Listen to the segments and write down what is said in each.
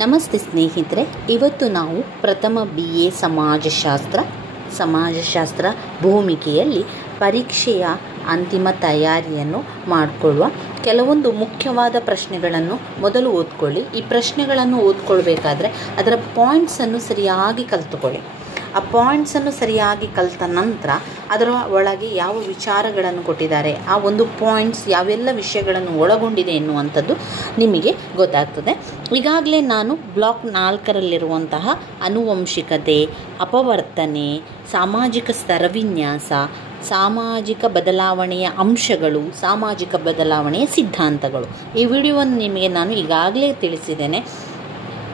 ನಮಸ್ತೆ ಸ್ನೇಹಿತರೆ, ಇವತ್ತು ನಾವು ಪ್ರಥಮ BA ಸಮಾಜಶಾಸ್ತ್ರ ಭೂಮಿಕೆಯಲ್ಲಿ ಪರೀಕ್ಷೆಯ ಅಂತಿಮ ತಯಾರಿಯನ್ನು ಮಾಡಿಕೊಳ್ಳುವ ಕೆಲವೊಂದು ಮುಖ್ಯವಾದ ಪ್ರಶ್ನೆಗಳನ್ನು ಮೊದಲು ಓದ್ಕೊಳ್ಳಿ. ಈ ಪ್ರಶ್ನೆಗಳನ್ನು ಓದ್ಕೊಳ್ಬೇಕಾದ್ರೆ ಅದರ ಪಾಯಿಂಟ್ಸನ್ನು ಸರಿಯಾಗಿ ಕಲಿತುಕೊಳ್ಳಿ. ಆ ಪಾಯಿಂಟ್ಸನ್ನು ಸರಿಯಾಗಿ ಕಲಿತ ನಂತರ ಅದರ ಒಳಗೆ ಯಾವ ವಿಚಾರಗಳನ್ನು ಕೊಟ್ಟಿದ್ದಾರೆ, ಆ ಒಂದು ಪಾಯಿಂಟ್ಸ್ ಯಾವೆಲ್ಲ ವಿಷಯಗಳನ್ನು ಒಳಗೊಂಡಿದೆ ಎನ್ನುವಂಥದ್ದು ನಿಮಗೆ ಗೊತ್ತಾಗ್ತದೆ. ಈಗಾಗಲೇ ನಾನು ಬ್ಲಾಕ್ 4ರಲ್ಲಿರುವಂತಹ ಆನುವಂಶಿಕತೆ, ಅಪವರ್ತನೆ, ಸಾಮಾಜಿಕ ಸ್ತರವಿನ್ಯಾಸ, ಸಾಮಾಜಿಕ ಬದಲಾವಣೆಯ ಅಂಶಗಳು, ಸಾಮಾಜಿಕ ಬದಲಾವಣೆಯ ಸಿದ್ಧಾಂತಗಳು, ಈ ವಿಡಿಯೋವನ್ನು ನಿಮಗೆ ನಾನು ಈಗಾಗಲೇ ತಿಳಿಸಿದ್ದೇನೆ.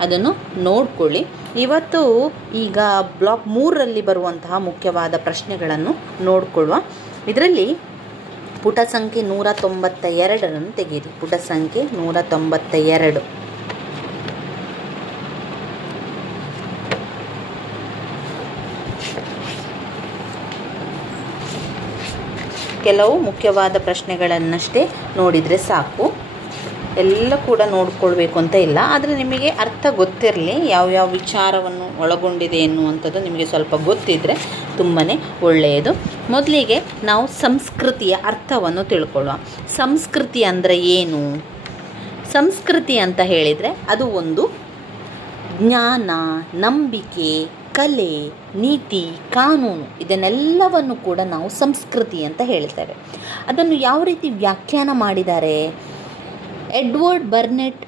ಅದನ್ನು ನೋಡಿಕೊಳ್ಳಿ. ಇವತ್ತು ಈಗ ಬ್ಲಾಕ್ 3ರಲ್ಲಿ ಬರುವಂತಹ ಮುಖ್ಯವಾದ ಪ್ರಶ್ನೆಗಳನ್ನು ನೋಡಿಕೊಳ್ಳುವ. ಇದರಲ್ಲಿ ಪುಟ ಸಂಖ್ಯೆ 192 ತೆಗೀರಿ. ಪುಟ ಸಂಖ್ಯೆ 192. ಕೆಲವು ಮುಖ್ಯವಾದ ಪ್ರಶ್ನೆಗಳನ್ನಷ್ಟೇ ನೋಡಿದರೆ ಸಾಕು, ಎಲ್ಲ ಕೂಡ ನೋಡಿಕೊಳ್ಬೇಕು ಅಂತ ಇಲ್ಲ. ಆದರೆ ನಿಮಗೆ ಅರ್ಥ ಗೊತ್ತಿರಲಿ, ಯಾವ್ಯಾವ ವಿಚಾರವನ್ನು ಒಳಗೊಂಡಿದೆ ಎನ್ನುವಂಥದ್ದು ನಿಮಗೆ ಸ್ವಲ್ಪ ಗೊತ್ತಿದ್ದರೆ ತುಂಬಾ ಒಳ್ಳೆಯದು. ಮೊದಲಿಗೆ ನಾವು ಸಂಸ್ಕೃತಿಯ ಅರ್ಥವನ್ನು ತಿಳ್ಕೊಳ್ಳುವ. ಸಂಸ್ಕೃತಿ ಅಂದರೆ ಏನು? ಸಂಸ್ಕೃತಿ ಅಂತ ಹೇಳಿದರೆ ಅದು ಒಂದು ಜ್ಞಾನ, ನಂಬಿಕೆ, ಕಲೆ, ನೀತಿ, ಕಾನೂನು, ಇದನ್ನೆಲ್ಲವನ್ನು ಕೂಡ ನಾವು ಸಂಸ್ಕೃತಿ ಅಂತ ಹೇಳ್ತೇವೆ. ಅದನ್ನು ಯಾವ ರೀತಿ ವ್ಯಾಖ್ಯಾನ ಮಾಡಿದ್ದಾರೆ? ಎಡ್ವರ್ಡ್ ಬರ್ನೆಟ್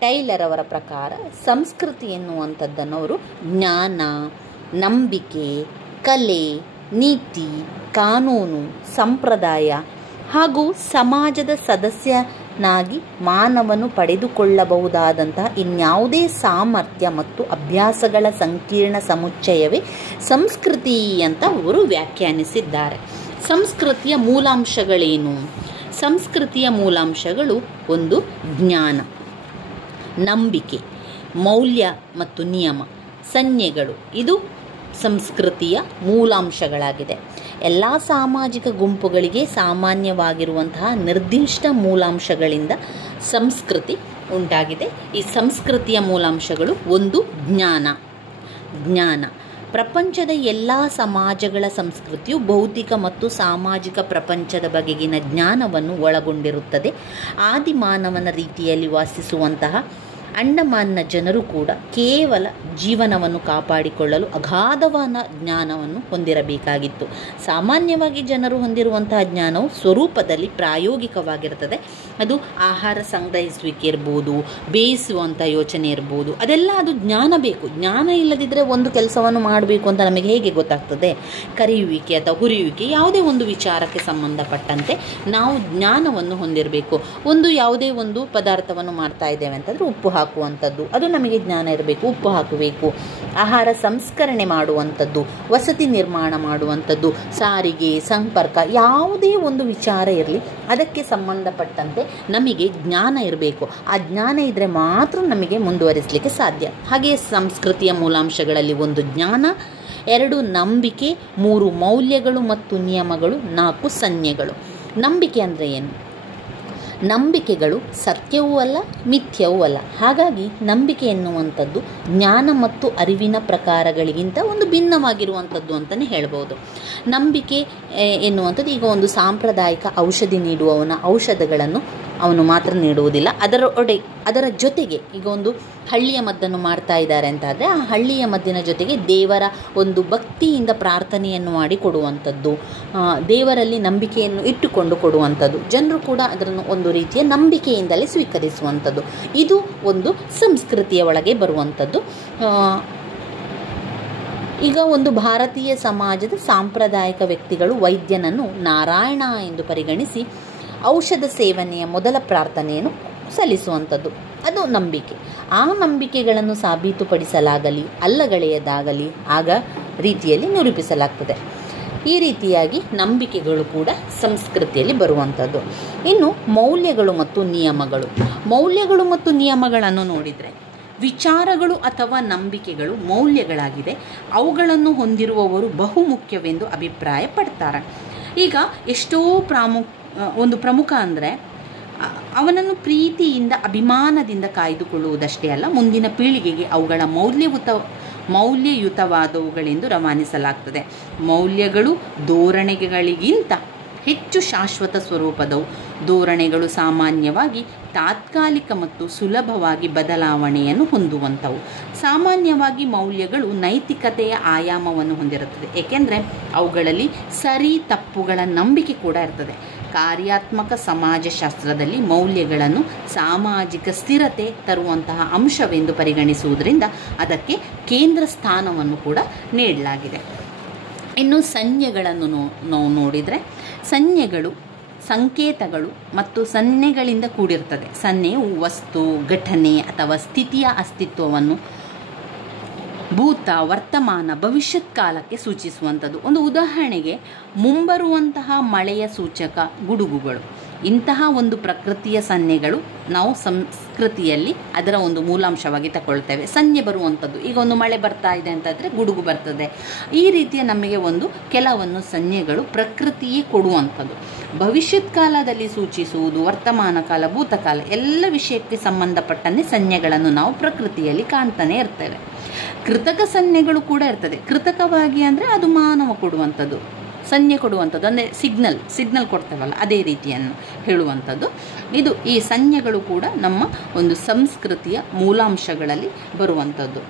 ಟೈಲರ್ ಅವರ ಪ್ರಕಾರ ಸಂಸ್ಕೃತಿ ಎನ್ನುವಂಥದ್ದನ್ನು ಅವರು ಜ್ಞಾನ, ನಂಬಿಕೆ, ಕಲೆ, ನೀತಿ, ಕಾನೂನು, ಸಂಪ್ರದಾಯ ಹಾಗೂ ಸಮಾಜದ ಸದಸ್ಯನಾಗಿ ಮಾನವನು ಪಡೆದುಕೊಳ್ಳಬಹುದಾದಂತಹ ಇನ್ಯಾವುದೇ ಸಾಮರ್ಥ್ಯ ಮತ್ತು ಅಭ್ಯಾಸಗಳ ಸಂಕೀರ್ಣ ಸಮುಚ್ಚಯವೇ ಸಂಸ್ಕೃತಿ ಅಂತ ಅವರು ವ್ಯಾಖ್ಯಾನಿಸಿದ್ದಾರೆ. ಸಂಸ್ಕೃತಿಯ ಮೂಲಾಂಶಗಳೇನು? ಸಂಸ್ಕೃತಿಯ ಮೂಲಾಂಶಗಳು ಒಂದು ಜ್ಞಾನ, ನಂಬಿಕೆ, ಮೌಲ್ಯ ಮತ್ತು ನಿಯಮ, ಸಂಜ್ಞೆಗಳು. ಇದು ಸಂಸ್ಕೃತಿಯ ಮೂಲಾಂಶಗಳಾಗಿದೆ. ಎಲ್ಲ ಸಾಮಾಜಿಕ ಗುಂಪುಗಳಿಗೆ ಸಾಮಾನ್ಯವಾಗಿರುವಂತಹ ನಿರ್ದಿಷ್ಟ ಮೂಲಾಂಶಗಳಿಂದ ಸಂಸ್ಕೃತಿ ಉಂಟಾಗಿದೆ. ಈ ಸಂಸ್ಕೃತಿಯ ಮೂಲಾಂಶಗಳು ಒಂದು ಜ್ಞಾನ. ಪ್ರಪಂಚದ ಎಲ್ಲ ಸಮಾಜಗಳ ಸಂಸ್ಕೃತಿಯು ಭೌತಿಕ ಮತ್ತು ಸಾಮಾಜಿಕ ಪ್ರಪಂಚದ ಬಗೆಗಿನ ಜ್ಞಾನವನ್ನು ಒಳಗೊಂಡಿರುತ್ತದೆ. ಆದಿಮಾನವನ ರೀತಿಯಲ್ಲಿ ವಾಸಿಸುವಂತಹ ಅಂಡಮಾನ್ನ ಜನರು ಕೂಡ ಕೇವಲ ಜೀವನವನ್ನು ಕಾಪಾಡಿಕೊಳ್ಳಲು ಅಗಾಧವಾದ ಜ್ಞಾನವನ್ನು ಹೊಂದಿರಬೇಕಾಗಿತ್ತು. ಸಾಮಾನ್ಯವಾಗಿ ಜನರು ಹೊಂದಿರುವಂತಹ ಜ್ಞಾನವು ಸ್ವರೂಪದಲ್ಲಿ ಪ್ರಾಯೋಗಿಕವಾಗಿರ್ತದೆ. ಅದು ಆಹಾರ ಸಂಗ್ರಹಿಸುವಿಕೆ ಇರ್ಬೋದು, ಬೇಯಿಸುವಂಥ ಯೋಚನೆ ಇರ್ಬೋದು, ಅದೆಲ್ಲ ಅದು ಜ್ಞಾನ ಬೇಕು. ಜ್ಞಾನ ಇಲ್ಲದಿದ್ದರೆ ಒಂದು ಕೆಲಸವನ್ನು ಮಾಡಬೇಕು ಅಂತ ನಮಗೆ ಹೇಗೆ ಗೊತ್ತಾಗ್ತದೆ? ಕರಿಯುವಿಕೆ ಅಥವಾ ಹುರಿಯುವಿಕೆ, ಯಾವುದೇ ಒಂದು ವಿಚಾರಕ್ಕೆ ಸಂಬಂಧಪಟ್ಟಂತೆ ನಾವು ಜ್ಞಾನವನ್ನು ಹೊಂದಿರಬೇಕು. ಯಾವುದೇ ಒಂದು ಪದಾರ್ಥವನ್ನು ಮಾಡ್ತಾ ಇದ್ದೇವೆ ಅಂತಂದರೆ ಉಪ್ಪು ಹಾಕುವಂಥದ್ದು, ಅದು ನಮಗೆ ಜ್ಞಾನ ಇರಬೇಕು. ಉಪ್ಪು ಹಾಕಬೇಕು. ಆಹಾರ ಸಂಸ್ಕರಣೆ ಮಾಡುವಂಥದ್ದು, ವಸತಿ ನಿರ್ಮಾಣ ಮಾಡುವಂಥದ್ದು, ಸಾರಿಗೆ, ಸಂಪರ್ಕ, ಯಾವುದೇ ಒಂದು ವಿಚಾರ ಇರಲಿ ಅದಕ್ಕೆ ಸಂಬಂಧಪಟ್ಟಂತೆ ನಮಗೆ ಜ್ಞಾನ ಇರಬೇಕು. ಆ ಜ್ಞಾನ ಇದ್ದರೆ ಮಾತ್ರ ನಮಗೆ ಮುಂದುವರಿಸಲಿಕ್ಕೆ ಸಾಧ್ಯ. ಹಾಗೆಯೇ ಸಂಸ್ಕೃತಿಯ ಮೂಲಾಂಶಗಳಲ್ಲಿ ಒಂದು ಜ್ಞಾನ, 2 ನಂಬಿಕೆ, 3 ಮೌಲ್ಯಗಳು ಮತ್ತು ನಿಯಮಗಳು, 4 ಸಂಜ್ಞೆಗಳು. ನಂಬಿಕೆ ಅಂದರೆ ಏನು? ನಂಬಿಕೆಗಳು ಸತ್ಯವೂ ಅಲ್ಲ, ಮಿಥ್ಯವೂ ಅಲ್ಲ. ಹಾಗಾಗಿ ನಂಬಿಕೆ ಎನ್ನುವಂಥದ್ದು ಜ್ಞಾನ ಮತ್ತು ಅರಿವಿನ ಪ್ರಕಾರಗಳಿಗಿಂತ ಒಂದು ಭಿನ್ನವಾಗಿರುವಂಥದ್ದು ಅಂತಲೇ ಹೇಳ್ಬೋದು. ನಂಬಿಕೆ ಎನ್ನುವಂಥದ್ದು, ಈಗ ಒಂದು ಸಾಂಪ್ರದಾಯಿಕ ಔಷಧಿ ನೀಡುವವನ ಔಷಧಗಳನ್ನು ಅವನು ಮಾತ್ರ ನೀಡುವುದಿಲ್ಲ, ಅದರ ಜೊತೆಗೆ ಈಗ ಒಂದು ಹಳ್ಳಿಯ ಮದ್ದನ್ನು ಮಾಡ್ತಾ ಇದ್ದಾರೆ ಅಂತಾದರೆ ಆ ಹಳ್ಳಿಯ ಮದ್ದಿನ ಜೊತೆಗೆ ದೇವರ ಒಂದು ಭಕ್ತಿಯಿಂದ ಪ್ರಾರ್ಥನೆಯನ್ನು ಮಾಡಿ ಕೊಡುವಂಥದ್ದು, ದೇವರಲ್ಲಿ ನಂಬಿಕೆಯನ್ನು ಇಟ್ಟುಕೊಂಡು ಕೊಡುವಂಥದ್ದು, ಜನರು ಕೂಡ ಅದನ್ನು ಒಂದು ರೀತಿಯ ನಂಬಿಕೆಯಿಂದಲೇ ಸ್ವೀಕರಿಸುವಂಥದ್ದು. ಇದು ಒಂದು ಸಂಸ್ಕೃತಿಯ ಒಳಗೆ ಬರುವಂಥದ್ದು. ಈಗ ಒಂದು ಭಾರತೀಯ ಸಮಾಜದ ಸಾಂಪ್ರದಾಯಿಕ ವ್ಯಕ್ತಿಗಳು ವೈದ್ಯನನ್ನು ನಾರಾಯಣ ಎಂದು ಪರಿಗಣಿಸಿ ಔಷಧ ಸೇವನೆಯ ಮೊದಲ ಪ್ರಾರ್ಥನೆಯನ್ನು ಸಲ್ಲಿಸುವಂಥದ್ದು, ಅದು ನಂಬಿಕೆ. ಆ ನಂಬಿಕೆಗಳನ್ನು ಸಾಬೀತುಪಡಿಸಲಾಗಲಿ ಅಲ್ಲಗಳೆಯದಾಗಲಿ ಆಗ ರೀತಿಯಲ್ಲಿ ನಿರೂಪಿಸಲಾಗ್ತದೆ. ಈ ರೀತಿಯಾಗಿ ನಂಬಿಕೆಗಳು ಕೂಡ ಸಂಸ್ಕೃತಿಯಲ್ಲಿ ಬರುವಂಥದ್ದು. ಇನ್ನು ಮೌಲ್ಯಗಳು ಮತ್ತು ನಿಯಮಗಳನ್ನು ನೋಡಿದರೆ, ವಿಚಾರಗಳು ಅಥವಾ ನಂಬಿಕೆಗಳು ಮೌಲ್ಯಗಳಾಗಿದೆ. ಅವುಗಳನ್ನು ಹೊಂದಿರುವವರು ಬಹುಮುಖ್ಯವೆಂದು ಅಭಿಪ್ರಾಯ ಪಡ್ತಾರೆ. ಈಗ ಎಷ್ಟೋ ಪ್ರಮುಖ ಅಂದರೆ ಅವನನ್ನು ಪ್ರೀತಿಯಿಂದ ಅಭಿಮಾನದಿಂದ ಕಾಯ್ದುಕೊಳ್ಳುವುದಷ್ಟೇ ಅಲ್ಲ, ಮುಂದಿನ ಪೀಳಿಗೆಗೆ ಅವುಗಳ ಮೌಲ್ಯಯುತವಾದವುಗಳೆಂದು ರವಾನಿಸಲಾಗ್ತದೆ. ಮೌಲ್ಯಗಳು ಧೋರಣೆಗಳಿಗಿಂತ ಹೆಚ್ಚು ಶಾಶ್ವತ ಸ್ವರೂಪದವು. ಧೋರಣೆಗಳು ಸಾಮಾನ್ಯವಾಗಿ ತಾತ್ಕಾಲಿಕ ಮತ್ತು ಸುಲಭವಾಗಿ ಬದಲಾವಣೆಯನ್ನು ಹೊಂದುವಂಥವು. ಸಾಮಾನ್ಯವಾಗಿ ಮೌಲ್ಯಗಳು ನೈತಿಕತೆಯ ಆಯಾಮವನ್ನು ಹೊಂದಿರುತ್ತದೆ, ಏಕೆಂದರೆ ಅವುಗಳಲ್ಲಿ ಸರಿ ತಪ್ಪುಗಳ ನಂಬಿಕೆ ಕೂಡ ಇರ್ತದೆ. ಕಾರ್ಯಾತ್ಮಕ ಸಮಾಜಶಾಸ್ತ್ರದಲ್ಲಿ ಮೌಲ್ಯಗಳನ್ನು ಸಾಮಾಜಿಕ ಸ್ಥಿರತೆ ತರುವಂತಹ ಅಂಶವೆಂದು ಪರಿಗಣಿಸುವುದರಿಂದ ಅದಕ್ಕೆ ಕೇಂದ್ರ ಸ್ಥಾನವನ್ನು ಕೂಡ ನೀಡಲಾಗಿದೆ. ಇನ್ನು ಸಂಜ್ಞೆಗಳನ್ನು ನಾವು ನೋಡಿದರೆ, ಸಂಜ್ಞೆಗಳು ಸಂಕೇತಗಳು ಮತ್ತು ಸನ್ನೆಗಳಿಂದ ಕೂಡಿರ್ತದೆ. ಸನ್ನೆಯು ವಸ್ತು, ಘಟನೆ ಅಥವಾ ಸ್ಥಿತಿಯ ಅಸ್ತಿತ್ವವನ್ನು ಭೂತ, ವರ್ತಮಾನ, ಭವಿಷ್ಯತ್ ಕಾಲಕ್ಕೆ ಸೂಚಿಸುವಂಥದ್ದು. ಒಂದು ಉದಾಹರಣೆಗೆ, ಮುಂಬರುವಂತಹ ಮಳೆಯ ಸೂಚಕ ಗುಡುಗುಗಳು. ಇಂತಹ ಒಂದು ಪ್ರಕೃತಿಯ ಸನ್ನೆಗಳು ನಾವು ಸಂಸ್ಕೃತಿಯಲ್ಲಿ ಅದರ ಒಂದು ಮೂಲಾಂಶವಾಗಿ ತಗೊಳ್ತೇವೆ. ಸನ್ನೆ ಬರುವಂಥದ್ದು, ಈಗ ಒಂದು ಮಳೆ ಬರ್ತಾ ಇದೆ ಅಂತಂದರೆ ಗುಡುಗು ಬರ್ತದೆ. ಈ ರೀತಿಯ ನಮಗೆ ಕೆಲವನ್ನು ಸನ್ನೆಗಳು ಪ್ರಕೃತಿಯೇ ಕೊಡುವಂಥದ್ದು. ಭವಿಷ್ಯತ್ ಕಾಲದಲ್ಲಿ ಸೂಚಿಸುವುದು ವರ್ತಮಾನ ಕಾಲ, ಭೂತಕಾಲ ಎಲ್ಲ ವಿಷಯಕ್ಕೆ ಸಂಬಂಧಪಟ್ಟಂತೆ ಸನ್ನೆಗಳನ್ನು ನಾವು ಪ್ರಕೃತಿಯಲ್ಲಿ ಕಾಣ್ತಾನೆ ಇರ್ತೇವೆ. ಕೃತಕ ಸನ್ನೆಗಳು ಕೂಡ ಇರ್ತದೆ. ಕೃತಕವಾಗಿ ಅಂದರೆ ಅದು ಮಾನವ ಕೊಡುವಂಥದ್ದು, ಸನ್ನೆ ಕೊಡುವಂಥದ್ದು, ಅಂದರೆ ಸಿಗ್ನಲ್ ಕೊಡ್ತೇವಲ್ಲ, ಅದೇ ರೀತಿಯನ್ನು ಹೇಳುವಂಥದ್ದು. ಈ ಸನ್ನೆಗಳು ಕೂಡ ನಮ್ಮ ಒಂದು ಸಂಸ್ಕೃತಿಯ ಮೂಲಾಂಶಗಳಲ್ಲಿ ಬರುವಂಥದ್ದು.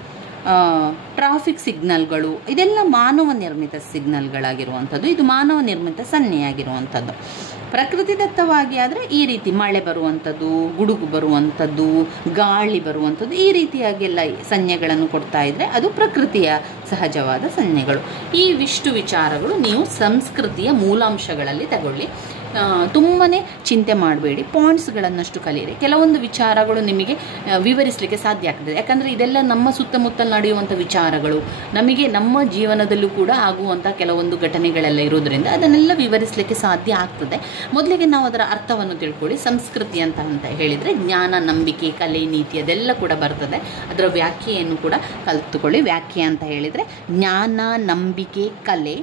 ಟ್ರಾಫಿಕ್ ಸಿಗ್ನಲ್ಗಳು ಇದೆಲ್ಲ ಮಾನವ ನಿರ್ಮಿತ ಸಿಗ್ನಲ್ಗಳಾಗಿರುವಂಥದ್ದು. ಇದು ಮಾನವ ನಿರ್ಮಿತ ಸನ್ನೆಯಾಗಿರುವಂಥದ್ದು. ಪ್ರಕೃತಿದತ್ತವಾಗಿ ಆದರೆ ಈ ರೀತಿ ಮಳೆ ಬರುವಂಥದ್ದು, ಗುಡುಗು ಬರುವಂಥದ್ದು, ಗಾಳಿ ಬರುವಂಥದ್ದು, ಈ ರೀತಿಯಾಗೆಲ್ಲ ಸನ್ನೆಗಳನ್ನು ಕೊಡ್ತಾ ಇದ್ದರೆ ಅದು ಪ್ರಕೃತಿಯ ಸಹಜವಾದ ಸನ್ನೆಗಳು. ಇವಿಷ್ಟು ವಿಚಾರಗಳು ನೀವು ಸಂಸ್ಕೃತಿಯ ಮೂಲಾಂಶಗಳಲ್ಲಿ ತಗೊಳ್ಳಿ. ತುಂಬಾ ಚಿಂತೆ ಮಾಡಬೇಡಿ, ಪಾಯಿಂಟ್ಸ್ಗಳನ್ನಷ್ಟು ಕಲಿಯಿರಿ. ಕೆಲವೊಂದು ವಿಚಾರಗಳು ನಿಮಗೆ ವಿವರಿಸಲಿಕ್ಕೆ ಸಾಧ್ಯ ಆಗ್ತದೆ, ಯಾಕಂದರೆ ಇದೆಲ್ಲ ನಮ್ಮ ಸುತ್ತಮುತ್ತ ನಡೆಯುವಂಥ ವಿಚಾರಗಳು, ನಮಗೆ ನಮ್ಮ ಜೀವನದಲ್ಲೂ ಕೂಡ ಆಗುವಂಥ ಕೆಲವೊಂದು ಘಟನೆಗಳೆಲ್ಲ ಇರೋದ್ರಿಂದ ಅದನ್ನೆಲ್ಲ ವಿವರಿಸಲಿಕ್ಕೆ ಸಾಧ್ಯ ಆಗ್ತದೆ. ಮೊದಲಿಗೆ ನಾವು ಅದರ ಅರ್ಥವನ್ನು ತಿಳ್ಕೊಳ್ಳಿ. ಸಂಸ್ಕೃತಿ ಅಂತ ಹೇಳಿದರೆ ಜ್ಞಾನ, ನಂಬಿಕೆ, ಕಲೆ, ನೀತಿ ಅದೆಲ್ಲ ಕೂಡ ಬರ್ತದೆ. ಅದರ ವ್ಯಾಖ್ಯೆಯನ್ನು ಕೂಡ ಕಲಿತುಕೊಳ್ಳಿ. ವ್ಯಾಖ್ಯೆ ಅಂತ ಹೇಳಿದರೆ ಜ್ಞಾನ, ನಂಬಿಕೆ, ಕಲೆ,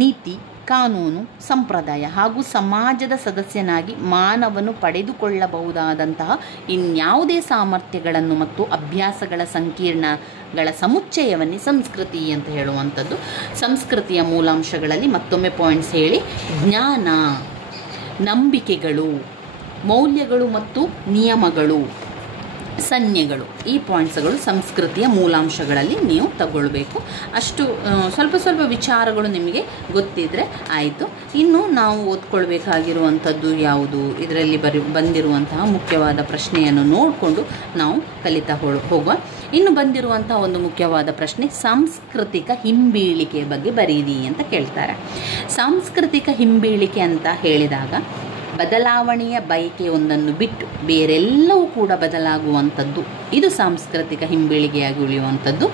ನೀತಿ, ಕಾನೂನು, ಸಂಪ್ರದಾಯ ಹಾಗೂ ಸಮಾಜದ ಸದಸ್ಯನಾಗಿ ಮಾನವನು ಪಡೆದುಕೊಳ್ಳಬಹುದಾದಂತಹ ಇನ್ಯಾವುದೇ ಸಾಮರ್ಥ್ಯಗಳನ್ನು ಮತ್ತು ಅಭ್ಯಾಸಗಳ ಸಂಕೀರ್ಣಗಳ ಸಮುಚ್ಚಯವನ್ನೇ ಸಂಸ್ಕೃತಿ ಅಂತ ಹೇಳುವಂಥದ್ದು. ಸಂಸ್ಕೃತಿಯ ಮೂಲಾಂಶಗಳಲ್ಲಿ ಮತ್ತೊಮ್ಮೆ ಪಾಯಿಂಟ್ಸ್ ಹೇಳಿ: ಜ್ಞಾನ, ನಂಬಿಕೆಗಳು, ಮೌಲ್ಯಗಳು ಮತ್ತು ನಿಯಮಗಳು, ಸನ್ನೆಗಳು. ಈ ಪಾಯಿಂಟ್ಸ್ಗಳು ಸಂಸ್ಕೃತಿಯ ಮೂಲಾಂಶಗಳಲ್ಲಿ ನೀವು ತಗೊಳ್ಬೇಕು. ಅಷ್ಟು ಸ್ವಲ್ಪ ವಿಚಾರಗಳು ನಿಮಗೆ ಗೊತ್ತಿದ್ದರೆ ಆಯಿತು. ಇನ್ನು ನಾವು ಓದ್ಕೊಳ್ಬೇಕಾಗಿರುವಂಥದ್ದು ಯಾವುದು, ಇದರಲ್ಲಿ ಬಂದಿರುವಂತಹ ಮುಖ್ಯವಾದ ಪ್ರಶ್ನೆಯನ್ನು ನೋಡಿಕೊಂಡು ನಾವು ಕಲಿತಾ ಹೋಗುವ. ಇನ್ನು ಬಂದಿರುವಂತಹ ಒಂದು ಮುಖ್ಯವಾದ ಪ್ರಶ್ನೆ, ಸಾಂಸ್ಕೃತಿಕ ಹಿಂಬೀಳಿಕೆ ಬಗ್ಗೆ ಬರೀರಿ ಅಂತ ಕೇಳ್ತಾರೆ. ಸಾಂಸ್ಕೃತಿಕ ಹಿಂಬೀಳಿಕೆ ಅಂತ ಹೇಳಿದಾಗ ಬದಲಾವಣೆಯ ಬಯಕೆಯೊಂದನ್ನು ಬಿಟ್ಟು ಬೇರೆಲ್ಲವೂ ಕೂಡ ಬದಲಾಗುವಂಥದ್ದು, ಇದು ಸಾಂಸ್ಕೃತಿಕ ಹಿಂಬೀಳಿಗೆಯಾಗಿ ಉಳಿಯುವಂಥದ್ದು.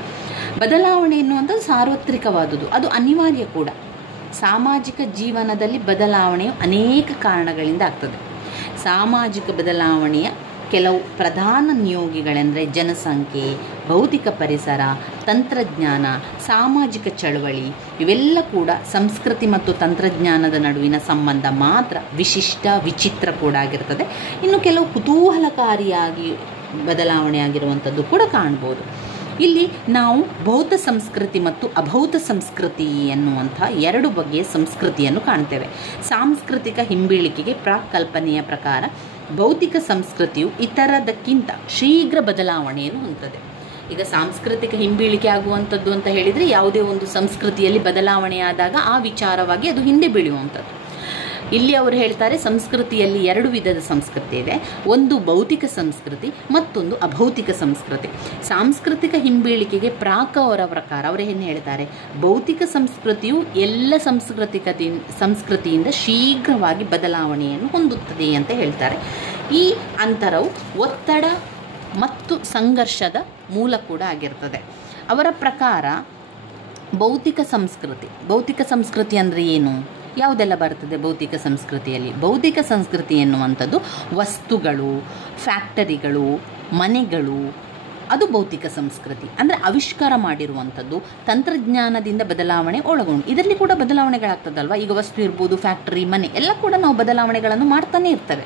ಬದಲಾವಣೆ ಎನ್ನುವಂಥದ್ದು ಸಾರ್ವತ್ರಿಕವಾದುದು, ಅದು ಅನಿವಾರ್ಯ ಕೂಡ. ಸಾಮಾಜಿಕ ಜೀವನದಲ್ಲಿ ಬದಲಾವಣೆಯು ಅನೇಕ ಕಾರಣಗಳಿಂದ ಆಗ್ತದೆ. ಸಾಮಾಜಿಕ ಬದಲಾವಣೆಯ ಕೆಲವು ಪ್ರಧಾನ ನಿಯೋಗಿಗಳೆಂದರೆ ಜನಸಂಖ್ಯೆ, ಭೌತಿಕ ಪರಿಸರ, ತಂತ್ರಜ್ಞಾನ, ಸಾಮಾಜಿಕ ಚಳವಳಿ. ಇವೆಲ್ಲ ಕೂಡ ಸಂಸ್ಕೃತಿ ಮತ್ತು ತಂತ್ರಜ್ಞಾನದ ನಡುವಿನ ಸಂಬಂಧ ಮಾತ್ರ ವಿಶಿಷ್ಟ, ವಿಚಿತ್ರ ಕೂಡ ಆಗಿರ್ತದೆ. ಇನ್ನು ಕೆಲವು ಕುತೂಹಲಕಾರಿಯಾಗಿ ಬದಲಾವಣೆ ಆಗಿರುವಂಥದ್ದು ಕೂಡ ಕಾಣ್ಬೋದು. ಇಲ್ಲಿ ನಾವು ಭೌತ ಸಂಸ್ಕೃತಿ ಮತ್ತು ಅಭೌತ ಸಂಸ್ಕೃತಿ ಎನ್ನುವಂಥ ಎರಡು ಬಗೆಯ ಸಂಸ್ಕೃತಿಯನ್ನು ಕಾಣ್ತೇವೆ. ಸಾಂಸ್ಕೃತಿಕ ಹಿಂಬೀಳಿಕೆಗೆ ಪ್ರಾಕಲ್ಪನೆಯ ಪ್ರಕಾರ ಭೌತಿಕ ಸಂಸ್ಕೃತಿಯು ಇತರದಕ್ಕಿಂತ ಶೀಘ್ರ ಬದಲಾವಣೆಯನ್ನು ಹೊಂದುತ್ತದೆ. ಈಗ ಸಾಂಸ್ಕೃತಿಕ ಹಿಂಬೀಳಿಕೆ ಆಗುವಂಥದ್ದು ಅಂತ ಹೇಳಿದರೆ ಯಾವುದೇ ಒಂದು ಸಂಸ್ಕೃತಿಯಲ್ಲಿ ಬದಲಾವಣೆಯಾದಾಗ ಆ ವಿಚಾರವಾಗಿ ಅದು ಹಿಂದೆ ಬೀಳುವಂಥದ್ದು. ಇಲ್ಲಿ ಅವರು ಹೇಳ್ತಾರೆ ಸಂಸ್ಕೃತಿಯಲ್ಲಿ ಎರಡು ವಿಧದ ಸಂಸ್ಕೃತಿ ಇದೆ. ಒಂದು ಭೌತಿಕ ಸಂಸ್ಕೃತಿ, ಮತ್ತೊಂದು ಅಭೌತಿಕ ಸಂಸ್ಕೃತಿ. ಸಾಂಸ್ಕೃತಿಕ ಹಿಂಬೀಳಿಕೆಗೆ ಅವರ ಪ್ರಕಾರ ಅವರು ಏನು ಹೇಳ್ತಾರೆ, ಭೌತಿಕ ಸಂಸ್ಕೃತಿಯು ಎಲ್ಲ ಸಂಸ್ಕೃತಿಯಿಂದ ಶೀಘ್ರವಾಗಿ ಬದಲಾವಣೆಯನ್ನು ಹೊಂದುತ್ತದೆ ಅಂತ ಹೇಳ್ತಾರೆ. ಈ ಅಂತರವು ಒತ್ತಡ ಮತ್ತು ಸಂಘರ್ಷದ ಮೂಲ ಕೂಡ ಆಗಿರ್ತದೆ. ಅವರ ಪ್ರಕಾರ ಭೌತಿಕ ಸಂಸ್ಕೃತಿ ಅಂದರೆ ಏನು, ಯಾವುದೆಲ್ಲ ಬರ್ತದೆ ಭೌತಿಕ ಸಂಸ್ಕೃತಿಯಲ್ಲಿ? ಭೌತಿಕ ಸಂಸ್ಕೃತಿ ಎನ್ನುವಂಥದ್ದು ವಸ್ತುಗಳು, ಫ್ಯಾಕ್ಟರಿಗಳು, ಮನೆಗಳು, ಅದು ಭೌತಿಕ ಸಂಸ್ಕೃತಿ. ಅಂದರೆ ಆವಿಷ್ಕಾರ ಮಾಡಿರುವಂಥದ್ದು, ತಂತ್ರಜ್ಞಾನದಿಂದ ಬದಲಾವಣೆ ಒಳಗೊಂಡು. ಇದರಲ್ಲಿ ಕೂಡ ಬದಲಾವಣೆಗಳಾಗ್ತದಲ್ವ. ಈಗ ವಸ್ತು ಇರ್ಬೋದು, ಫ್ಯಾಕ್ಟ್ರಿ, ಮನೆ ಎಲ್ಲ ಕೂಡ ನಾವು ಬದಲಾವಣೆಗಳನ್ನು ಮಾಡ್ತಾನೆ ಇರ್ತವೆ.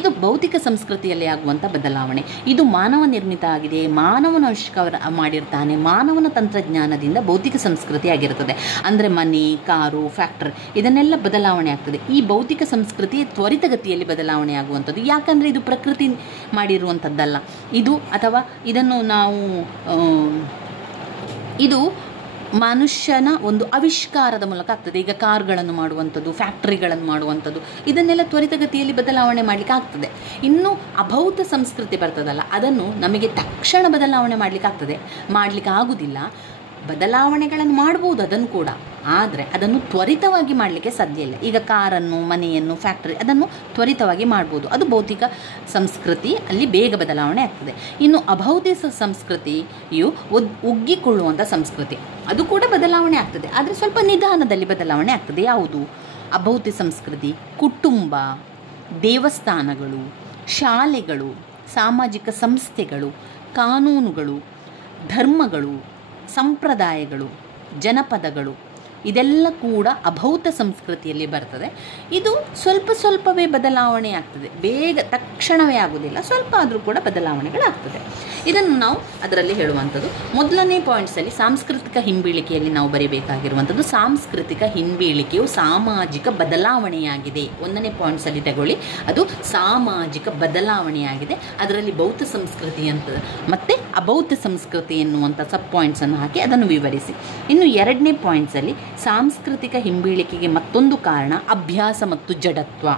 ಇದು ಭೌತಿಕ ಸಂಸ್ಕೃತಿಯಲ್ಲಿ ಆಗುವಂಥ ಬದಲಾವಣೆ. ಇದು ಮಾನವ ನಿರ್ಮಿತ ಆಗಿದೆ, ಮಾನವನ ಆವಿಷ್ಕಾರ ಮಾಡಿರ್ತಾನೆ, ಮಾನವನ ತಂತ್ರಜ್ಞಾನದಿಂದ ಭೌತಿಕ ಸಂಸ್ಕೃತಿ ಆಗಿರ್ತದೆ. ಅಂದರೆ ಮನೆ, ಕಾರು, ಫ್ಯಾಕ್ಟ್ರಿ ಇದನ್ನೆಲ್ಲ ಬದಲಾವಣೆ ಆಗ್ತದೆ. ಈ ಭೌತಿಕ ಸಂಸ್ಕೃತಿ ತ್ವರಿತಗತಿಯಲ್ಲಿ ಬದಲಾವಣೆ ಆಗುವಂಥದ್ದು. ಯಾಕಂದರೆ ಇದು ಪ್ರಕೃತಿ ಮಾಡಿರುವಂಥದ್ದಲ್ಲ. ಇದು ಅಥವಾ ಇದನ್ನು ನಾವು ಇದು ಮನುಷ್ಯನ ಒಂದು ಆವಿಷ್ಕಾರದ ಮೂಲಕ ಆಗ್ತದೆ. ಈಗ ಕಾರ್ಗಳನ್ನು ಮಾಡುವಂಥದ್ದು, ಫ್ಯಾಕ್ಟ್ರಿಗಳನ್ನು ಮಾಡುವಂಥದ್ದು, ಇದನ್ನೆಲ್ಲ ತ್ವರಿತಗತಿಯಲ್ಲಿ ಬದಲಾವಣೆ ಮಾಡಲಿಕ್ಕೆ ಆಗ್ತದೆ. ಇನ್ನು ಅಭೌತ ಸಂಸ್ಕೃತಿ ಬರ್ತದಲ್ಲ, ಅದನ್ನು ನಮಗೆ ತಕ್ಷಣ ಬದಲಾವಣೆ ಮಾಡಲಿಕ್ಕೆ ಆಗ್ತದೆ, ಮಾಡಲಿಕ್ಕೆ ಆಗುವುದಿಲ್ಲ. ಬದಲಾವಣೆಗಳನ್ನು ಮಾಡ್ಬೋದು ಅದನ್ನು ಕೂಡ, ಆದರೆ ಅದನ್ನು ತ್ವರಿತವಾಗಿ ಮಾಡಲಿಕ್ಕೆ ಸಾಧ್ಯ ಇಲ್ಲ. ಈಗ ಕಾರನ್ನು, ಮನೆಯನ್ನು, ಫ್ಯಾಕ್ಟ್ರಿ ಅದನ್ನು ತ್ವರಿತವಾಗಿ ಮಾಡ್ಬೋದು. ಅದು ಭೌತಿಕ ಸಂಸ್ಕೃತಿ, ಅಲ್ಲಿ ಬೇಗ ಬದಲಾವಣೆ ಆಗ್ತದೆ. ಇನ್ನು ಅಭೌತಿಕ ಸಂಸ್ಕೃತಿಯು ಉಗ್ಗಿಕೊಳ್ಳುವಂಥ ಸಂಸ್ಕೃತಿ, ಅದು ಕೂಡ ಬದಲಾವಣೆ ಆಗ್ತದೆ, ಆದರೆ ಸ್ವಲ್ಪ ನಿಧಾನದಲ್ಲಿ ಬದಲಾವಣೆ ಆಗ್ತದೆ. ಯಾವುದು? ಅಭೌತಿಕ ಸಂಸ್ಕೃತಿ ಕುಟುಂಬ, ದೇವಸ್ಥಾನಗಳು, ಶಾಲೆಗಳು, ಸಾಮಾಜಿಕ ಸಂಸ್ಥೆಗಳು, ಕಾನೂನುಗಳು, ಧರ್ಮಗಳು, ಸಂಪ್ರದಾಯಗಳು, ಜನಪದಗಳು, ಇದೆಲ್ಲ ಕೂಡ ಅಭೌತ ಸಂಸ್ಕೃತಿಯಲ್ಲಿ ಬರ್ತದೆ. ಇದು ಸ್ವಲ್ಪವೇ ಬದಲಾವಣೆ ಆಗ್ತದೆ, ಬೇಗ ತಕ್ಷಣವೇ ಆಗೋದಿಲ್ಲ, ಸ್ವಲ್ಪ ಆದರೂ ಕೂಡ ಬದಲಾವಣೆಗಳಾಗ್ತದೆ. ಇದನ್ನು ನಾವು ಅದರಲ್ಲಿ ಹೇಳುವಂಥದ್ದು. ಮೊದಲನೇ ಪಾಯಿಂಟ್ಸಲ್ಲಿ ಸಾಂಸ್ಕೃತಿಕ ಹಿಂಬೀಳಿಕೆಯಲ್ಲಿ ನಾವು ಬರೀಬೇಕಾಗಿರುವಂಥದ್ದು, ಸಾಂಸ್ಕೃತಿಕ ಹಿಂಬೀಳಿಕೆಯು ಸಾಮಾಜಿಕ ಬದಲಾವಣೆಯಾಗಿದೆ. ಒಂದನೇ ಪಾಯಿಂಟ್ಸಲ್ಲಿ ತಗೊಳ್ಳಿ, ಅದು ಸಾಮಾಜಿಕ ಬದಲಾವಣೆಯಾಗಿದೆ. ಅದರಲ್ಲಿ ಭೌತ ಸಂಸ್ಕೃತಿ ಅಂತ ಮತ್ತು ಅಭೌತ ಸಂಸ್ಕೃತಿ ಎನ್ನುವಂಥ ಸಬ್ ಪಾಯಿಂಟ್ಸನ್ನು ಹಾಕಿ ಅದನ್ನು ವಿವರಿಸಿ. ಇನ್ನು ಎರಡನೇ ಪಾಯಿಂಟ್ಸಲ್ಲಿ ಸಾಂಸ್ಕೃತಿಕ ಹಿಂಬೀಳಿಕೆಗೆ ಮತ್ತೊಂದು ಕಾರಣ ಅಭ್ಯಾಸ ಮತ್ತು ಜಡತ್ವ.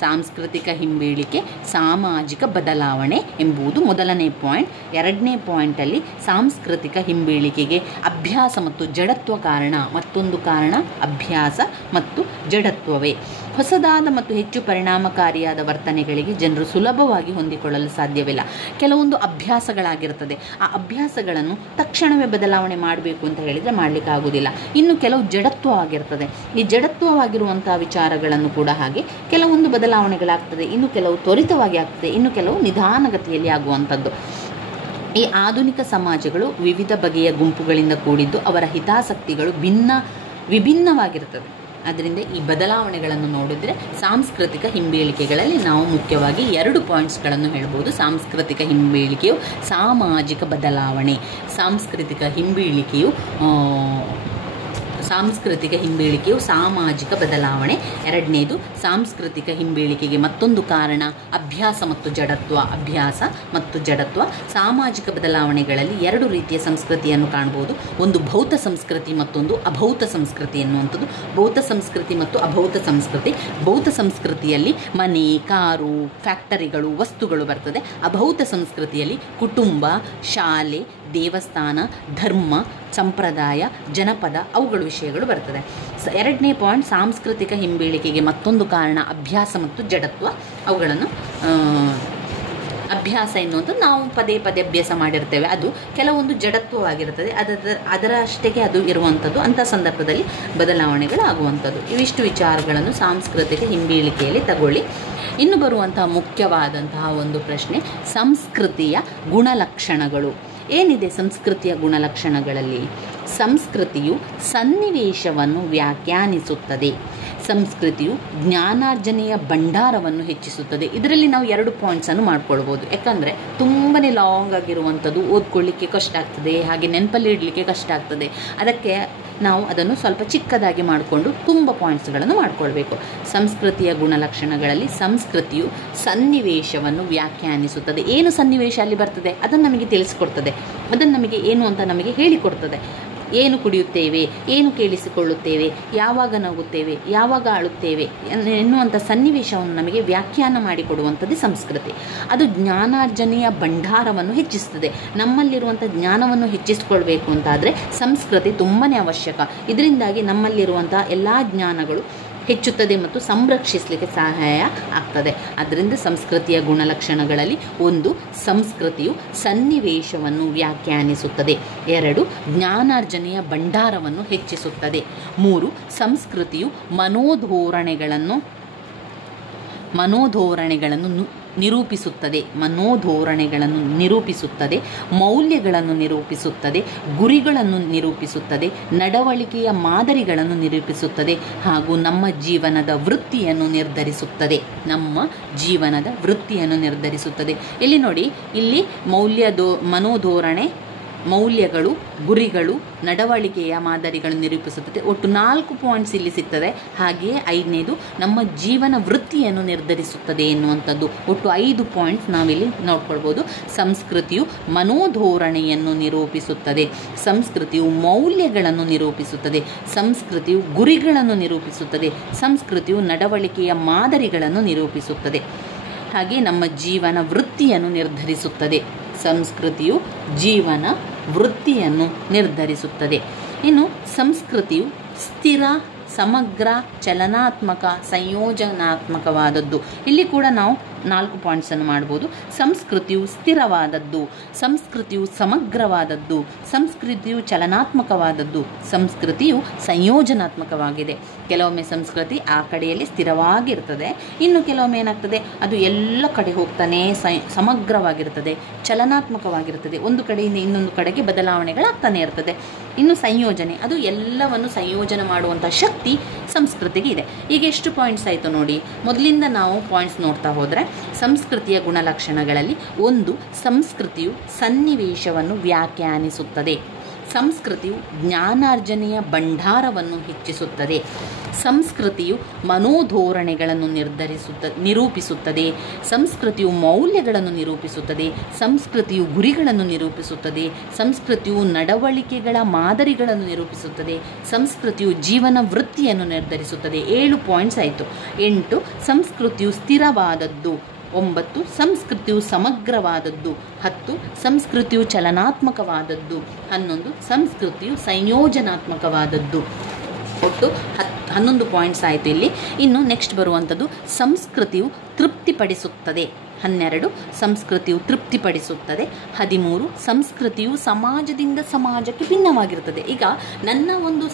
ಸಾಂಸ್ಕೃತಿಕ ಹಿಂಬೀಳಿಕೆ, ಸಾಮಾಜಿಕ ಬದಲಾವಣೆ ಎಂಬುದು ಮೊದಲನೇ ಪಾಯಿಂಟ್. ಎರಡನೇ ಪಾಯಿಂಟಲ್ಲಿ ಸಾಂಸ್ಕೃತಿಕ ಹಿಂಬೀಳಿಕೆಗೆ ಅಭ್ಯಾಸ ಮತ್ತು ಜಡತ್ವ ಕಾರಣ. ಮತ್ತೊಂದು ಕಾರಣ ಅಭ್ಯಾಸ ಮತ್ತು ಜಡತ್ವವೇ. ಹೊಸದಾದ ಮತ್ತು ಹೆಚ್ಚು ಪರಿಣಾಮಕಾರಿಯಾದ ವರ್ತನೆಗಳಿಗೆ ಜನರು ಸುಲಭವಾಗಿ ಹೊಂದಿಕೊಳ್ಳಲು ಸಾಧ್ಯವಿಲ್ಲ. ಕೆಲವೊಂದು ಅಭ್ಯಾಸಗಳಾಗಿರ್ತದೆ, ಆ ಅಭ್ಯಾಸಗಳನ್ನು ತಕ್ಷಣವೇ ಬದಲಾವಣೆ ಮಾಡಬೇಕು ಅಂತ ಹೇಳಿದರೆ ಮಾಡಲಿಕ್ಕೆ ಆಗೋದಿಲ್ಲ. ಇನ್ನು ಕೆಲವು ಜಡತ್ವವಾಗಿರ್ತದೆ, ಈ ಜಡತ್ವವಾಗಿರುವಂಥ ವಿಚಾರಗಳನ್ನು ಕೂಡ ಹಾಗೆ ಕೆಲವೊಂದು ಬದಲಾವಣೆಗಳಾಗ್ತದೆ, ಇನ್ನು ಕೆಲವು ತ್ವರಿತವಾಗಿ ಆಗ್ತದೆ, ಇನ್ನು ಕೆಲವು ನಿಧಾನಗತಿಯಲ್ಲಿ ಆಗುವಂಥದ್ದು. ಈ ಆಧುನಿಕ ಸಮಾಜಗಳು ವಿವಿಧ ಬಗೆಯ ಗುಂಪುಗಳಿಂದ ಕೂಡಿದ್ದು ಅವರ ಹಿತಾಸಕ್ತಿಗಳು ವಿಭಿನ್ನವಾಗಿರ್ತದೆ. ಅದರಿಂದ ಈ ಬದಲಾವಣೆಗಳನ್ನು ನೋಡಿದರೆ ಸಾಂಸ್ಕೃತಿಕ ಹಿಂಬೀಳಿಕೆಗಳಲ್ಲಿ ನಾವು ಮುಖ್ಯವಾಗಿ 2 ಪಾಯಿಂಟ್ಸ್ಗಳನ್ನು ಹೇಳ್ಬೋದು. ಸಾಂಸ್ಕೃತಿಕ ಹಿಂಬೀಳಿಕೆಯು ಸಾಮಾಜಿಕ ಬದಲಾವಣೆ, ಸಾಂಸ್ಕೃತಿಕ ಹಿಂಬೀಳಿಕೆಯು ಸಾಮಾಜಿಕ ಬದಲಾವಣೆ. ಎರಡನೇದು ಸಾಂಸ್ಕೃತಿಕ ಹಿಂಬೀಳಿಕೆಗೆ ಮತ್ತೊಂದು ಕಾರಣ ಅಭ್ಯಾಸ ಮತ್ತು ಜಡತ್ವ. ಅಭ್ಯಾಸ ಮತ್ತು ಜಡತ್ವ. ಸಾಮಾಜಿಕ ಬದಲಾವಣೆಗಳಲ್ಲಿ 2 ರೀತಿಯ ಸಂಸ್ಕೃತಿಯನ್ನು ಕಾಣಬಹುದು. ಒಂದು ಭೌತ ಸಂಸ್ಕೃತಿ, ಮತ್ತೊಂದು ಅಭೌತ ಸಂಸ್ಕೃತಿ ಎನ್ನುವಂಥದ್ದು. ಭೌತ ಸಂಸ್ಕೃತಿ ಮತ್ತು ಅಭೌತ ಸಂಸ್ಕೃತಿ. ಭೌತ ಸಂಸ್ಕೃತಿಯಲ್ಲಿ ಮನೆ, ಕಾರು, ಫ್ಯಾಕ್ಟರಿಗಳು, ವಸ್ತುಗಳು ಬರ್ತದೆ. ಅಭೌತ ಸಂಸ್ಕೃತಿಯಲ್ಲಿ ಕುಟುಂಬ, ಶಾಲೆ, ದೇವಸ್ಥಾನ, ಧರ್ಮ, ಸಂಪ್ರದಾಯ, ಜನಪದ ಅವುಗಳ ವಿಷಯಗಳು ಬರ್ತದೆ. ಎರಡನೇ ಪಾಯಿಂಟ್ ಸಾಂಸ್ಕೃತಿಕ ಹಿಂಬೀಳಿಕೆಗೆ ಮತ್ತೊಂದು ಕಾರಣ ಅಭ್ಯಾಸ ಮತ್ತು ಜಡತ್ವ. ಅವುಗಳನ್ನು ಅಭ್ಯಾಸ ಎನ್ನುವಂಥದ್ದು ನಾವು ಪದೇ ಅಭ್ಯಾಸ ಮಾಡಿರ್ತೇವೆ, ಅದು ಕೆಲವೊಂದು ಜಡತ್ವವಾಗಿರುತ್ತದೆ, ಅದರಷ್ಟಕ್ಕೆ ಅದು ಇರುವಂಥದ್ದು. ಅಂಥ ಸಂದರ್ಭದಲ್ಲಿ ಬದಲಾವಣೆಗಳಾಗುವಂಥದ್ದು. ಇವಿಷ್ಟು ವಿಚಾರಗಳನ್ನು ಸಾಂಸ್ಕೃತಿಕ ಹಿಂಬೀಳಿಕೆಯಲ್ಲಿ ತಗೊಳ್ಳಿ. ಇನ್ನು ಬರುವಂತಹ ಮುಖ್ಯವಾದಂತಹ ಒಂದು ಪ್ರಶ್ನೆ, ಸಂಸ್ಕೃತಿಯ ಗುಣಲಕ್ಷಣಗಳು. ಏನಿದೆ ಸಂಸ್ಕೃತಿಯ ಗುಣಲಕ್ಷಣಗಳಲ್ಲಿ? ಸಂಸ್ಕೃತಿಯು ಸನ್ನಿವೇಶವನ್ನು ವ್ಯಾಖ್ಯಾನಿಸುತ್ತದೆ. ಸಂಸ್ಕೃತಿಯು ಜ್ಞಾನಾರ್ಜನೆಯ ಭಂಡಾರವನ್ನು ಹೆಚ್ಚಿಸುತ್ತದೆ. ಇದರಲ್ಲಿ ನಾವು 2 ಪಾಯಿಂಟ್ಸನ್ನು ಮಾಡ್ಕೊಳ್ಬೋದು. ಯಾಕಂದರೆ ತುಂಬಾ ಲಾಂಗ್ ಆಗಿರುವಂಥದ್ದು ಓದ್ಕೊಳ್ಳಿಕ್ಕೆ ಕಷ್ಟ ಆಗ್ತದೆ, ಹಾಗೆ ನೆನಪಲ್ಲಿ ಇಡಲಿಕ್ಕೆ ಕಷ್ಟ ಆಗ್ತದೆ. ಅದಕ್ಕೆ ನಾವು ಅದನ್ನು ಸ್ವಲ್ಪ ಚಿಕ್ಕದಾಗಿ ಮಾಡಿಕೊಂಡು ತುಂಬ ಪಾಯಿಂಟ್ಸ್ಗಳನ್ನು ಮಾಡ್ಕೊಳ್ಬೇಕು. ಸಂಸ್ಕೃತಿಯ ಗುಣಲಕ್ಷಣಗಳಲ್ಲಿ ಸಂಸ್ಕೃತಿಯು ಸನ್ನಿವೇಶವನ್ನು ವ್ಯಾಖ್ಯಾನಿಸುತ್ತದೆ. ಏನು ಸನ್ನಿವೇಶ ಅಲ್ಲಿ ಬರ್ತದೆ ಅದನ್ನು ನಮಗೆ ತಿಳಿಸಿಕೊಡ್ತದೆ, ಅದನ್ನು ನಮಗೆ ಏನು ಅಂತ ನಮಗೆ ಹೇಳಿಕೊಡ್ತದೆ. ಏನು ಕುಡಿಯುತ್ತೇವೆ, ಏನು ಕೇಳಿಸಿಕೊಳ್ಳುತ್ತೇವೆ, ಯಾವಾಗ ನಗುತ್ತೇವೆ, ಯಾವಾಗ ಅಳುತ್ತೇವೆ ಎನ್ನುವಂಥ ಸನ್ನಿವೇಶವನ್ನು ನಮಗೆ ವ್ಯಾಖ್ಯಾನ ಮಾಡಿಕೊಡುವಂಥದ್ದು ಸಂಸ್ಕೃತಿ. ಅದು ಜ್ಞಾನಾರ್ಜನೆಯ ಭಂಡಾರವನ್ನು ಹೆಚ್ಚಿಸ್ತದೆ. ನಮ್ಮಲ್ಲಿರುವಂಥ ಜ್ಞಾನವನ್ನು ಹೆಚ್ಚಿಸಿಕೊಳ್ಬೇಕು ಅಂತಾದರೆ ಸಂಸ್ಕೃತಿ ತುಂಬಾ ಅವಶ್ಯಕ. ಇದರಿಂದಾಗಿ ನಮ್ಮಲ್ಲಿರುವಂಥ ಎಲ್ಲ ಜ್ಞಾನಗಳು ಹೆಚ್ಚುತ್ತದೆ ಮತ್ತು ಸಂರಕ್ಷಿಸಲಿಕ್ಕೆ ಸಹಾಯ ಆಗ್ತದೆ. ಅದರಿಂದ ಸಂಸ್ಕೃತಿಯ ಗುಣಲಕ್ಷಣಗಳಲ್ಲಿ 1 ಸಂಸ್ಕೃತಿಯು ಸನ್ನಿವೇಶವನ್ನು ವ್ಯಾಖ್ಯಾನಿಸುತ್ತದೆ. 2 ಜ್ಞಾನಾರ್ಜನೆಯ ಭಂಡಾರವನ್ನು ಹೆಚ್ಚಿಸುತ್ತದೆ. 3 ಸಂಸ್ಕೃತಿಯು ಮನೋಧೋರಣೆಗಳನ್ನು ನಿರೂಪಿಸುತ್ತದೆ, ಮನೋಧೋರಣೆಗಳನ್ನು ನಿರೂಪಿಸುತ್ತದೆ, ಮೌಲ್ಯಗಳನ್ನು ನಿರೂಪಿಸುತ್ತದೆ, ಗುರಿಗಳನ್ನು ನಿರೂಪಿಸುತ್ತದೆ, ನಡವಳಿಕೆಯ ಮಾದರಿಗಳನ್ನು ನಿರೂಪಿಸುತ್ತದೆ ಹಾಗೂ ನಮ್ಮ ಜೀವನದ ವೃತ್ತಿಯನ್ನು ನಿರ್ಧರಿಸುತ್ತದೆ. ಇಲ್ಲಿ ನೋಡಿ, ಇಲ್ಲಿ ಮನೋಧೋರಣೆ, ಮೌಲ್ಯಗಳು, ಗುರಿಗಳು, ನಡವಳಿಕೆಯ ಮಾದರಿಗಳನ್ನು ನಿರೂಪಿಸುತ್ತದೆ. ಒಟ್ಟು 4 ಪಾಯಿಂಟ್ಸ್ ಇಲ್ಲಿ ಸಿಗ್ತದೆ. ಹಾಗೆಯೇ 5ನೇದು ನಮ್ಮ ಜೀವನ ವೃತ್ತಿಯನ್ನು ನಿರ್ಧರಿಸುತ್ತದೆ ಎನ್ನುವಂಥದ್ದು. ಒಟ್ಟು 5 ಪಾಯಿಂಟ್ಸ್ ನಾವಿಲ್ಲಿ ನೋಡ್ಕೊಳ್ಬೋದು. ಸಂಸ್ಕೃತಿಯು ಮನೋಧೋರಣೆಯನ್ನು ನಿರೂಪಿಸುತ್ತದೆ, ಸಂಸ್ಕೃತಿಯು ಮೌಲ್ಯಗಳನ್ನು ನಿರೂಪಿಸುತ್ತದೆ, ಸಂಸ್ಕೃತಿಯು ಗುರಿಗಳನ್ನು ನಿರೂಪಿಸುತ್ತದೆ, ಸಂಸ್ಕೃತಿಯು ನಡವಳಿಕೆಯ ಮಾದರಿಗಳನ್ನು ನಿರೂಪಿಸುತ್ತದೆ, ಹಾಗೆ ನಮ್ಮ ಜೀವನ ವೃತ್ತಿಯನ್ನು ನಿರ್ಧರಿಸುತ್ತದೆ. ಸಂಸ್ಕೃತಿಯು ಜೀವನ ವೃತ್ತಿಯನ್ನು ನಿರ್ಧರಿಸುತ್ತದೆ. ಇನ್ನು ಸಂಸ್ಕೃತಿಯು ಸ್ಥಿರ, ಸಮಗ್ರ, ಚಲನಾತ್ಮಕ, ಸಂಯೋಜನಾತ್ಮಕವಾದದ್ದು. ಇಲ್ಲಿ ಕೂಡ ನಾವು 4 ಪಾಯಿಂಟ್ಸನ್ನು ಮಾಡ್ಬೋದು. ಸಂಸ್ಕೃತಿಯು ಸ್ಥಿರವಾದದ್ದು, ಸಂಸ್ಕೃತಿಯು ಸಮಗ್ರವಾದದ್ದು, ಸಂಸ್ಕೃತಿಯು ಚಲನಾತ್ಮಕವಾದದ್ದು, ಸಂಸ್ಕೃತಿಯು ಸಂಯೋಜನಾತ್ಮಕವಾಗಿದೆ. ಕೆಲವೊಮ್ಮೆ ಸಂಸ್ಕೃತಿ ಆ ಕಡೆಯಲ್ಲಿ ಸ್ಥಿರವಾಗಿರ್ತದೆ, ಇನ್ನು ಕೆಲವೊಮ್ಮೆ ಏನಾಗ್ತದೆ, ಅದು ಎಲ್ಲ ಕಡೆ ಹೋಗ್ತಾನೆ ಸಮಗ್ರವಾಗಿರ್ತದೆ, ಚಲನಾತ್ಮಕವಾಗಿರ್ತದೆ, ಒಂದು ಕಡೆಯಿಂದ ಇನ್ನೊಂದು ಕಡೆಗೆ ಬದಲಾವಣೆಗಳಾಗ್ತಾನೆ ಇರ್ತದೆ. ಇನ್ನು ಸಂಯೋಜನೆ, ಅದು ಎಲ್ಲವನ್ನು ಸಂಯೋಜನೆ ಮಾಡುವಂಥ ಶಕ್ತಿ ಸಂಸ್ಕೃತಿಗೆ ಇದೆ. ಈಗ ಎಷ್ಟು ಪಾಯಿಂಟ್ಸ್ ಆಯಿತು ನೋಡಿ. ಮೊದಲಿಂದ ನಾವು ಪಾಯಿಂಟ್ಸ್ ನೋಡ್ತಾ ಹೋದರೆ, ಸಂಸ್ಕೃತಿಯ ಗುಣಲಕ್ಷಣಗಳಲ್ಲಿ 1, ಸಂಸ್ಕೃತಿಯು ಸನ್ನಿವೇಶವನ್ನು ವ್ಯಾಖ್ಯಾನಿಸುತ್ತದೆ, ಸಂಸ್ಕೃತಿಯು ಜ್ಞಾನಾರ್ಜನೆಯ ಭಂಡಾರವನ್ನು ಹೆಚ್ಚಿಸುತ್ತದೆ, ಸಂಸ್ಕೃತಿಯು ಮನೋಧೋರಣೆಗಳನ್ನು ನಿರೂಪಿಸುತ್ತದೆ, ಸಂಸ್ಕೃತಿಯು ಮೌಲ್ಯಗಳನ್ನು ನಿರೂಪಿಸುತ್ತದೆ, ಸಂಸ್ಕೃತಿಯು ಗುರಿಗಳನ್ನು ನಿರೂಪಿಸುತ್ತದೆ, ಸಂಸ್ಕೃತಿಯು ನಡವಳಿಕೆಗಳ ಮಾದರಿಗಳನ್ನು ನಿರೂಪಿಸುತ್ತದೆ, ಸಂಸ್ಕೃತಿಯು ಜೀವನ ವೃತ್ತಿಯನ್ನು ನಿರ್ಧರಿಸುತ್ತದೆ. 7 ಪಾಯಿಂಟ್ಸ್ ಆಯಿತು. 8, ಸಂಸ್ಕೃತಿಯು ಸ್ಥಿರವಾದದ್ದು, 9, ಸಂಸ್ಕೃತಿಯು ಸಮಗ್ರವಾದದ್ದು, 10, ಸಂಸ್ಕೃತಿಯು ಚಲನಾತ್ಮಕವಾದದ್ದು, 11, ಸಂಸ್ಕೃತಿಯು ಸಂಯೋಜನಾತ್ಮಕವಾದದ್ದು. ಒಟ್ಟು 11 ಪಾಯಿಂಟ್ಸ್ ಆಯಿತು ಇಲ್ಲಿ. ಇನ್ನು ನೆಕ್ಸ್ಟ್ ಬರುವಂಥದ್ದು ಸಂಸ್ಕೃತಿಯು ತೃಪ್ತಿಪಡಿಸುತ್ತದೆ. 12, ಸಂಸ್ಕೃತಿಯು ತೃಪ್ತಿಪಡಿಸುತ್ತದೆ. 13, ಸಂಸ್ಕೃತಿಯು ಸಮಾಜದಿಂದ ಸಮಾಜಕ್ಕೆ ಭಿನ್ನವಾಗಿರುತ್ತದೆ. ಈಗ ನನ್ನ ಒಂದು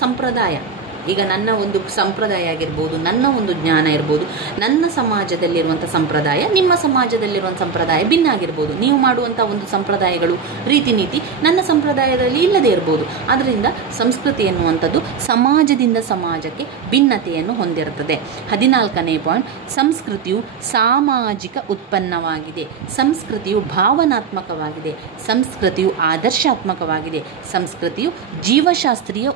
ಸಂಪ್ರದಾಯ ಆಗಿರ್ಬೋದು, ನನ್ನ ಒಂದು ಜ್ಞಾನ ಇರ್ಬೋದು, ನನ್ನ ಸಮಾಜದಲ್ಲಿರುವಂಥ ಸಂಪ್ರದಾಯ ನಿಮ್ಮ ಸಮಾಜದಲ್ಲಿರುವಂಥ ಸಂಪ್ರದಾಯ ಭಿನ್ನ ಆಗಿರ್ಬೋದು. ನೀವು ಮಾಡುವಂಥ ಒಂದು ಸಂಪ್ರದಾಯಗಳು, ರೀತಿ ನೀತಿ ನನ್ನ ಸಂಪ್ರದಾಯದಲ್ಲಿ ಇಲ್ಲದೇ ಇರ್ಬೋದು. ಆದ್ದರಿಂದ ಸಂಸ್ಕೃತಿ ಎನ್ನುವಂಥದ್ದು ಸಮಾಜದಿಂದ ಸಮಾಜಕ್ಕೆ ಭಿನ್ನತೆಯನ್ನು ಹೊಂದಿರುತ್ತದೆ. 14ನೇ ಪಾಯಿಂಟ್, ಸಂಸ್ಕೃತಿಯು ಸಾಮಾಜಿಕ ಉತ್ಪನ್ನವಾಗಿದೆ, ಸಂಸ್ಕೃತಿಯು ಭಾವನಾತ್ಮಕವಾಗಿದೆ, ಸಂಸ್ಕೃತಿಯು ಆದರ್ಶಾತ್ಮಕವಾಗಿದೆ, ಸಂಸ್ಕೃತಿಯು ಜೀವಶಾಸ್ತ್ರೀಯ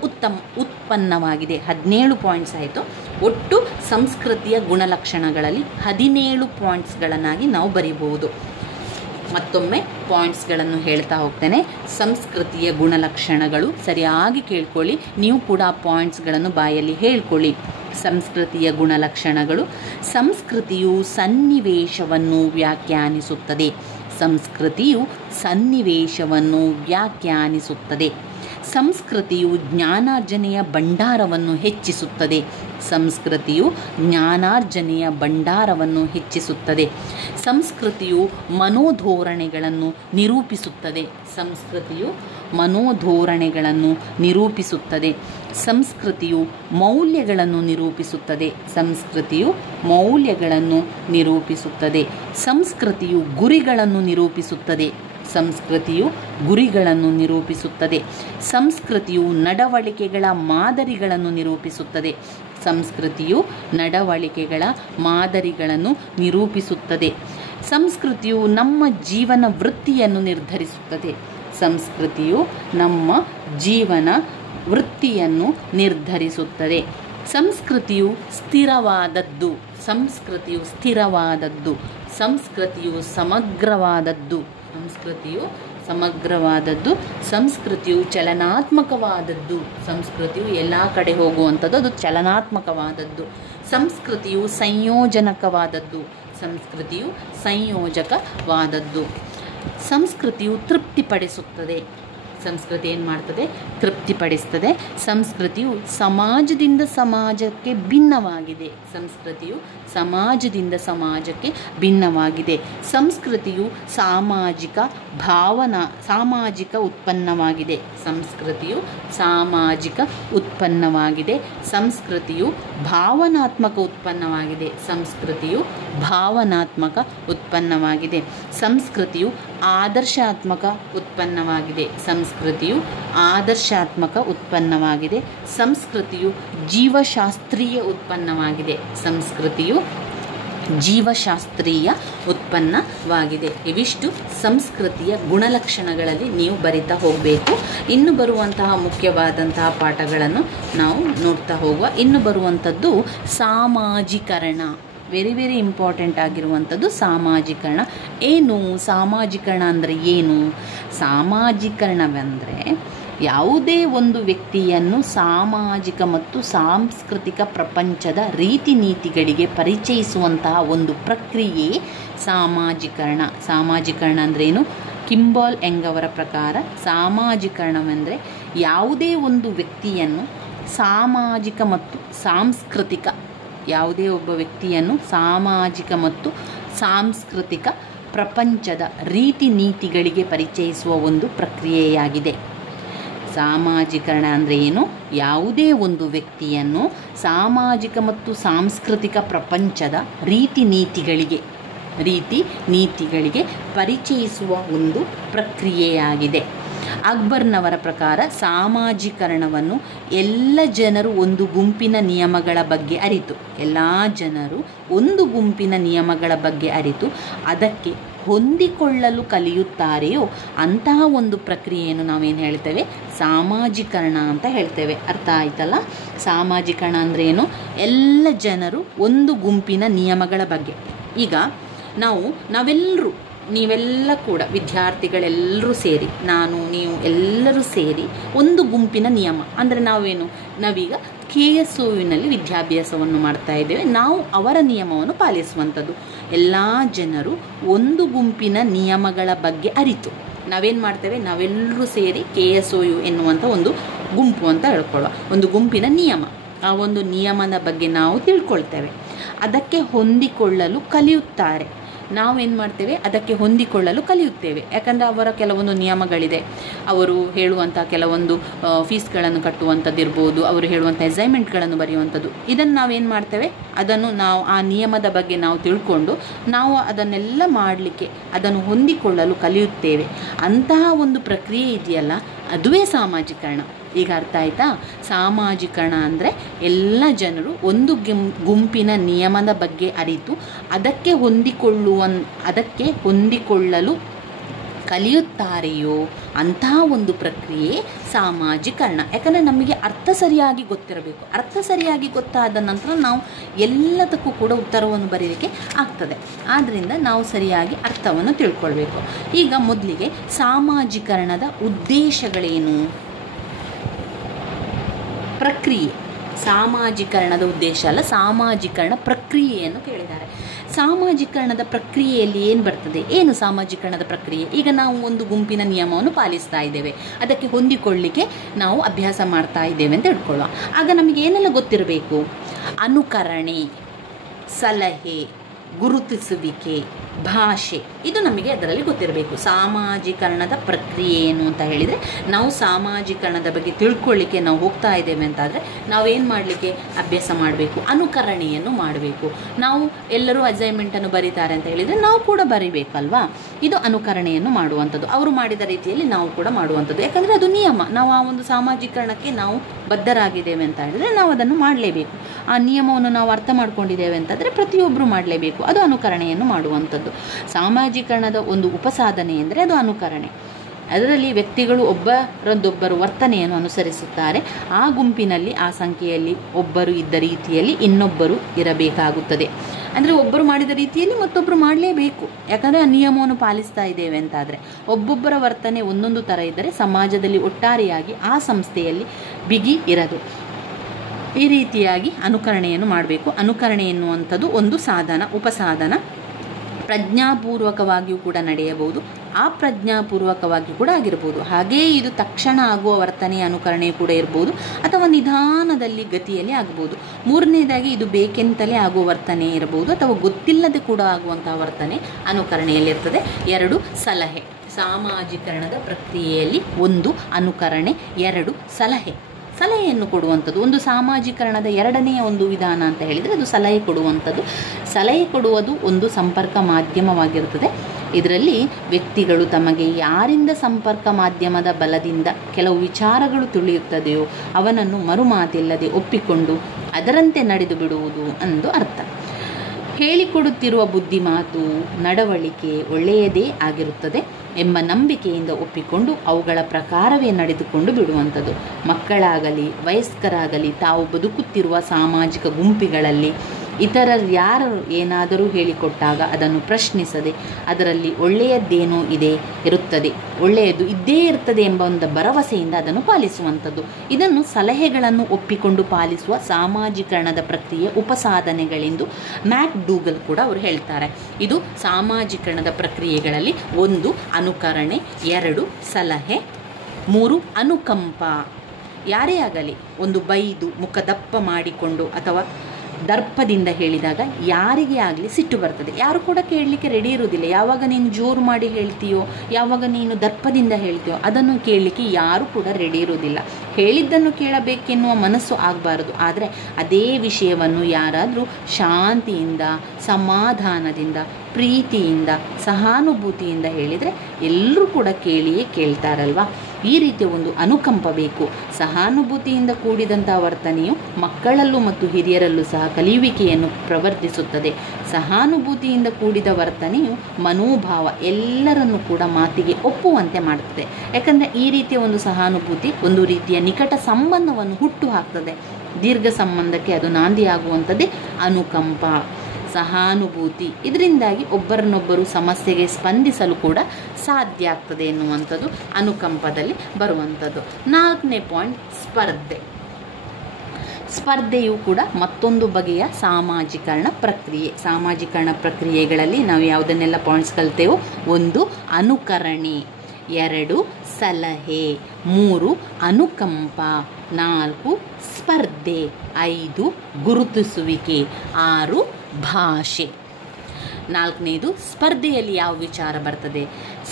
ಉತ್ಪನ್ನವಾಗಿದೆ. 17 ಪಾಯಿಂಟ್ಸ್ ಆಯಿತು. ಒಟ್ಟು ಸಂಸ್ಕೃತಿಯ ಗುಣಲಕ್ಷಣಗಳಲ್ಲಿ 17 ಪಾಯಿಂಟ್ಸ್ಗಳನ್ನಾಗಿ ನಾವು ಬರೀಬಹುದು. ಮತ್ತೊಮ್ಮೆ ಪಾಯಿಂಟ್ಸ್ಗಳನ್ನು ಹೇಳ್ತಾ ಹೋಗ್ತೇನೆ. ಸಂಸ್ಕೃತಿಯ ಗುಣಲಕ್ಷಣಗಳು ಸರಿಯಾಗಿ ಕೇಳ್ಕೊಳ್ಳಿ. ನೀವು ಕೂಡ ಆ ಪಾಯಿಂಟ್ಸ್ಗಳನ್ನು ಬಾಯಲ್ಲಿ ಹೇಳ್ಕೊಳ್ಳಿ. ಸಂಸ್ಕೃತಿಯ ಗುಣಲಕ್ಷಣಗಳು: ಸಂಸ್ಕೃತಿಯು ಸನ್ನಿವೇಶವನ್ನು ವ್ಯಾಖ್ಯಾನಿಸುತ್ತದೆ, ಸಂಸ್ಕೃತಿಯು ಸನ್ನಿವೇಶವನ್ನು ವ್ಯಾಖ್ಯಾನಿಸುತ್ತದೆ, ಸಂಸ್ಕೃತಿಯು ಜ್ಞಾನಾರ್ಜನೆಯ ಭಂಡಾರವನ್ನು ಹೆಚ್ಚಿಸುತ್ತದೆ, ಸಂಸ್ಕೃತಿಯು ಜ್ಞಾನಾರ್ಜನೆಯ ಭಂಡಾರವನ್ನು ಹೆಚ್ಚಿಸುತ್ತದೆ, ಸಂಸ್ಕೃತಿಯು ಮನೋಧೋರಣೆಗಳನ್ನು ನಿರೂಪಿಸುತ್ತದೆ, ಸಂಸ್ಕೃತಿಯು ಮನೋಧೋರಣೆಗಳನ್ನು ನಿರೂಪಿಸುತ್ತದೆ, ಸಂಸ್ಕೃತಿಯು ಮೌಲ್ಯಗಳನ್ನು ನಿರೂಪಿಸುತ್ತದೆ, ಸಂಸ್ಕೃತಿಯು ಮೌಲ್ಯಗಳನ್ನು ನಿರೂಪಿಸುತ್ತದೆ, ಸಂಸ್ಕೃತಿಯು ಗುರಿಗಳನ್ನು ನಿರೂಪಿಸುತ್ತದೆ, ಸಂಸ್ಕೃತಿಯು ಗುರಿಗಳನ್ನು ನಿರೂಪಿಸುತ್ತದೆ, ಸಂಸ್ಕೃತಿಯು ನಡವಳಿಕೆಗಳ ಮಾದರಿಗಳನ್ನು ನಿರೂಪಿಸುತ್ತದೆ, ಸಂಸ್ಕೃತಿಯು ನಡವಳಿಕೆಗಳ ಮಾದರಿಗಳನ್ನು ನಿರೂಪಿಸುತ್ತದೆ, ಸಂಸ್ಕೃತಿಯು ನಮ್ಮ ಜೀವನ ವೃತ್ತಿಯನ್ನು ನಿರ್ಧರಿಸುತ್ತದೆ, ಸಂಸ್ಕೃತಿಯು ನಮ್ಮ ಜೀವನ ವೃತ್ತಿಯನ್ನು ನಿರ್ಧರಿಸುತ್ತದೆ, ಸಂಸ್ಕೃತಿಯು ಸ್ಥಿರವಾದದ್ದು, ಸಂಸ್ಕೃತಿಯು ಸ್ಥಿರವಾದದ್ದು, ಸಂಸ್ಕೃತಿಯು ಸಮಗ್ರವಾದದ್ದು, ಸಂಸ್ಕೃತಿಯು ಸಮಗ್ರವಾದದ್ದು, ಸಂಸ್ಕೃತಿಯು ಚಲನಾತ್ಮಕವಾದದ್ದು, ಸಂಸ್ಕೃತಿಯು ಎಲ್ಲ ಕಡೆ ಹೋಗುವಂಥದ್ದು, ಅದು ಚಲನಾತ್ಮಕವಾದದ್ದು, ಸಂಸ್ಕೃತಿಯು ಸಂಯೋಜನಕವಾದದ್ದು, ಸಂಸ್ಕೃತಿಯು ಸಂಯೋಜಕವಾದದ್ದು, ಸಂಸ್ಕೃತಿಯು ತೃಪ್ತಿಪಡಿಸುತ್ತದೆ, ಸಂಸ್ಕೃತಿ ಏನು ಮಾಡ್ತದೆ? ತೃಪ್ತಿಪಡಿಸ್ತದೆ, ಸಂಸ್ಕೃತಿಯು ಸಮಾಜದಿಂದ ಸಮಾಜಕ್ಕೆ ಭಿನ್ನವಾಗಿದೆ, ಸಂಸ್ಕೃತಿಯು ಸಮಾಜದಿಂದ ಸಮಾಜಕ್ಕೆ ಭಿನ್ನವಾಗಿದೆ, ಸಂಸ್ಕೃತಿಯು ಸಾಮಾಜಿಕ ಉತ್ಪನ್ನವಾಗಿದೆ, ಸಂಸ್ಕೃತಿಯು ಸಾಮಾಜಿಕ ಉತ್ಪನ್ನವಾಗಿದೆ, ಸಂಸ್ಕೃತಿಯು ಭಾವನಾತ್ಮಕ ಉತ್ಪನ್ನವಾಗಿದೆ, ಸಂಸ್ಕೃತಿಯು ಭಾವನಾತ್ಮಕ ಉತ್ಪನ್ನವಾಗಿದೆ. ಸಂಸ್ಕೃತಿಯು ಆದರ್ಶಾತ್ಮಕ ಉತ್ಪನ್ನವಾಗಿದೆ. ಸಂಸ್ಕೃತಿಯು ಆದರ್ಶಾತ್ಮಕ ಉತ್ಪನ್ನವಾಗಿದೆ. ಸಂಸ್ಕೃತಿಯು ಜೀವಶಾಸ್ತ್ರೀಯ ಉತ್ಪನ್ನವಾಗಿದೆ. ಸಂಸ್ಕೃತಿಯು ಜೀವಶಾಸ್ತ್ರೀಯ ಉತ್ಪನ್ನವಾಗಿದೆ. ಇವಿಷ್ಟು ಸಂಸ್ಕೃತಿಯ ಗುಣಲಕ್ಷಣಗಳಲ್ಲಿ ನೀವು ಬರಿತಾ ಹೋಗಬೇಕು. ಇನ್ನು ಬರುವಂತಹ ಮುಖ್ಯವಾದಂತಹ ಪಾಠಗಳನ್ನು ನಾವು ನೋಡ್ತಾ ಹೋಗುವ. ಇನ್ನು ಬರುವಂಥದ್ದು ಸಾಮಾಜೀಕರಣ. ವೆರಿ ವೆರಿ ಇಂಪಾರ್ಟೆಂಟ್ ಆಗಿರುವಂಥದ್ದು ಸಾಮಾಜೀಕರಣ. ಏನು ಸಾಮಾಜೀಕರಣ ಅಂದರೆ ಏನು? ಸಾಮಾಜೀಕರಣವೆಂದರೆ ಯಾವುದೇ ಒಂದು ವ್ಯಕ್ತಿಯನ್ನು ಸಾಮಾಜಿಕ ಮತ್ತು ಸಾಂಸ್ಕೃತಿಕ ಪ್ರಪಂಚದ ರೀತಿ ನೀತಿಗಳಿಗೆ ಪರಿಚಯಿಸುವಂತಹ ಒಂದು ಪ್ರಕ್ರಿಯೆ ಸಾಮಾಜೀಕರಣ. ಸಾಮಾಜೀಕರಣ ಅಂದ್ರೇನು? ಕಿಂಬಾಲ್ ಎಂಗ್ ಅವರ ಪ್ರಕಾರ ಸಾಮಾಜೀಕರಣವೆಂದರೆ ಯಾವುದೇ ಒಂದು ವ್ಯಕ್ತಿಯನ್ನು ಸಾಮಾಜಿಕ ಮತ್ತು ಸಾಂಸ್ಕೃತಿಕ ಯಾವುದೇ ಒಬ್ಬ ವ್ಯಕ್ತಿಯನ್ನು ಸಾಮಾಜಿಕ ಮತ್ತು ಸಾಂಸ್ಕೃತಿಕ ಪ್ರಪಂಚದ ರೀತಿ ನೀತಿಗಳಿಗೆ ಪರಿಚಯಿಸುವ ಒಂದು ಪ್ರಕ್ರಿಯೆಯಾಗಿದೆ. ಸಾಮಾಜೀಕರಣ ಅಂದರೆ ಏನು? ಯಾವುದೇ ಒಂದು ವ್ಯಕ್ತಿಯನ್ನು ಸಾಮಾಜಿಕ ಮತ್ತು ಸಾಂಸ್ಕೃತಿಕ ಪ್ರಪಂಚದ ರೀತಿ ನೀತಿಗಳಿಗೆ ಪರಿಚಯಿಸುವ ಒಂದು ಪ್ರಕ್ರಿಯೆಯಾಗಿದೆ. ಅಕ್ಬರ್ನವರ ಪ್ರಕಾರ ಸಾಮಾಜೀಕರಣವನ್ನು ಎಲ್ಲ ಜನರು ಒಂದು ಗುಂಪಿನ ನಿಯಮಗಳ ಬಗ್ಗೆ ಅರಿತು ಅದಕ್ಕೆ ಹೊಂದಿಕೊಳ್ಳಲು ಕಲಿಯುತ್ತಾರೆಯೋ ಅಂತಹ ಒಂದು ಪ್ರಕ್ರಿಯೆಯನ್ನು ನಾವೇನು ಹೇಳ್ತೇವೆ? ಸಾಮಾಜೀಕರಣ ಅಂತ ಹೇಳ್ತೇವೆ. ಅರ್ಥ ಆಯ್ತಲ್ಲ? ಸಾಮಾಜೀಕರಣ ಅಂದ್ರೇನು? ಎಲ್ಲ ಜನರು ಒಂದು ಗುಂಪಿನ ನಿಯಮಗಳ ಬಗ್ಗೆ. ಈಗ ನೀವೆಲ್ಲ ಕೂಡ ವಿದ್ಯಾರ್ಥಿಗಳೆಲ್ಲರೂ ಸೇರಿ, ನಾನು ನೀವು ಎಲ್ಲರೂ ಸೇರಿ ಒಂದು ಗುಂಪಿನ ನಿಯಮ ಅಂದರೆ ನಾವೀಗ KSOUನಲ್ಲಿ ವಿದ್ಯಾಭ್ಯಾಸವನ್ನು ಮಾಡ್ತಾ ಇದ್ದೇವೆ. ನಾವು ಅವರ ನಿಯಮವನ್ನು ಪಾಲಿಸುವಂಥದ್ದು. ಎಲ್ಲ ಜನರು ಒಂದು ಗುಂಪಿನ ನಿಯಮಗಳ ಬಗ್ಗೆ ಅರಿತು ನಾವೇನು ಮಾಡ್ತೇವೆ? ನಾವೆಲ್ಲರೂ ಸೇರಿ KSOU ಎನ್ನುವಂಥ ಒಂದು ಗುಂಪು ಅಂತ ಹೇಳ್ಕೊಳ್ಳುವ ಒಂದು ಗುಂಪಿನ ನಿಯಮ. ಆ ಒಂದು ನಿಯಮದ ಬಗ್ಗೆ ನಾವು ತಿಳ್ಕೊಳ್ತೇವೆ. ಅದಕ್ಕೆ ಹೊಂದಿಕೊಳ್ಳಲು ಕಲಿಯುತ್ತಾರೆ. ನಾವೇನು ಮಾಡ್ತೇವೆ? ಅದಕ್ಕೆ ಹೊಂದಿಕೊಳ್ಳಲು ಕಲಿಯುತ್ತೇವೆ. ಯಾಕಂದರೆ ಅವರ ಕೆಲವೊಂದು ನಿಯಮಗಳಿದೆ. ಅವರು ಹೇಳುವಂಥ ಕೆಲವೊಂದು ಫೀಸ್ಗಳನ್ನು ಕಟ್ಟುವಂಥದ್ದಿರ್ಬೋದು, ಅವರು ಹೇಳುವಂಥ ಅಸೈನ್ಮೆಂಟ್ಗಳನ್ನು ಬರೆಯುವಂಥದ್ದು. ಇದನ್ನು ನಾವೇನು ಮಾಡ್ತೇವೆ? ನಾವು ಆ ನಿಯಮದ ಬಗ್ಗೆ ನಾವು ತಿಳ್ಕೊಂಡು ನಾವು ಅದನ್ನೆಲ್ಲ ಮಾಡಲಿಕ್ಕೆ ಅದನ್ನು ಹೊಂದಿಕೊಳ್ಳಲು ಕಲಿಯುತ್ತೇವೆ. ಅಂತಹ ಒಂದು ಪ್ರಕ್ರಿಯೆ ಇದೆಯಲ್ಲ, ಅದುವೇ ಸಾಮಾಜೀಕರಣ. ಈಗ ಅರ್ಥ ಆಯ್ತಾ? ಸಾಮಾಜೀಕರಣ ಅಂದರೆ ಎಲ್ಲ ಜನರು ಒಂದು ಗುಂಪಿನ ನಿಯಮದ ಬಗ್ಗೆ ಅರಿತು ಅದಕ್ಕೆ ಹೊಂದಿಕೊಳ್ಳಲು ಕಲಿಯುತ್ತಾರೆಯೋ ಅಂತಹ ಒಂದು ಪ್ರಕ್ರಿಯೆ ಸಾಮಾಜೀಕರಣ. ಯಾಕಂದರೆ ನಮಗೆ ಅರ್ಥ ಸರಿಯಾಗಿ ಗೊತ್ತಿರಬೇಕು. ಅರ್ಥ ಸರಿಯಾಗಿ ಗೊತ್ತಾದ ನಂತರ ನಾವು ಎಲ್ಲದಕ್ಕೂ ಕೂಡ ಉತ್ತರವನ್ನು ಬರೀಲಿಕ್ಕೆ ಆಗ್ತದೆ. ಆದ್ದರಿಂದ ನಾವು ಸರಿಯಾಗಿ ಅರ್ಥವನ್ನು ತಿಳ್ಕೊಳ್ಬೇಕು. ಈಗ ಮೊದಲಿಗೆ ಸಾಮಾಜೀಕರಣದ ಉದ್ದೇಶಗಳೇನು? ಪ್ರಕ್ರಿಯೆ. ಸಾಮಾಜೀಕರಣದ ಉದ್ದೇಶ ಅಲ್ಲ, ಸಾಮಾಜೀಕರಣ ಪ್ರಕ್ರಿಯೆಯನ್ನು ಕೇಳಿದ್ದಾರೆ. ಸಾಮಾಜೀಕರಣದ ಪ್ರಕ್ರಿಯೆಯಲ್ಲಿ ಏನು ಬರ್ತದೆ? ಏನು ಸಾಮಾಜೀಕರಣದ ಪ್ರಕ್ರಿಯೆ? ಈಗ ನಾವು ಒಂದು ಗುಂಪಿನ ನಿಯಮವನ್ನು ಪಾಲಿಸ್ತಾ ಇದ್ದೇವೆ, ಅದಕ್ಕೆ ಹೊಂದಿಕೊಳ್ಳಿಕ್ಕೆ ನಾವು ಅಭ್ಯಾಸ ಮಾಡ್ತಾ ಇದ್ದೇವೆ ಅಂತ ಹೇಳ್ಕೊಳ್ಳುವ. ಆಗ ನಮಗೆ ಏನೆಲ್ಲ ಗೊತ್ತಿರಬೇಕು? ಅನುಕರಣೆ, ಸಲಹೆ, ಗುರುತಿಸುವಿಕೆ, ಭಾಷೆ, ಇದು ನಮಗೆ ಅದರಲ್ಲಿ ಗೊತ್ತಿರಬೇಕು. ಸಾಮಾಜೀಕರಣದ ಪ್ರಕ್ರಿಯೆ ಏನು ಅಂತ ಹೇಳಿದರೆ, ನಾವು ಸಾಮಾಜೀಕರಣದ ಬಗ್ಗೆ ತಿಳ್ಕೊಳ್ಳಿಕ್ಕೆ ನಾವು ಹೋಗ್ತಾ ಇದ್ದೇವೆ ಅಂತಾದರೆ ನಾವೇನು ಮಾಡಲಿಕ್ಕೆ ಅಭ್ಯಾಸ ಮಾಡಬೇಕು? ಅನುಕರಣೆಯನ್ನು ಮಾಡಬೇಕು. ನಾವು ಎಲ್ಲರೂ ಅಸೈನ್ಮೆಂಟನ್ನು ಬರೀತಾರೆ ಅಂತ ಹೇಳಿದರೆ ನಾವು ಕೂಡ ಬರೀಬೇಕಲ್ವಾ? ಇದು ಅನುಕರಣೆಯನ್ನು ಮಾಡುವಂಥದ್ದು. ಅವರು ಮಾಡಿದ ರೀತಿಯಲ್ಲಿ ನಾವು ಕೂಡ ಮಾಡುವಂಥದ್ದು. ಯಾಕಂದರೆ ಅದು ನಿಯಮ. ನಾವು ಆ ಒಂದು ಸಾಮಾಜೀಕರಣಕ್ಕೆ ನಾವು ಬದ್ಧರಾಗಿದ್ದೇವೆ ಅಂತ ಹೇಳಿದರೆ ನಾವು ಅದನ್ನು ಮಾಡಲೇಬೇಕು. ಆ ನಿಯಮವನ್ನು ನಾವು ಅರ್ಥ ಮಾಡ್ಕೊಂಡಿದ್ದೇವೆ ಅಂತಂದರೆ ಪ್ರತಿಯೊಬ್ಬರು ಮಾಡಲೇಬೇಕು. ಅದು ಅನುಕರಣೆಯನ್ನು ಮಾಡುವಂಥದ್ದು. ಸಾಮಾಜೀಕರಣದ ಒಂದು ಉಪಸಾಧನೆ ಎಂದರೆ ಅದು ಅನುಕರಣೆ. ಅದರಲ್ಲಿ ವ್ಯಕ್ತಿಗಳು ಒಬ್ಬರದ್ದೊಬ್ಬರು ವರ್ತನೆಯನ್ನು ಅನುಸರಿಸುತ್ತಾರೆ. ಆ ಗುಂಪಿನಲ್ಲಿ ಆ ಸಂಖ್ಯೆಯಲ್ಲಿ ಒಬ್ಬರು ಇದ್ದ ರೀತಿಯಲ್ಲಿ ಇನ್ನೊಬ್ಬರು ಇರಬೇಕಾಗುತ್ತದೆ. ಅಂದರೆ ಒಬ್ಬರು ಮಾಡಿದ ರೀತಿಯಲ್ಲಿ ಮತ್ತೊಬ್ಬರು ಮಾಡಲೇಬೇಕು. ಯಾಕಂದರೆ ಆ ನಿಯಮವನ್ನು ಪಾಲಿಸ್ತಾ ಇದ್ದೇವೆ ಅಂತಾದರೆ. ಒಬ್ಬೊಬ್ಬರ ವರ್ತನೆ ಒಂದೊಂದು ಥರ ಇದ್ದರೆ ಸಮಾಜದಲ್ಲಿ ಒಟ್ಟಾರೆಯಾಗಿ ಆ ಸಂಸ್ಥೆಯಲ್ಲಿ ಬಿಗಿ ಇರದು. ಈ ರೀತಿಯಾಗಿ ಅನುಕರಣೆಯನ್ನು ಮಾಡಬೇಕು. ಅನುಕರಣೆ ಎನ್ನುವಂಥದ್ದು ಒಂದು ಸಾಧನ, ಉಪಸಾಧನ. ಪ್ರಜ್ಞಾಪೂರ್ವಕವಾಗಿಯೂ ಕೂಡ ನಡೆಯಬಹುದು, ಅಪ್ರಜ್ಞಾಪೂರ್ವಕವಾಗಿಯೂ ಕೂಡ ಆಗಿರ್ಬೋದು. ಹಾಗೆಯೇ ಇದು ತಕ್ಷಣ ಆಗುವ ವರ್ತನೆಯ ಅನುಕರಣೆ ಕೂಡ ಇರ್ಬೋದು, ಅಥವಾ ನಿಧಾನದಲ್ಲಿ ಗತಿಯಲ್ಲಿ ಆಗ್ಬೋದು. ಮೂರನೇದಾಗಿ ಇದು ಬೇಕೆಂತಲೇ ಆಗುವ ವರ್ತನೆ ಇರಬಹುದು, ಅಥವಾ ಗೊತ್ತಿಲ್ಲದೆ ಕೂಡ ಆಗುವಂತಹ ವರ್ತನೆ ಅನುಕರಣೆಯಲ್ಲಿರ್ತದೆ. 2 ಸಲಹೆ. ಸಾಮಾಜೀಕರಣದ ಪ್ರಕ್ರಿಯೆಯಲ್ಲಿ 1 ಅನುಕರಣೆ, 2 ಸಲಹೆ. ಸಲಹೆಯನ್ನು ಕೊಡುವಂಥದ್ದು. ಒಂದು ಸಾಮಾಜೀಕರಣದ ಎರಡನೆಯ ಒಂದು ವಿಧಾನ ಅಂತ ಹೇಳಿದರೆ ಅದು ಸಲಹೆ ಕೊಡುವಂಥದ್ದು. ಸಲಹೆ ಕೊಡುವುದು ಒಂದು ಸಂಪರ್ಕ ಮಾಧ್ಯಮವಾಗಿರುತ್ತದೆ. ಇದರಲ್ಲಿ ವ್ಯಕ್ತಿಗಳು ತಮಗೆ ಯಾರಿಂದ ಸಂಪರ್ಕ ಮಾಧ್ಯಮದ ಬಲದಿಂದ ಕೆಲವು ವಿಚಾರಗಳು ತಿಳಿಯುತ್ತದೆಯೋ ಅವನನ್ನು ಮರುಮಾತಿಲ್ಲದೆ ಒಪ್ಪಿಕೊಂಡು ಅದರಂತೆ ನಡೆದು ಬಿಡುವುದು ಎಂದು ಅರ್ಥ. ಹೇಳಿಕೊಡುತ್ತಿರುವ ಬುದ್ಧಿಮಾತು ನಡವಳಿಕೆ ಒಳ್ಳೆಯದೇ ಆಗಿರುತ್ತದೆ ಎಂಬ ನಂಬಿಕೆಯಿಂದ ಒಪ್ಪಿಕೊಂಡು ಅವುಗಳ ಪ್ರಕಾರವೇ ನಡೆದುಕೊಂಡು ಬಿಡುವಂಥದ್ದು. ಮಕ್ಕಳಾಗಲಿ ವಯಸ್ಕರಾಗಲಿ ತಾವು ಬದುಕುತ್ತಿರುವ ಸಾಮಾಜಿಕ ಗುಂಪುಗಳಲ್ಲಿ ಇತರರು ಯಾರು ಏನಾದರೂ ಹೇಳಿಕೊಟ್ಟಾಗ ಅದನ್ನು ಪ್ರಶ್ನಿಸದೆ ಅದರಲ್ಲಿ ಒಳ್ಳೆಯದ್ದೇನೋ ಇರುತ್ತದೆ, ಒಳ್ಳೆಯದು ಇದ್ದೇ ಇರ್ತದೆ ಎಂಬ ಒಂದು ಭರವಸೆಯಿಂದ ಅದನ್ನು ಪಾಲಿಸುವಂಥದ್ದು. ಇದನ್ನು ಸಲಹೆಗಳನ್ನು ಒಪ್ಪಿಕೊಂಡು ಪಾಲಿಸುವ ಸಾಮಾಜೀಕರಣದ ಪ್ರಕ್ರಿಯೆ ಉಪಸಾಧನೆಗಳೆಂದು ಮ್ಯಾಕ್ಡೂಗಲ್ ಕೂಡ ಅವರು ಹೇಳ್ತಾರೆ. ಇದು ಸಾಮಾಜೀಕರಣದ ಪ್ರಕ್ರಿಯೆಗಳಲ್ಲಿ 1 ಅನುಕರಣೆ, 2 ಸಲಹೆ, 3 ಅನುಕಂಪ. ಯಾರೇ ಆಗಲಿ ಒಂದು ಬೈದು ಮುಖ ದಪ್ಪ ಮಾಡಿಕೊಂಡು ಅಥವಾ ದರ್ಪದಿಂದ ಹೇಳಿದಾಗ ಯಾರಿಗೆ ಆಗಲಿ ಸಿಟ್ಟು ಬರ್ತದೆ. ಯಾರು ಕೂಡ ಕೇಳಲಿಕ್ಕೆ ರೆಡಿ ಇರುವುದಿಲ್ಲ. ಯಾವಾಗ ನೀನು ಜೋರು ಮಾಡಿ ಹೇಳ್ತೀಯೋ, ಯಾವಾಗ ನೀನು ದರ್ಪದಿಂದ ಹೇಳ್ತೀಯೋ ಅದನ್ನು ಕೇಳಲಿಕ್ಕೆ ಯಾರು ಕೂಡ ರೆಡಿ ಇರುವುದಿಲ್ಲ. ಹೇಳಿದ್ದನ್ನು ಕೇಳಬೇಕೆನ್ನುವ ಮನಸ್ಸು ಆಗಬಾರದು. ಆದರೆ ಅದೇ ವಿಷಯವನ್ನು ಯಾರಾದರೂ ಶಾಂತಿಯಿಂದ, ಸಮಾಧಾನದಿಂದ, ಪ್ರೀತಿಯಿಂದ, ಸಹಾನುಭೂತಿಯಿಂದ ಹೇಳಿದರೆ ಎಲ್ಲರೂ ಕೂಡ ಕೇಳಿಯೇ ಕೇಳ್ತಾರಲ್ವ. ಈ ರೀತಿಯ ಒಂದು ಅನುಕಂಪ ಬೇಕು. ಸಹಾನುಭೂತಿಯಿಂದ ಕೂಡಿದಂಥ ವರ್ತನೆಯು ಮಕ್ಕಳಲ್ಲೂ ಮತ್ತು ಹಿರಿಯರಲ್ಲೂ ಸಹ ಕಲಿಯುವಿಕೆಯನ್ನು ಪ್ರವರ್ತಿಸುತ್ತದೆ. ಸಹಾನುಭೂತಿಯಿಂದ ಕೂಡಿದ ವರ್ತನೆಯು ಮನೋಭಾವ ಎಲ್ಲರನ್ನೂ ಕೂಡ ಮಾತಿಗೆ ಒಪ್ಪುವಂತೆ ಮಾಡುತ್ತದೆ. ಯಾಕಂದರೆ ಈ ರೀತಿಯ ಒಂದು ಸಹಾನುಭೂತಿ ಒಂದು ರೀತಿಯ ನಿಕಟ ಸಂಬಂಧವನ್ನು ಹುಟ್ಟು ಹಾಕ್ತದೆ. ದೀರ್ಘ ಸಂಬಂಧಕ್ಕೆ ಅದು ನಾಂದಿಯಾಗುವಂಥದ್ದೇ ಅನುಕಂಪ, ಸಹಾನುಭೂತಿ. ಇದರಿಂದಾಗಿ ಒಬ್ಬರನ್ನೊಬ್ಬರು ಸಮಸ್ಯೆಗೆ ಸ್ಪಂದಿಸಲು ಕೂಡ ಸಾಧ್ಯ ಆಗ್ತದೆ ಎನ್ನುವಂಥದ್ದು ಅನುಕಂಪದಲ್ಲಿ ಬರುವಂಥದ್ದು. 4ನೇ ಪಾಯಿಂಟ್ ಸ್ಪರ್ಧೆ. ಸ್ಪರ್ಧೆಯು ಕೂಡ ಮತ್ತೊಂದು ಬಗೆಯ ಸಾಮಾಜೀಕರಣ ಪ್ರಕ್ರಿಯೆ. ಸಾಮಾಜೀಕರಣ ಪ್ರಕ್ರಿಯೆಗಳಲ್ಲಿ ನಾವು ಯಾವುದನ್ನೆಲ್ಲ ಪಾಯಿಂಟ್ಸ್ ಕಲ್ತೇವೋ 1 ಅನುಕರಣೆ, 2 ಸಲಹೆ, 3 ಅನುಕಂಪ, 4 ಸ್ಪರ್ಧೆ, 5 ಗುರುತಿಸುವಿಕೆ, 6 ಭಾಷೆ. 4ನೇದು ಸ್ಪರ್ಧೆಯಲ್ಲಿ ಯಾವ ವಿಚಾರ ಬರ್ತದೆ?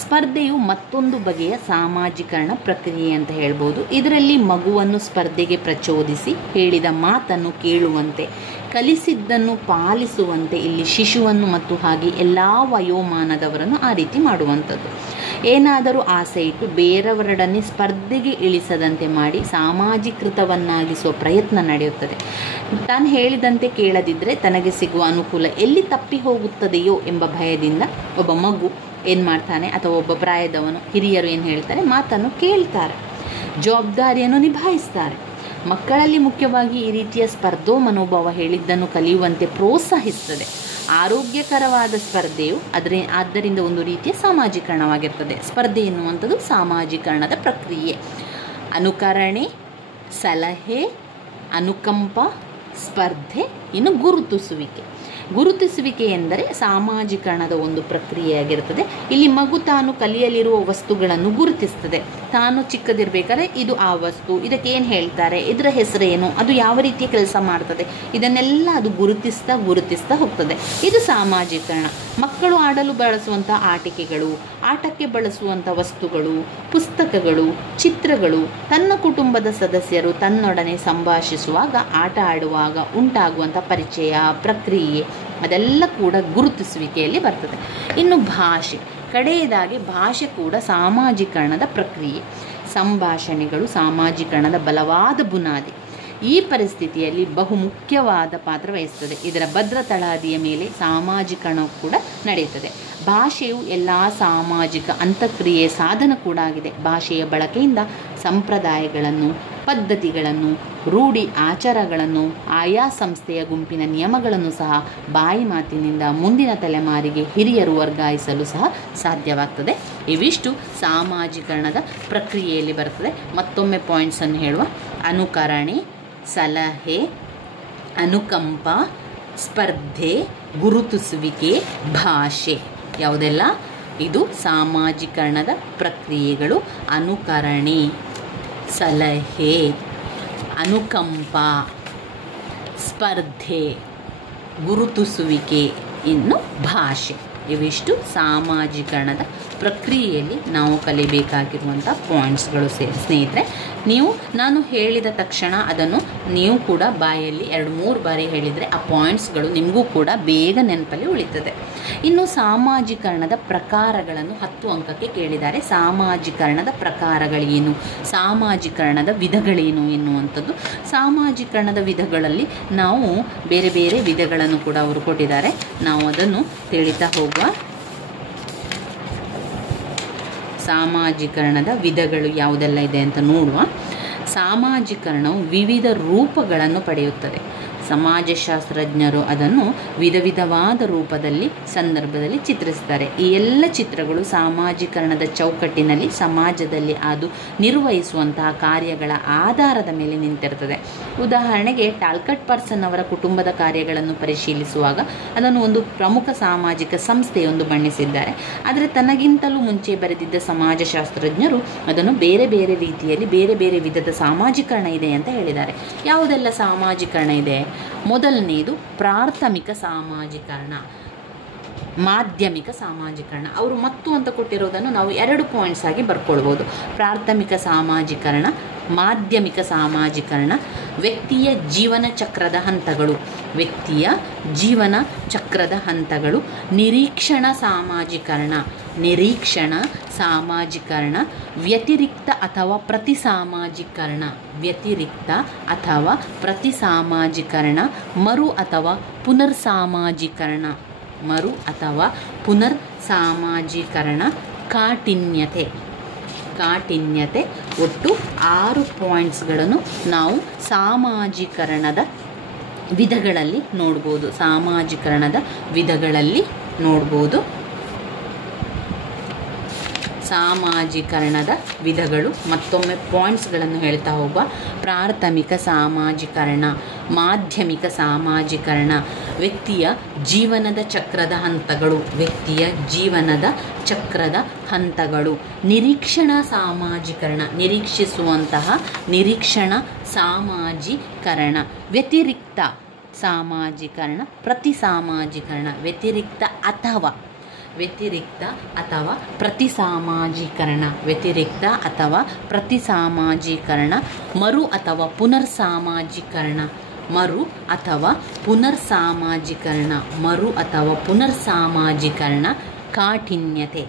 ಸ್ಪರ್ಧೆಯು ಮತ್ತೊಂದು ಬಗೆಯ ಸಾಮಾಜೀಕರಣ ಪ್ರಕ್ರಿಯೆ ಅಂತ ಹೇಳ್ಬೋದು. ಇದರಲ್ಲಿ ಮಗುವನ್ನು ಸ್ಪರ್ಧೆಗೆ ಪ್ರಚೋದಿಸಿ ಹೇಳಿದ ಮಾತನ್ನು ಕೇಳುವಂತೆ, ಕಲಿಸಿದ್ದನ್ನು ಪಾಲಿಸುವಂತೆ ಇಲ್ಲಿ ಶಿಶುವನ್ನು ಮತ್ತು ಹಾಗೆ ಎಲ್ಲ ವಯೋಮಾನದವರನ್ನು ಆ ರೀತಿ ಮಾಡುವಂಥದ್ದು. ಏನಾದರೂ ಆಸೆ ಇಟ್ಟು ಬೇರೆಯವರೊಡನೆ ಸ್ಪರ್ಧೆಗೆ ಇಳಿಸದಂತೆ ಮಾಡಿ ಸಾಮಾಜೀಕೃತವನ್ನಾಗಿಸುವ ಪ್ರಯತ್ನ ನಡೆಯುತ್ತದೆ. ತಾನು ಹೇಳಿದಂತೆ ಕೇಳದಿದ್ದರೆ ತನಗೆ ಸಿಗುವ ಅನುಕೂಲ ಎಲ್ಲಿ ತಪ್ಪಿ ಹೋಗುತ್ತದೆಯೋ ಎಂಬ ಭಯದಿಂದ ಒಬ್ಬ ಮಗು ಏನು ಮಾಡ್ತಾನೆ, ಅಥವಾ ಒಬ್ಬ ಪ್ರಾಯದವನು, ಹಿರಿಯರು ಏನು ಹೇಳ್ತಾರೆ ಮಾತನ್ನು ಕೇಳ್ತಾರೆ, ಜವಾಬ್ದಾರಿಯನ್ನು ನಿಭಾಯಿಸ್ತಾರೆ. ಮಕ್ಕಳಲ್ಲಿ ಮುಖ್ಯವಾಗಿ ಈ ರೀತಿಯ ಸ್ಪರ್ಧೋ ಮನೋಭಾವ ಹೇಳಿದ್ದನ್ನು ಕಲಿಯುವಂತೆ ಪ್ರೋತ್ಸಾಹಿಸ್ತದೆ. ಆರೋಗ್ಯಕರವಾದ ಸ್ಪರ್ಧೆಯು ಆದ್ದರಿಂದ ಒಂದು ರೀತಿಯ ಸಾಮಾಜೀಕರಣವಾಗಿರ್ತದೆ. ಸ್ಪರ್ಧೆ ಎನ್ನುವಂಥದ್ದು ಸಾಮಾಜೀಕರಣದ ಪ್ರಕ್ರಿಯೆ. ಅನುಕರಣೆ, ಸಲಹೆ, ಅನುಕಂಪ, ಸ್ಪರ್ಧೆ, ಇನ್ನು ಗುರುತಿಸುವಿಕೆ. ಗುರುತಿಸುವಿಕೆ ಎಂದರೆ ಸಾಮಾಜೀಕರಣದ ಒಂದು ಪ್ರಕ್ರಿಯೆಯಾಗಿರುತ್ತದೆ. ಇಲ್ಲಿ ಮಗು ತಾನು ಕಲಿಯಲಿರುವ ವಸ್ತುಗಳನ್ನು ಗುರುತಿಸ್ತದೆ. ತಾನು ಚಿಕ್ಕದಿರಬೇಕಾದ್ರೆ ಇದು ಆ ವಸ್ತು, ಇದಕ್ಕೆ ಏನು ಹೇಳ್ತಾರೆ, ಇದರ ಹೆಸರೇನು, ಅದು ಯಾವ ರೀತಿಯ ಕೆಲಸ ಮಾಡ್ತದೆ, ಇದನ್ನೆಲ್ಲ ಅದು ಗುರುತಿಸ್ತಾ ಹೋಗ್ತದೆ. ಇದು ಸಾಮಾಜೀಕರಣ. ಮಕ್ಕಳು ಆಡಲು ಬಳಸುವಂಥ ಆಟಿಕೆಗಳು, ಆಟಕ್ಕೆ ಬಳಸುವಂಥ ವಸ್ತುಗಳು, ಪುಸ್ತಕಗಳು, ಚಿತ್ರಗಳು, ತನ್ನ ಕುಟುಂಬದ ಸದಸ್ಯರು ತನ್ನೊಡನೆ ಸಂಭಾಷಿಸುವಾಗ, ಆಟ ಆಡುವಾಗ ಉಂಟಾಗುವಂಥ ಪರಿಚಯ, ಪ್ರಕ್ರಿಯೆ ಅದೆಲ್ಲ ಕೂಡ ಗುರುತಿಸುವಿಕೆಯಲ್ಲಿ ಬರ್ತದೆ. ಇನ್ನು ಭಾಷೆ, ಕಡೆಯದಾಗಿ ಭಾಷೆ ಕೂಡ ಸಾಮಾಜೀಕರಣದ ಪ್ರಕ್ರಿಯೆ. ಸಂಭಾಷಣೆಗಳು ಸಾಮಾಜೀಕರಣದ ಬಲವಾದ ಬುನಾದಿ. ಈ ಪರಿಸ್ಥಿತಿಯಲ್ಲಿ ಬಹುಮುಖ್ಯವಾದ ಪಾತ್ರ ವಹಿಸುತ್ತದೆ. ಇದರ ಭದ್ರ ತಳಹದಿಯ ಮೇಲೆ ಸಾಮಾಜೀಕರಣ ಕೂಡ ನಡೆಯುತ್ತದೆ. ಭಾಷೆಯು ಎಲ್ಲ ಸಾಮಾಜಿಕ ಅಂತಕ್ರಿಯೆಯ ಸಾಧನ ಕೂಡ ಆಗಿದೆ. ಭಾಷೆಯ ಬಳಕೆಯಿಂದ ಸಂಪ್ರದಾಯಗಳನ್ನು, ಪದ್ಧತಿಗಳನ್ನು, ರೂಢಿ ಆಚಾರಗಳನ್ನು, ಆಯಾ ಸಂಸ್ಥೆಯ ಗುಂಪಿನ ನಿಯಮಗಳನ್ನು ಸಹ ಬಾಯಿ ಮಾತಿನಿಂದ ಮುಂದಿನ ತಲೆಮಾರಿಗೆ ಹಿರಿಯರು ವರ್ಗಾಯಿಸಲು ಸಹ ಸಾಧ್ಯವಾಗ್ತದೆ. ಇವಿಷ್ಟು ಸಾಮಾಜೀಕರಣದ ಪ್ರಕ್ರಿಯೆಯಲ್ಲಿ ಬರ್ತದೆ. ಮತ್ತೊಮ್ಮೆ ಪಾಯಿಂಟ್ಸನ್ನು ಹೇಳುವ: ಅನುಕರಣೆ, ಸಲಹೆ, ಅನುಕಂಪ, ಸ್ಪರ್ಧೆ, ಗುರುತಿಸುವಿಕೆ, ಭಾಷೆ. ಯಾವುದೆಲ್ಲ ಇದು ಸಾಮಾಜೀಕರಣದ ಪ್ರಕ್ರಿಯೆಗಳು. ಅನುಕರಣೆ, ಸಲಹೆ, ಅನುಕಂಪ, ಸ್ಪರ್ಧೆ, ಗುರುತಿಸುವಿಕೆ, ಇನ್ನು ಭಾಷೆ. ಇವಿಷ್ಟು ಸಾಮಾಜೀಕರಣದ ಪ್ರಕ್ರಿಯೆಯಲ್ಲಿ ನಾವು ಕಲಿಬೇಕಾಗಿರುವಂಥ ಪಾಯಿಂಟ್ಸ್ಗಳು ಸ್ನೇಹಿತರೆ. ನಾನು ಹೇಳಿದ ತಕ್ಷಣ ಅದನ್ನು ನೀವು ಕೂಡ ಬಾಯಲ್ಲಿ 2-3 ಬಾರಿ ಹೇಳಿದರೆ ಆ ಪಾಯಿಂಟ್ಸ್ಗಳು ನಿಮಗೂ ಕೂಡ ಬೇಗ ನೆನಪಲ್ಲಿ ಉಳಿತದೆ. ಇನ್ನು ಸಾಮಾಜೀಕರಣದ ಪ್ರಕಾರಗಳನ್ನು 10 ಅಂಕಕ್ಕೆ ಕೇಳಿದ್ದಾರೆ. ಸಾಮಾಜೀಕರಣದ ಪ್ರಕಾರಗಳೇನು, ಸಾಮಾಜೀಕರಣದ ವಿಧಗಳೇನು ಎನ್ನುವಂಥದ್ದು. ಸಾಮಾಜೀಕರಣದ ವಿಧಗಳಲ್ಲಿ ನಾವು ಬೇರೆ ಬೇರೆ ವಿಧಗಳನ್ನು ಕೂಡ ಅವರು ಕೊಟ್ಟಿದ್ದಾರೆ. ನಾವು ಅದನ್ನು ತಿಳಿತಾ ಹೋಗುವ. ಸಾಮಾಜೀಕರಣದ ವಿಧಗಳು ಯಾವುದೆಲ್ಲ ಇದೆ ಅಂತ ನೋಡುವ. ಸಾಮಾಜೀಕರಣವು ವಿವಿಧ ರೂಪಗಳನ್ನು ಪಡೆಯುತ್ತದೆ. ಸಮಾಜಶಾಸ್ತ್ರಜ್ಞರು ಅದನ್ನು ವಿಧವಾದ ರೂಪದಲ್ಲಿ ಸಂದರ್ಭದಲ್ಲಿ ಚಿತ್ರಿಸ್ತಾರೆ. ಈ ಎಲ್ಲ ಚಿತ್ರಗಳು ಸಾಮಾಜೀಕರಣದ ಚೌಕಟ್ಟಿನಲ್ಲಿ ಸಮಾಜದಲ್ಲಿ ಅದು ನಿರ್ವಹಿಸುವಂತಹ ಕಾರ್ಯಗಳ ಆಧಾರದ ಮೇಲೆ ನಿಂತಿರ್ತದೆ. ಉದಾಹರಣೆಗೆ ಟಾಲ್ಕಟ್ ಪರ್ಸನ್ ಅವರ ಕುಟುಂಬದ ಕಾರ್ಯಗಳನ್ನು ಪರಿಶೀಲಿಸುವಾಗ ಅದನ್ನು ಒಂದು ಪ್ರಮುಖ ಸಾಮಾಜಿಕ ಸಂಸ್ಥೆಯೊಂದು ಬಣ್ಣಿಸಿದ್ದಾರೆ. ಆದರೆ ತನಗಿಂತಲೂ ಮುಂಚೆ ಬರೆದಿದ್ದ ಸಮಾಜಶಾಸ್ತ್ರಜ್ಞರು ಅದನ್ನು ಬೇರೆ ಬೇರೆ ರೀತಿಯಲ್ಲಿ ಬೇರೆ ಬೇರೆ ವಿಧದ ಸಾಮಾಜೀಕರಣ ಇದೆ ಅಂತ ಹೇಳಿದ್ದಾರೆ. ಯಾವುದೆಲ್ಲ ಸಾಮಾಜೀಕರಣ ಇದೆ? ಮೊದಲನೆಯದು ಪ್ರಾಥಮಿಕ ಸಾಮಾಜೀಕರಣ, ಮಾಧ್ಯಮಿಕ ಸಾಮಾಜೀಕರಣ. ಅವರು ಮತ್ತು ಅಂತ ಕೊಟ್ಟಿರೋದನ್ನು ನಾವು 2 ಪಾಯಿಂಟ್ಸ್ ಆಗಿ ಬರ್ಕೊಳ್ಬೋದು. ಪ್ರಾಥಮಿಕ ಸಾಮಾಜೀಕರಣ, ಮಾಧ್ಯಮಿಕ ಸಾಮಾಜೀಕರಣ. ವ್ಯಕ್ತಿಯ ಜೀವನ ಚಕ್ರದ ಹಂತಗಳು, ವ್ಯಕ್ತಿಯ ಜೀವನ ಚಕ್ರದ ಹಂತಗಳು. ನಿರೀಕ್ಷಣ ಸಾಮಾಜೀಕರಣ, ನಿರೀಕ್ಷಣ ಸಾಮಾಜೀಕರಣ. ವ್ಯತಿರಿಕ್ತ ಅಥವಾ ಪ್ರತಿ ಸಾಮಾಜೀಕರಣ, ವ್ಯತಿರಿಕ್ತ ಅಥವಾ ಪ್ರತಿ ಸಾಮಾಜೀಕರಣ. ಮರು ಅಥವಾ ಪುನರ್ ಸಾಮಾಜೀಕರಣ, ಮರು ಅಥವಾ ಪುನರ್ ಸಾಮಾಜೀಕರಣ. ಕಾಠಿನ್ಯತೆ, ಕಾಠಿನ್ಯತೆ. ಒಟ್ಟು 6 ಪಾಯಿಂಟ್ಸ್ಗಳನ್ನು ನಾವು ಸಾಮಾಜೀಕರಣದ ವಿಧಗಳಲ್ಲಿ ನೋಡ್ಬೋದು. ಸಾಮಾಜೀಕರಣದ ವಿಧಗಳಲ್ಲಿ ನೋಡ್ಬೋದು. ಸಾಮಾಜೀಕರಣದ ವಿಧಗಳು ಮತ್ತೊಮ್ಮೆ ಪಾಯಿಂಟ್ಸ್ಗಳನ್ನು ಹೇಳ್ತಾ ಹೋಗುವ. ಪ್ರಾಥಮಿಕ ಸಾಮಾಜೀಕರಣ, ಮಾಧ್ಯಮಿಕ ಸಾಮಾಜೀಕರಣ. ವ್ಯಕ್ತಿಯ ಜೀವನದ ಚಕ್ರದ ಹಂತಗಳು, ವ್ಯಕ್ತಿಯ ಜೀವನದ ಚಕ್ರದ ಹಂತಗಳು. ನಿರೀಕ್ಷಣಾ ಸಾಮಾಜೀಕರಣ, ನಿರೀಕ್ಷಿಸುವಂತಹ ನಿರೀಕ್ಷಣ ಸಾಮಾಜೀಕರಣ. ವ್ಯತಿರಿಕ್ತ ಸಾಮಾಜೀಕರಣ, ಪ್ರತಿ ಸಾಮಾಜೀಕರಣ. ವ್ಯತಿರಿಕ್ತ ಅಥವಾ ಪ್ರತಿ ಸಾಮಾಜೀಕರಣ, ವ್ಯತಿರಿಕ್ತ ಅಥವಾ ಪ್ರತಿ ಸಾಮಾಜೀಕರಣ. ಮರು ಅಥವಾ ಪುನರ್ ಸಾಮಾಜೀಕರಣ, ಮರು ಅಥವಾ ಪುನರ್ ಸಾಮಾಜೀಕರಣ, ಮರು ಅಥವಾ ಪುನರ್ ಸಾಮಾಜೀಕರಣ. ಕಾಠಿನ್ಯತೆ,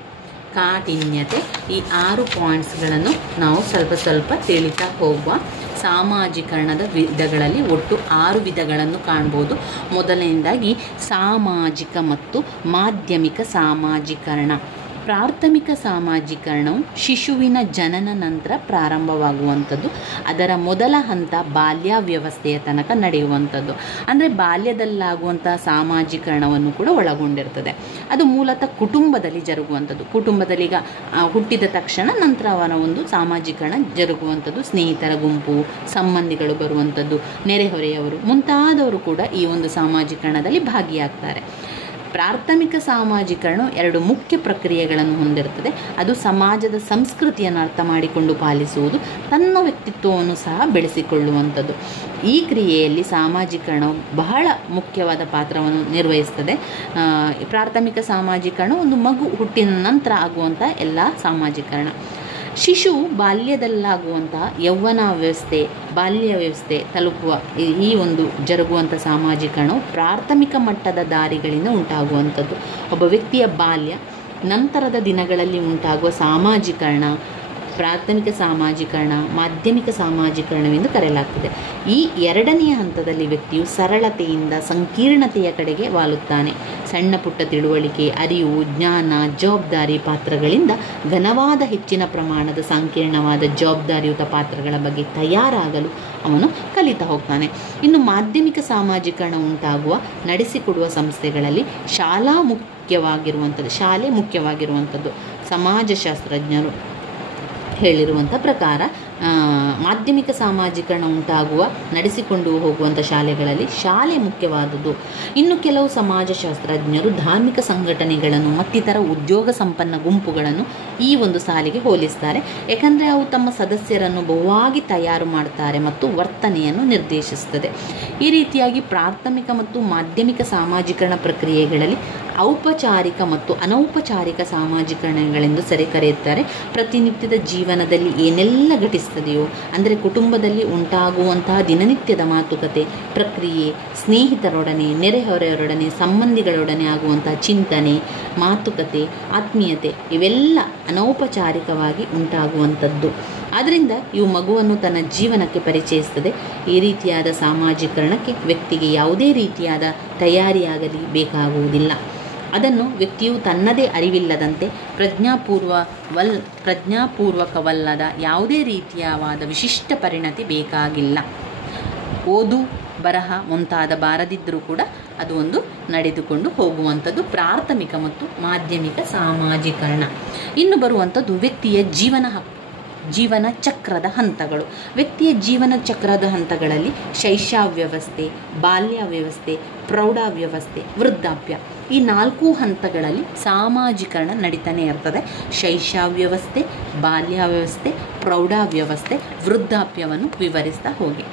ಕಾಠಿನ್ಯತೆ. ಈ 6 ಪಾಯಿಂಟ್ಸ್ಗಳನ್ನು ನಾವು ಸ್ವಲ್ಪ ತಿಳಿತಾ ಹೋಗುವ. ಸಾಮಾಜೀಕರಣದ ವಿಧಗಳಲ್ಲಿ ಒಟ್ಟು 6 ವಿಧಗಳನ್ನು ಕಾಣ್ಬೋದು. ಮೊದಲನೇದಾಗಿ ಸಾಮಾಜಿಕ ಮತ್ತು ಮಾಧ್ಯಮಿಕ ಸಾಮಾಜೀಕರಣ. ಪ್ರಾಥಮಿಕ ಸಾಮಾಜೀಕರಣವು ಶಿಶುವಿನ ಜನನ ನಂತರ ಪ್ರಾರಂಭವಾಗುವಂಥದ್ದು. ಅದರ ಮೊದಲ ಹಂತ ಬಾಲ್ಯಾವ್ಯವಸ್ಥೆಯ ತನಕ ನಡೆಯುವಂಥದ್ದು. ಅಂದರೆ ಬಾಲ್ಯದಲ್ಲಾಗುವಂಥ ಸಾಮಾಜೀಕರಣವನ್ನು ಕೂಡ ಒಳಗೊಂಡಿರ್ತದೆ. ಅದು ಮೂಲತಃ ಕುಟುಂಬದಲ್ಲಿ ಜರುಗುವಂಥದ್ದು. ಕುಟುಂಬದಲ್ಲಿ ಈಗ ಹುಟ್ಟಿದ ತಕ್ಷಣ ನಂತರ ಅವನ ಒಂದು ಸಾಮಾಜೀಕರಣ ಜರುಗುವಂಥದ್ದು. ಸ್ನೇಹಿತರ ಗುಂಪು, ಸಂಬಂಧಿಗಳು ಬರುವಂಥದ್ದು, ನೆರೆಹೊರೆಯವರು ಮುಂತಾದವರು ಕೂಡ ಈ ಒಂದು ಸಾಮಾಜೀಕರಣದಲ್ಲಿ ಭಾಗಿಯಾಗ್ತಾರೆ. ಪ್ರಾಥಮಿಕ ಸಾಮಾಜೀಕರಣ 2 ಮುಖ್ಯ ಪ್ರಕ್ರಿಯೆಗಳನ್ನು ಹೊಂದಿರುತ್ತದೆ. ಅದು ಸಮಾಜದ ಸಂಸ್ಕೃತಿಯನ್ನು ಅರ್ಥ ಮಾಡಿಕೊಂಡು ಪಾಲಿಸುವುದು, ತನ್ನ ವ್ಯಕ್ತಿತ್ವವನ್ನು ಸಹ ಬೆಳೆಸಿಕೊಳ್ಳುವಂಥದ್ದು. ಈ ಕ್ರಿಯೆಯಲ್ಲಿ ಸಾಮಾಜೀಕರಣವು ಬಹಳ ಮುಖ್ಯವಾದ ಪಾತ್ರವನ್ನು ನಿರ್ವಹಿಸ್ತದೆ. ಪ್ರಾಥಮಿಕ ಸಾಮಾಜೀಕರಣ ಒಂದು ಮಗು ಹುಟ್ಟಿದ ನಂತರ ಆಗುವಂಥ ಎಲ್ಲ ಸಾಮಾಜೀಕರಣ. ಶಿಶು ಬಾಲ್ಯದಲ್ಲಾಗುವಂತಹ ಯೌವನ ವ್ಯವಸ್ಥೆ, ಬಾಲ್ಯ ವ್ಯವಸ್ಥೆ ತಲುಪುವ ಈ ಒಂದು ಜರುಗುವಂಥ ಸಾಮಾಜೀಕರಣವು ಪ್ರಾಥಮಿಕ ಮಟ್ಟದ ದಾರಿಗಳಿಂದ ಉಂಟಾಗುವಂಥದ್ದು. ಒಬ್ಬ ವ್ಯಕ್ತಿಯ ಬಾಲ್ಯ ನಂತರದ ದಿನಗಳಲ್ಲಿ ಉಂಟಾಗುವ ಸಾಮಾಜೀಕರಣ ಪ್ರಾಥಮಿಕ ಸಾಮಾಜೀಕರಣ, ಮಾಧ್ಯಮಿಕ ಸಾಮಾಜೀಕರಣವೆಂದು ಕರೆಯಲಾಗ್ತದೆ. ಈ 2ನೆಯ ಹಂತದಲ್ಲಿ ವ್ಯಕ್ತಿಯು ಸರಳತೆಯಿಂದ ಸಂಕೀರ್ಣತೆಯ ಕಡೆಗೆ ವಾಲುತ್ತಾನೆ. ಸಣ್ಣ ಪುಟ್ಟ ತಿಳುವಳಿಕೆ, ಅರಿವು, ಜ್ಞಾನ, ಜವಾಬ್ದಾರಿ ಪಾತ್ರಗಳಿಂದ ಘನವಾದ ಹೆಚ್ಚಿನ ಪ್ರಮಾಣದ ಸಂಕೀರ್ಣವಾದ ಜವಾಬ್ದಾರಿಯುತ ಪಾತ್ರಗಳ ಬಗ್ಗೆ ತಯಾರಾಗಲು ಅವನು ಕಲಿತಾ ಹೋಗ್ತಾನೆ. ಇನ್ನು ಮಾಧ್ಯಮಿಕ ಸಾಮಾಜೀಕರಣ ಉಂಟಾಗುವ ನಡೆಸಿಕೊಡುವ ಸಂಸ್ಥೆಗಳಲ್ಲಿ ಶಾಲೆ ಮುಖ್ಯವಾಗಿರುವಂಥದ್ದು. ಸಮಾಜಶಾಸ್ತ್ರಜ್ಞರು ಹೇಳಿರುವಂಥ ಪ್ರಕಾರ ಮಾಧ್ಯಮಿಕ ಸಾಮಾಜೀಕರಣ ಉಂಟಾಗುವ ನಡೆಸಿಕೊಂಡು ಹೋಗುವಂಥ ಶಾಲೆಗಳಲ್ಲಿ ಶಾಲೆ ಮುಖ್ಯವಾದದ್ದು. ಇನ್ನು ಕೆಲವು ಸಮಾಜಶಾಸ್ತ್ರಜ್ಞರು ಧಾರ್ಮಿಕ ಸಂಘಟನೆಗಳನ್ನು ಮತ್ತಿತರ ಉದ್ಯೋಗ ಸಂಪನ್ನ ಗುಂಪುಗಳನ್ನು ಈ ಒಂದು ಸಾಲಿಗೆ ಹೋಲಿಸ್ತಾರೆ. ಯಾಕಂದರೆ ಅವು ತಮ್ಮ ಸದಸ್ಯರನ್ನು ಬಹುವಾಗಿ ತಯಾರು ಮಾಡ್ತಾರೆ ಮತ್ತು ವರ್ತನೆಯನ್ನು ನಿರ್ದೇಶಿಸುತ್ತದೆ. ಈ ರೀತಿಯಾಗಿ ಪ್ರಾಥಮಿಕ ಮತ್ತು ಮಾಧ್ಯಮಿಕ ಸಾಮಾಜೀಕರಣ ಪ್ರಕ್ರಿಯೆಗಳಲ್ಲಿ ಔಪಚಾರಿಕ ಮತ್ತು ಅನೌಪಚಾರಿಕ ಸಾಮಾಜೀಕರಣಗಳೆಂದು ಕರೆಯುತ್ತಾರೆ. ಪ್ರತಿನಿತ್ಯದ ಜೀವನದಲ್ಲಿ ಏನೆಲ್ಲ ಘಟಿಸ್ತದೆಯೋ, ಅಂದರೆ ಕುಟುಂಬದಲ್ಲಿ ಉಂಟಾಗುವಂತಹ ದಿನನಿತ್ಯದ ಮಾತುಕತೆ, ಪ್ರಕ್ರಿಯೆ, ಸ್ನೇಹಿತರೊಡನೆ, ನೆರೆಹೊರೆಯವರೊಡನೆ, ಸಂಬಂಧಿಗಳೊಡನೆ ಆಗುವಂತಹ ಚಿಂತನೆ, ಮಾತುಕತೆ, ಆತ್ಮೀಯತೆ, ಇವೆಲ್ಲ ಅನೌಪಚಾರಿಕವಾಗಿ ಉಂಟಾಗುವಂಥದ್ದು. ಆದ್ದರಿಂದ ಇವು ಮಗುವನ್ನು ತನ್ನ ಜೀವನಕ್ಕೆ ಪರಿಚಯಿಸ್ತದೆ. ಈ ರೀತಿಯಾದ ಸಾಮಾಜೀಕರಣಕ್ಕೆ ವ್ಯಕ್ತಿಗೆ ಯಾವುದೇ ರೀತಿಯಾದ ತಯಾರಿಯಾಗಲಿ ಬೇಕಾಗುವುದಿಲ್ಲ. ಅದನ್ನು ವ್ಯಕ್ತಿಯು ತನ್ನದೇ ಅರಿವಿಲ್ಲದಂತೆ ಪ್ರಜ್ಞಾಪೂರ್ವಕವಲ್ಲದ ಯಾವುದೇ ರೀತಿಯಾದ ವಿಶಿಷ್ಟ ಪರಿಣತಿ ಬೇಕಾಗಿಲ್ಲ. ಓದು ಬರಹ ಮುಂತಾದ ಬಾರದಿದ್ದರೂ ಕೂಡ ಅದು ಒಂದು ನಡೆದುಕೊಂಡು ಹೋಗುವಂಥದ್ದು ಪ್ರಾಥಮಿಕ ಮತ್ತು ಮಾಧ್ಯಮಿಕ ಸಾಮಾಜೀಕರಣ. ಇನ್ನು ಬರುವಂಥದ್ದು ವ್ಯಕ್ತಿಯ ಜೀವನ ಚಕ್ರದ ಹಂತಗಳು. ವ್ಯಕ್ತಿಯ ಜೀವನ ಚಕ್ರದ ಹಂತಗಳಲ್ಲಿ ಶೈಶವ್ಯವಸ್ಥೆ, ಬಾಲ್ಯಾವ್ಯವಸ್ಥೆ, ಪ್ರೌಢಾವ್ಯವಸ್ಥೆ, ವೃದ್ಧಾಪ್ಯ, ಈ 4 ಹಂತಗಳಲ್ಲಿ ಸಾಮಾಜೀಕರಣ ನಡೀತಾನೆ ಇರ್ತದೆ. ಶೈಶವ್ಯವಸ್ಥೆ, ಬಾಲ್ಯಾವ್ಯವಸ್ಥೆ, ಪ್ರೌಢಾವ್ಯವಸ್ಥೆ, ವೃದ್ಧಾಪ್ಯವನ್ನು ವಿವರಿಸ್ತಾ ಹೋಗಿ.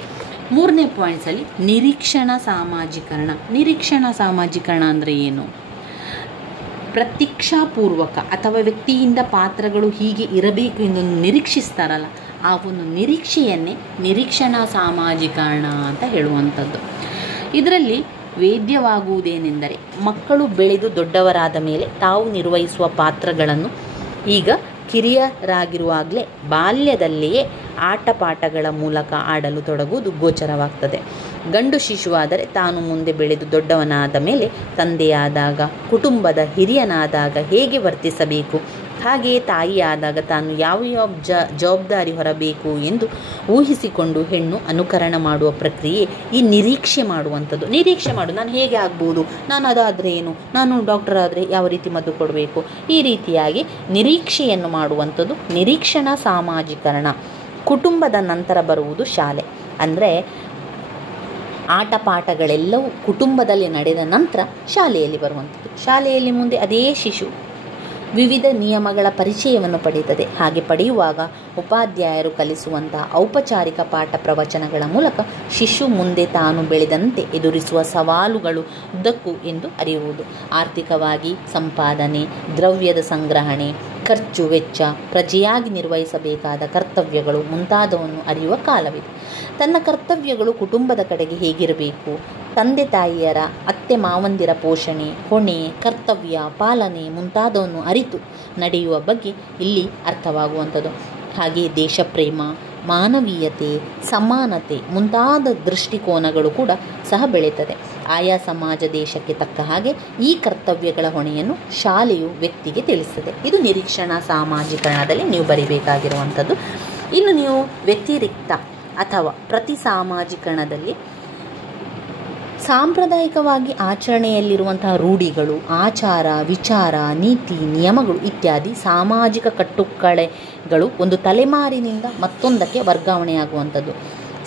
3ನೇ ಪಾಯಿಂಟ್ಸಲ್ಲಿ ನಿರೀಕ್ಷಣಾ ಸಾಮಾಜೀಕರಣ. ನಿರೀಕ್ಷಣಾ ಸಾಮಾಜೀಕರಣ ಅಂದರೆ ಏನು? ಪ್ರತೀಕ್ಷಾಪೂರ್ವಕ ಅಥವಾ ವ್ಯಕ್ತಿಯಿಂದ ಪಾತ್ರಗಳು ಹೀಗೆ ಇರಬೇಕು ಎಂದು ನಿರೀಕ್ಷಿಸ್ತಾರಲ್ಲ, ಆ ಒಂದು ನಿರೀಕ್ಷೆಯನ್ನೇ ನಿರೀಕ್ಷಣಾ ಸಾಮಾಜೀಕರಣ ಅಂತ ಹೇಳುವಂಥದ್ದು. ಇದರಲ್ಲಿ ವೇದ್ಯವಾಗುವುದೇನೆಂದರೆ, ಮಕ್ಕಳು ಬೆಳೆದು ದೊಡ್ಡವರಾದ ಮೇಲೆ ತಾವು ನಿರ್ವಹಿಸುವ ಪಾತ್ರಗಳನ್ನು ಈಗ ಕಿರಿಯರಾಗಿರುವಾಗಲೇ ಬಾಲ್ಯದಲ್ಲಿಯೇ ಆಟಪಾಠಗಳ ಮೂಲಕ ಆಡಲು ತೊಡಗುವುದು ಗೋಚರವಾಗ್ತದೆ. ಗಂಡು ಶಿಶುವಾದರೆ ತಾನು ಮುಂದೆ ಬೆಳೆದು ದೊಡ್ಡವನಾದ ಮೇಲೆ, ತಂದೆಯಾದಾಗ, ಕುಟುಂಬದ ಹಿರಿಯನಾದಾಗ ಹೇಗೆ ವರ್ತಿಸಬೇಕು, ಹಾಗೆಯೇ ತಾಯಿಯಾದಾಗ ತಾನು ಯಾವ ಜವಾಬ್ದಾರಿ ಹೊರಬೇಕು ಎಂದು ಊಹಿಸಿಕೊಂಡು ಹೆಣ್ಣು ಅನುಕರಣ ಮಾಡುವ ಪ್ರಕ್ರಿಯೆ ಈ ನಿರೀಕ್ಷೆ ಮಾಡುವಂಥದ್ದು. ನಿರೀಕ್ಷೆ ಮಾಡು, ನಾನು ಹೇಗೆ ಆಗ್ಬೋದು, ನಾನು ಅದಾದರೆ ಏನು, ನಾನು ಡಾಕ್ಟರ್ ಆದರೆ ಯಾವ ರೀತಿ ಮದ್ದು ಕೊಡಬೇಕು, ಈ ರೀತಿಯಾಗಿ ನಿರೀಕ್ಷೆಯನ್ನು ಮಾಡುವಂಥದ್ದು ನಿರೀಕ್ಷಣಾ ಸಾಮಾಜೀಕರಣ. ಕುಟುಂಬದ ನಂತರ ಬರುವುದು ಶಾಲೆ. ಅಂದರೆ ಆಟ ಪಾಠಗಳೆಲ್ಲವೂ ಕುಟುಂಬದಲ್ಲಿ ನಡೆದ ನಂತರ ಶಾಲೆಯಲ್ಲಿ ಬರುವಂಥದ್ದು. ಶಾಲೆಯಲ್ಲಿ ಮುಂದೆ ಅದೇ ಶಿಶು ವಿವಿಧ ನಿಯಮಗಳ ಪರಿಚಯವನ್ನು ಪಡೆಯುತ್ತದೆ. ಹಾಗೆ ಪಡೆಯುವಾಗ ಉಪಾಧ್ಯಾಯರು ಕಲಿಸುವಂತಹ ಔಪಚಾರಿಕ ಪಾಠ ಪ್ರವಚನಗಳ ಮೂಲಕ ಶಿಶು ಮುಂದೆ ತಾನು ಬೆಳೆದಂತೆ ಎದುರಿಸುವ ಸವಾಲುಗಳು ಉದ್ದಕ್ಕೂ ಎಂದು ಅರಿಯುವುದು. ಆರ್ಥಿಕವಾಗಿ ಸಂಪಾದನೆ, ದ್ರವ್ಯದ ಸಂಗ್ರಹಣೆ, ಖರ್ಚು ವೆಚ್ಚ, ಪ್ರಜೆಯಾಗಿ ನಿರ್ವಹಿಸಬೇಕಾದ ಕರ್ತವ್ಯಗಳು ಮುಂತಾದವನ್ನು ಅರಿಯುವ ಕಾಲವಿದೆ. ತನ್ನ ಕರ್ತವ್ಯಗಳು ಕುಟುಂಬದ ಕಡೆಗೆ ಹೇಗಿರಬೇಕು, ತಂದೆ ತಾಯಿಯರ, ಅತ್ತೆ ಮಾವಂದಿರ ಪೋಷಣೆ, ಹೊಣೆ, ಕರ್ತವ್ಯ ಪಾಲನೆ ಮುಂತಾದವನ್ನು ಅರಿತು ನಡೆಯುವ ಬಗ್ಗೆ ಇಲ್ಲಿ ಅರ್ಥವಾಗುವಂಥದ್ದು. ಹಾಗೆಯೇ ದೇಶಪ್ರೇಮ, ಮಾನವೀಯತೆ, ಸಮಾನತೆ ಮುಂತಾದ ದೃಷ್ಟಿಕೋನಗಳು ಕೂಡ ಸಹ ಬೆಳೀತದೆ. ಆಯಾ ಸಮಾಜ ದೇಶಕ್ಕೆ ತಕ್ಕ ಹಾಗೆ ಈ ಕರ್ತವ್ಯಗಳ ಹೊಣೆಯನ್ನು ಶಾಲೆಯು ವ್ಯಕ್ತಿಗೆ ತಿಳಿಸ್ತದೆ. ಇದು ನಿರೀಕ್ಷಣಾ ಸಾಮಾಜೀಕರಣದಲ್ಲಿ ನೀವು ಬರಿಬೇಕಾಗಿರುವಂಥದ್ದು. ಇನ್ನು ನೀವು ವ್ಯತಿರಿಕ್ತ ಅಥವಾ ಪ್ರತಿ ಸಾಮಾಜೀಕರಣದಲ್ಲಿ ಸಾಂಪ್ರದಾಯಿಕವಾಗಿ ಆಚರಣೆಯಲ್ಲಿರುವಂತಹ ರೂಢಿಗಳು, ಆಚಾರ, ವಿಚಾರ, ನೀತಿ, ನಿಯಮಗಳು ಇತ್ಯಾದಿ ಸಾಮಾಜಿಕ ಕಟ್ಟುಕಡೆಗಳು ಒಂದು ತಲೆಮಾರಿನಿಂದ ಮತ್ತೊಂದಕ್ಕೆ ವರ್ಗಾವಣೆಯಾಗುವಂಥದ್ದು.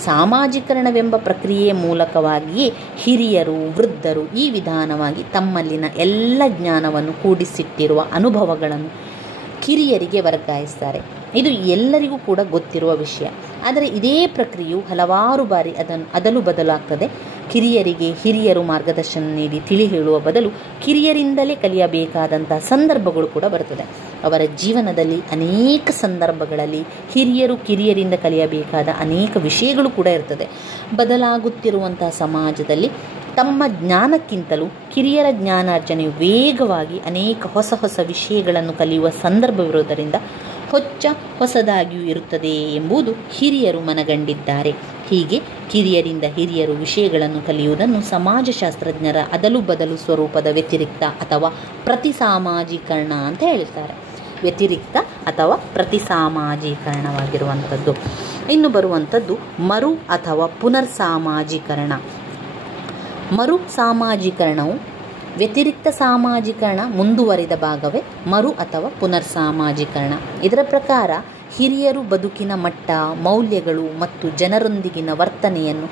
ಸಾಮಾಜೀಕರಣವೆಂಬ ಪ್ರಕ್ರಿಯೆಯ ಮೂಲಕವಾಗಿಯೇ ಹಿರಿಯರು, ವೃದ್ಧರು ಈ ವಿಧಾನವಾಗಿ ತಮ್ಮಲ್ಲಿನ ಎಲ್ಲ ಜ್ಞಾನವನ್ನು ಕೂಡಿಸಿಟ್ಟಿರುವ ಅನುಭವಗಳನ್ನು ಕಿರಿಯರಿಗೆ ವರ್ಗಾಯಿಸ್ತಾರೆ. ಇದು ಎಲ್ಲರಿಗೂ ಕೂಡ ಗೊತ್ತಿರುವ ವಿಷಯ. ಆದರೆ ಇದೇ ಪ್ರಕ್ರಿಯೆಯು ಹಲವಾರು ಬಾರಿ ಅದಲು ಬದಲಾಗ್ತದೆ. ಕಿರಿಯರಿಗೆ ಹಿರಿಯರು ಮಾರ್ಗದರ್ಶನ ನೀಡಿ ತಿಳಿ ಹೇಳುವ ಬದಲು ಕಿರಿಯರಿಂದಲೇ ಕಲಿಯಬೇಕಾದಂಥ ಸಂದರ್ಭಗಳು ಕೂಡ ಬರ್ತದೆ. ಅವರ ಜೀವನದಲ್ಲಿ ಅನೇಕ ಸಂದರ್ಭಗಳಲ್ಲಿ ಹಿರಿಯರು ಕಿರಿಯರಿಂದ ಕಲಿಯಬೇಕಾದ ಅನೇಕ ವಿಷಯಗಳು ಕೂಡ ಇರ್ತದೆ. ಬದಲಾಗುತ್ತಿರುವಂತಹ ಸಮಾಜದಲ್ಲಿ ತಮ್ಮ ಜ್ಞಾನಕ್ಕಿಂತಲೂ ಕಿರಿಯರ ಜ್ಞಾನಾರ್ಜನೆಯು ವೇಗವಾಗಿ ಅನೇಕ ಹೊಸ ಹೊಸ ವಿಷಯಗಳನ್ನು ಕಲಿಯುವ ಸಂದರ್ಭವಿರುವುದರಿಂದ ಹೊಸದಾಗಿಯೂ ಇರುತ್ತದೆ ಎಂಬುದು ಹಿರಿಯರು ಮನಗಂಡಿದ್ದಾರೆ. ಹೀಗೆ ಕಿರಿಯರಿಂದ ಹಿರಿಯರು ವಿಷಯಗಳನ್ನು ಕಲಿಯುವುದನ್ನು ಸಮಾಜಶಾಸ್ತ್ರಜ್ಞರ ಅದಲು ಬದಲು ಸ್ವರೂಪದ ವ್ಯತಿರಿಕ್ತ ಅಥವಾ ಪ್ರತಿ ಸಾಮಾಜೀಕರಣ ಅಂತ ಹೇಳ್ತಾರೆ. ವ್ಯತಿರಿಕ್ತ ಅಥವಾ ಪ್ರತಿ ಸಾಮಾಜೀಕರಣವಾಗಿರುವಂಥದ್ದು. ಇನ್ನು ಬರುವಂಥದ್ದು ಮರು ಅಥವಾ ಪುನರ್ ಸಾಮಾಜೀಕರಣ. ಮರು ಸಾಮಾಜೀಕರಣವು ವ್ಯತಿರಿಕ್ತ ಸಾಮಾಜೀಕರಣ ಮುಂದುವರಿದ ಭಾಗವೇ ಮರು ಅಥವಾ ಪುನರ್ ಸಾಮಾಜೀಕರಣ. ಇದರ ಪ್ರಕಾರ ಹಿರಿಯರು ಬದುಕಿನ ಮಟ್ಟ, ಮೌಲ್ಯಗಳು ಮತ್ತು ಜನರೊಂದಿಗಿನ ವರ್ತನೆಯನ್ನು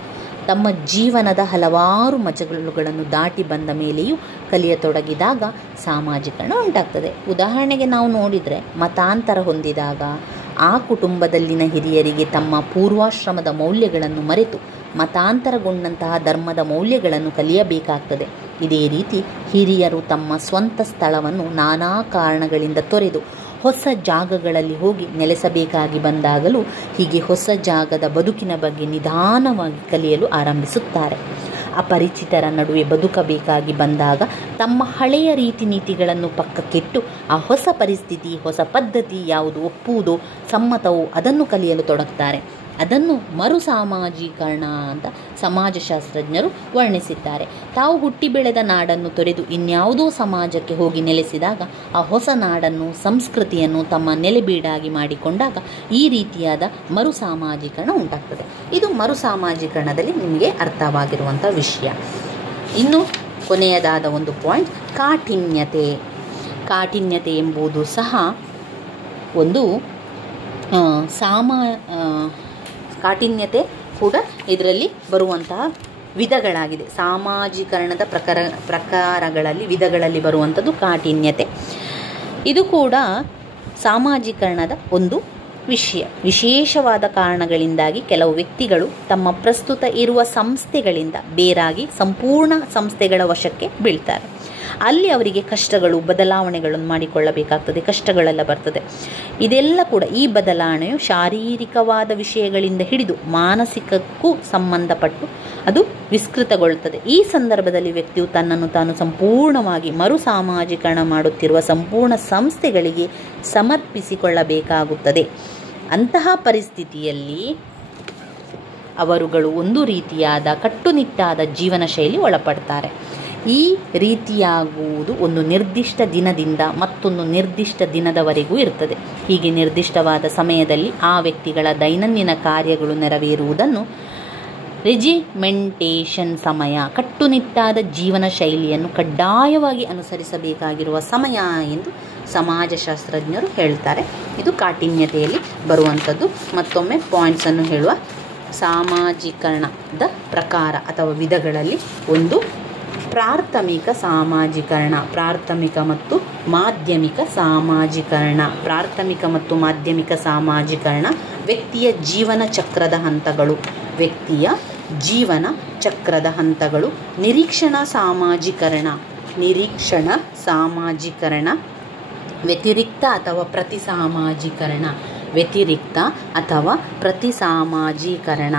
ತಮ್ಮ ಜೀವನದ ಹಲವಾರು ಮಜಲುಗಳನ್ನು ದಾಟಿ ಬಂದ ಮೇಲೆಯೂ ಕಲಿಯತೊಡಗಿದಾಗ ಸಾಮಾಜೀಕರಣ ಉಂಟಾಗ್ತದೆ. ಉದಾಹರಣೆಗೆ ನಾವು ನೋಡಿದರೆ, ಮತಾಂತರ ಹೊಂದಿದಾಗ ಆ ಕುಟುಂಬದಲ್ಲಿನ ಹಿರಿಯರಿಗೆ ತಮ್ಮ ಪೂರ್ವಾಶ್ರಮದ ಮೌಲ್ಯಗಳನ್ನು ಮರೆತು ಮತಾಂತರಗೊಂಡಂತಹ ಧರ್ಮದ ಮೌಲ್ಯಗಳನ್ನು ಕಲಿಯಬೇಕಾಗ್ತದೆ. ಇದೇ ರೀತಿ ಹಿರಿಯರು ತಮ್ಮ ಸ್ವಂತ ಸ್ಥಳವನ್ನು ನಾನಾ ಕಾರಣಗಳಿಂದ ತೊರೆದು ಹೊಸ ಜಾಗಗಳಲ್ಲಿ ಹೋಗಿ ನೆಲೆಸಬೇಕಾಗಿ ಬಂದಾಗಲೂ ಹೀಗೆ ಹೊಸ ಜಾಗದ ಬದುಕಿನ ಬಗ್ಗೆ ನಿಧಾನವಾಗಿ ಕಲಿಯಲು ಆರಂಭಿಸುತ್ತಾರೆ. ಅಪರಿಚಿತರ ನಡುವೆ ಬದುಕಬೇಕಾಗಿ ಬಂದಾಗ ತಮ್ಮ ಹಳೆಯ ರೀತಿ ನೀತಿಗಳನ್ನು ಪಕ್ಕಕ್ಕಿಟ್ಟು ಆ ಹೊಸ ಪರಿಸ್ಥಿತಿ, ಹೊಸ ಪದ್ಧತಿ ಯಾವುದು ಒಪ್ಪುವುದೋ ಸಮ್ಮತವೋ ಅದನ್ನು ಕಲಿಯಲು ತೊಡಗ್ತಾರೆ. ಅದನ್ನು ಮರು ಸಾಮಾಜೀಕರಣ ಅಂತ ಸಮಾಜಶಾಸ್ತ್ರಜ್ಞರು ವರ್ಣಿಸಿದ್ದಾರೆ. ತಾವು ಹುಟ್ಟಿ ಬೆಳೆದ ನಾಡನ್ನು ತೊರೆದು ಇನ್ಯಾವುದೋ ಸಮಾಜಕ್ಕೆ ಹೋಗಿ ನೆಲೆಸಿದಾಗ ಆ ಹೊಸ ನಾಡನ್ನು, ಸಂಸ್ಕೃತಿಯನ್ನು ತಮ್ಮ ನೆಲೆಬೀಡಾಗಿ ಮಾಡಿಕೊಂಡಾಗ ಈ ರೀತಿಯಾದ ಮರು ಸಾಮಾಜೀಕರಣ ಉಂಟಾಗ್ತದೆ. ಇದು ಮರು ಸಾಮಾಜೀಕರಣದಲ್ಲಿ ನಿಮಗೆ ಅರ್ಥವಾಗಿರುವಂಥ ವಿಷಯ. ಇನ್ನು ಕೊನೆಯದಾದ ಒಂದು ಪಾಯಿಂಟ್ ಕಾಠಿನ್ಯತೆ. ಕಾಠಿನ್ಯತೆ ಎಂಬುದು ಸಹ ಒಂದು ಕಾಠಿನ್ಯತೆ ಕೂಡ ಇದರಲ್ಲಿ ಬರುವಂತಹ ವಿಧಗಳಾಗಿದೆ. ಸಾಮಾಜೀಕರಣದ ಪ್ರಕಾರಗಳಲ್ಲಿ ವಿಧಗಳಲ್ಲಿ ಬರುವಂಥದ್ದು ಕಾಠಿನ್ಯತೆ. ಇದು ಕೂಡ ಸಾಮಾಜೀಕರಣದ ಒಂದು ವಿಷಯ. ವಿಶೇಷವಾದ ಕಾರಣಗಳಿಂದಾಗಿ ಕೆಲವು ವ್ಯಕ್ತಿಗಳು ತಮ್ಮ ಪ್ರಸ್ತುತ ಇರುವ ಸಂಸ್ಥೆಗಳಿಂದ ಬೇರಾಗಿ ಸಂಪೂರ್ಣ ಸಂಸ್ಥೆಗಳ ವಶಕ್ಕೆ ಬೀಳ್ತಾರೆ. ಅಲ್ಲಿ ಅವರಿಗೆ ಕಷ್ಟಗಳು, ಬದಲಾವಣೆಗಳನ್ನು ಮಾಡಿಕೊಳ್ಳಬೇಕಾಗ್ತದೆ, ಕಷ್ಟಗಳೆಲ್ಲ ಬರ್ತದೆ. ಇದೆಲ್ಲ ಕೂಡ ಈ ಬದಲಾವಣೆಯು ಶಾರೀರಿಕವಾದ ವಿಷಯಗಳಿಂದ ಹಿಡಿದು ಮಾನಸಿಕಕ್ಕೂ ಸಂಬಂಧಪಟ್ಟು ಅದು ವಿಸ್ತೃತಗೊಳ್ಳುತ್ತದೆ. ಈ ಸಂದರ್ಭದಲ್ಲಿ ವ್ಯಕ್ತಿಯು ತನ್ನನ್ನು ತಾನು ಸಂಪೂರ್ಣವಾಗಿ ಮರು ಸಾಮಾಜೀಕರಣ ಮಾಡುತ್ತಿರುವ ಸಂಪೂರ್ಣ ಸಂಸ್ಥೆಗಳಿಗೆ ಸಮರ್ಪಿಸಿಕೊಳ್ಳಬೇಕಾಗುತ್ತದೆ. ಅಂತಹ ಪರಿಸ್ಥಿತಿಯಲ್ಲಿ ಅವರುಗಳು ಒಂದು ರೀತಿಯಾದ ಕಟ್ಟುನಿಟ್ಟಾದ ಜೀವನ ಶೈಲಿ ಒಳಪಡ್ತಾರೆ. ಈ ರೀತಿಯಾಗುವುದು ಒಂದು ನಿರ್ದಿಷ್ಟ ದಿನದಿಂದ ಮತ್ತೊಂದು ನಿರ್ದಿಷ್ಟ ದಿನದವರೆಗೂ ಇರ್ತದೆ. ಹೀಗೆ ನಿರ್ದಿಷ್ಟವಾದ ಸಮಯದಲ್ಲಿ ಆ ವ್ಯಕ್ತಿಗಳ ದೈನಂದಿನ ಕಾರ್ಯಗಳು ನೆರವೇರುವುದನ್ನು ರೆಜಿಮೆಂಟೇಷನ್ ಸಮಯ, ಕಟ್ಟುನಿಟ್ಟಾದ ಜೀವನ ಶೈಲಿಯನ್ನು ಕಡ್ಡಾಯವಾಗಿ ಅನುಸರಿಸಬೇಕಾಗಿರುವ ಸಮಯ ಎಂದು ಸಮಾಜಶಾಸ್ತ್ರಜ್ಞರು ಹೇಳ್ತಾರೆ. ಇದು ಕಾಠಿನ್ಯತೆಯಲ್ಲಿ ಬರುವಂಥದ್ದು. ಮತ್ತೊಮ್ಮೆ ಪಾಯಿಂಟ್ಸನ್ನು ಹೇಳುವ, ಸಾಮಾಜೀಕರಣದ ಪ್ರಕಾರ ಅಥವಾ ವಿಧಗಳಲ್ಲಿ ಒಂದು ಪ್ರಾಥಮಿಕ ಸಾಮಾಜೀಕರಣ, ಪ್ರಾಥಮಿಕ ಮತ್ತು ಮಾಧ್ಯಮಿಕ ಸಾಮಾಜೀಕರಣ. ಪ್ರಾಥಮಿಕ ಮತ್ತು ಮಾಧ್ಯಮಿಕ ಸಾಮಾಜೀಕರಣ ವ್ಯಕ್ತಿಯ ಜೀವನ ಚಕ್ರದ ಹಂತಗಳು. ವ್ಯಕ್ತಿಯ ಜೀವನ ಚಕ್ರದ ಹಂತಗಳು. ನಿರೀಕ್ಷಣಾ ಸಾಮಾಜೀಕರಣ. ನಿರೀಕ್ಷಣಾ ಸಾಮಾಜೀಕರಣ. ವ್ಯತಿರಿಕ್ತ ಅಥವಾ ಪ್ರತಿ ಸಾಮಾಜೀಕರಣ. ವ್ಯತಿರಿಕ್ತ ಅಥವಾ ಪ್ರತಿ ಸಾಮಾಜೀಕರಣ.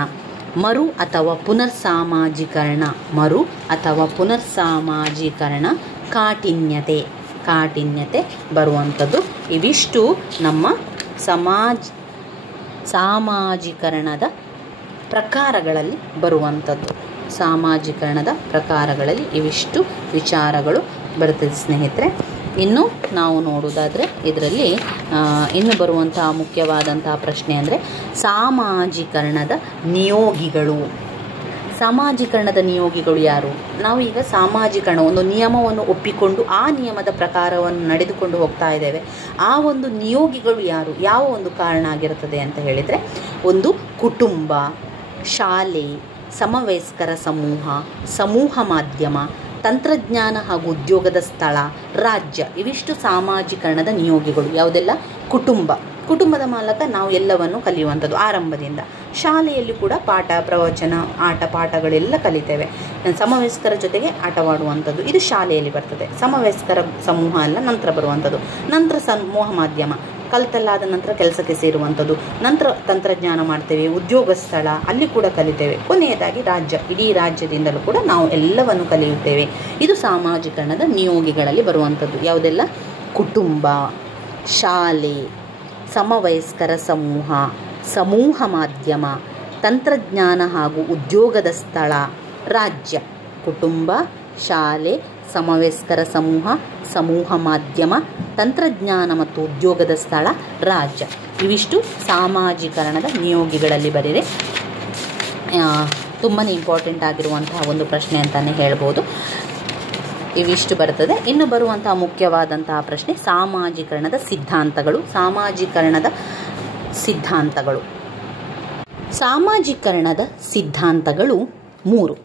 ಮರು ಅಥವಾ ಪುನರ್ ಸಾಮಾಜೀಕರಣ. ಮರು ಅಥವಾ ಪುನರ್ ಸಾಮಾಜೀಕರಣ. ಕಾಠಿನ್ಯತೆ. ಕಾಠಿನ್ಯತೆ ಬರುವಂಥದ್ದು. ಇವಿಷ್ಟು ನಮ್ಮ ಸಾಮಾಜೀಕರಣದ ಪ್ರಕಾರಗಳಲ್ಲಿ ಬರುವಂಥದ್ದು. ಸಾಮಾಜೀಕರಣದ ಪ್ರಕಾರಗಳಲ್ಲಿ ಇವಿಷ್ಟು ವಿಚಾರಗಳು ಬರ್ತದೆ ಸ್ನೇಹಿತರೆ. ಇನ್ನು ನಾವು ನೋಡೋದಾದರೆ ಇದರಲ್ಲಿ ಇನ್ನು ಬರುವಂತಹ ಮುಖ್ಯವಾದಂತಹ ಪ್ರಶ್ನೆ ಅಂದರೆ ಸಾಮಾಜೀಕರಣದ ನಿಯೋಗಿಗಳು. ಸಾಮಾಜೀಕರಣದ ನಿಯೋಗಿಗಳು ಯಾರು? ನಾವು ಈಗ ಸಾಮಾಜೀಕರಣ ಒಂದು ನಿಯಮವನ್ನು ಒಪ್ಪಿಕೊಂಡು ಆ ನಿಯಮದ ಪ್ರಕಾರವನ್ನು ನಡೆದುಕೊಂಡು ಹೋಗ್ತಾ ಇದ್ದೇವೆ. ಆ ಒಂದು ನಿಯೋಗಿಗಳು ಯಾರು? ಯಾವ ಒಂದು ಕಾರಣ ಆಗಿರುತ್ತದೆ ಅಂತ ಹೇಳಿದರೆ, ಒಂದು ಕುಟುಂಬ, ಶಾಲೆ, ಸಮವಯಸ್ಕರ ಸಮೂಹ, ಸಮೂಹ ಮಾಧ್ಯಮ, ತಂತ್ರಜ್ಞಾನ ಹಾಗೂ ಉದ್ಯೋಗದ ಸ್ಥಳ, ರಾಜ್ಯ. ಇವಿಷ್ಟು ಸಾಮಾಜೀಕರಣದ ನಿಯೋಗಿಗಳು. ಯಾವುದೆಲ್ಲ? ಕುಟುಂಬ. ಕುಟುಂಬದ ಮೂಲಕ ನಾವು ಎಲ್ಲವನ್ನು ಕಲಿಯುವಂಥದ್ದು ಆರಂಭದಿಂದ. ಶಾಲೆಯಲ್ಲಿ ಕೂಡ ಪಾಠ, ಪ್ರವಚನ, ಆಟ ಪಾಠಗಳೆಲ್ಲ ಕಲಿತೇವೆ. ಸಮವಯಸ್ಕರ ಜೊತೆಗೆ ಆಟವಾಡುವಂಥದ್ದು ಇದು ಶಾಲೆಯಲ್ಲಿ ಬರ್ತದೆ. ಸಮವಯಸ್ಕರ ಸಮೂಹ ಎಲ್ಲ ನಂತರ ಬರುವಂಥದ್ದು. ನಂತರ ಸಮೂಹ ಮಾಧ್ಯಮ, ಕಲಿತಲ್ಲಾದ ನಂತರ ಕೆಲಸಕ್ಕೆ ಸೇರುವಂಥದ್ದು. ನಂತರ ತಂತ್ರಜ್ಞಾನ ಮಾಡ್ತೇವೆ, ಉದ್ಯೋಗ ಸ್ಥಳ, ಅಲ್ಲಿ ಕೂಡ ಕಲಿತೇವೆ. ಕೊನೆಯದಾಗಿ ರಾಜ್ಯ. ಇಡೀ ರಾಜ್ಯದಿಂದಲೂ ಕೂಡ ನಾವು ಎಲ್ಲವನ್ನು ಕಲಿಯುತ್ತೇವೆ. ಇದು ಸಾಮಾಜೀಕರಣದ ನಿಯೋಗಿಗಳಲ್ಲಿ ಬರುವಂಥದ್ದು. ಯಾವುದೆಲ್ಲ? ಕುಟುಂಬ, ಶಾಲೆ, ಸಮವಯಸ್ಕರ ಸಮೂಹ, ಸಮೂಹ ಮಾಧ್ಯಮ, ತಂತ್ರಜ್ಞಾನ ಹಾಗೂ ಉದ್ಯೋಗದ ಸ್ಥಳ, ರಾಜ್ಯ. ಕುಟುಂಬ, ಶಾಲೆ, ಸಮವಯಸ್ಕರ ಸಮೂಹ, ಸಮೂಹ ಮಾಧ್ಯಮ, ತಂತ್ರಜ್ಞಾನ ಮತ್ತು ಉದ್ಯೋಗದ ಸ್ಥಳ, ರಾಜ್ಯ. ಇವಿಷ್ಟು ಸಾಮಾಜೀಕರಣದ ನಿಯೋಗಿಗಳಲ್ಲಿ ಬರೀರೆ. ತುಂಬಾ ಇಂಪಾರ್ಟೆಂಟ್ ಆಗಿರುವಂತಹ ಒಂದು ಪ್ರಶ್ನೆ ಅಂತಲೇ ಹೇಳ್ಬೋದು. ಇವಿಷ್ಟು ಬರ್ತದೆ. ಇನ್ನು ಬರುವಂತಹ ಮುಖ್ಯವಾದಂತಹ ಪ್ರಶ್ನೆ ಸಾಮಾಜೀಕರಣದ ಸಿದ್ಧಾಂತಗಳು. ಸಾಮಾಜೀಕರಣದ ಸಿದ್ಧಾಂತಗಳು. ಸಾಮಾಜೀಕರಣದ ಸಿದ್ಧಾಂತಗಳು 3.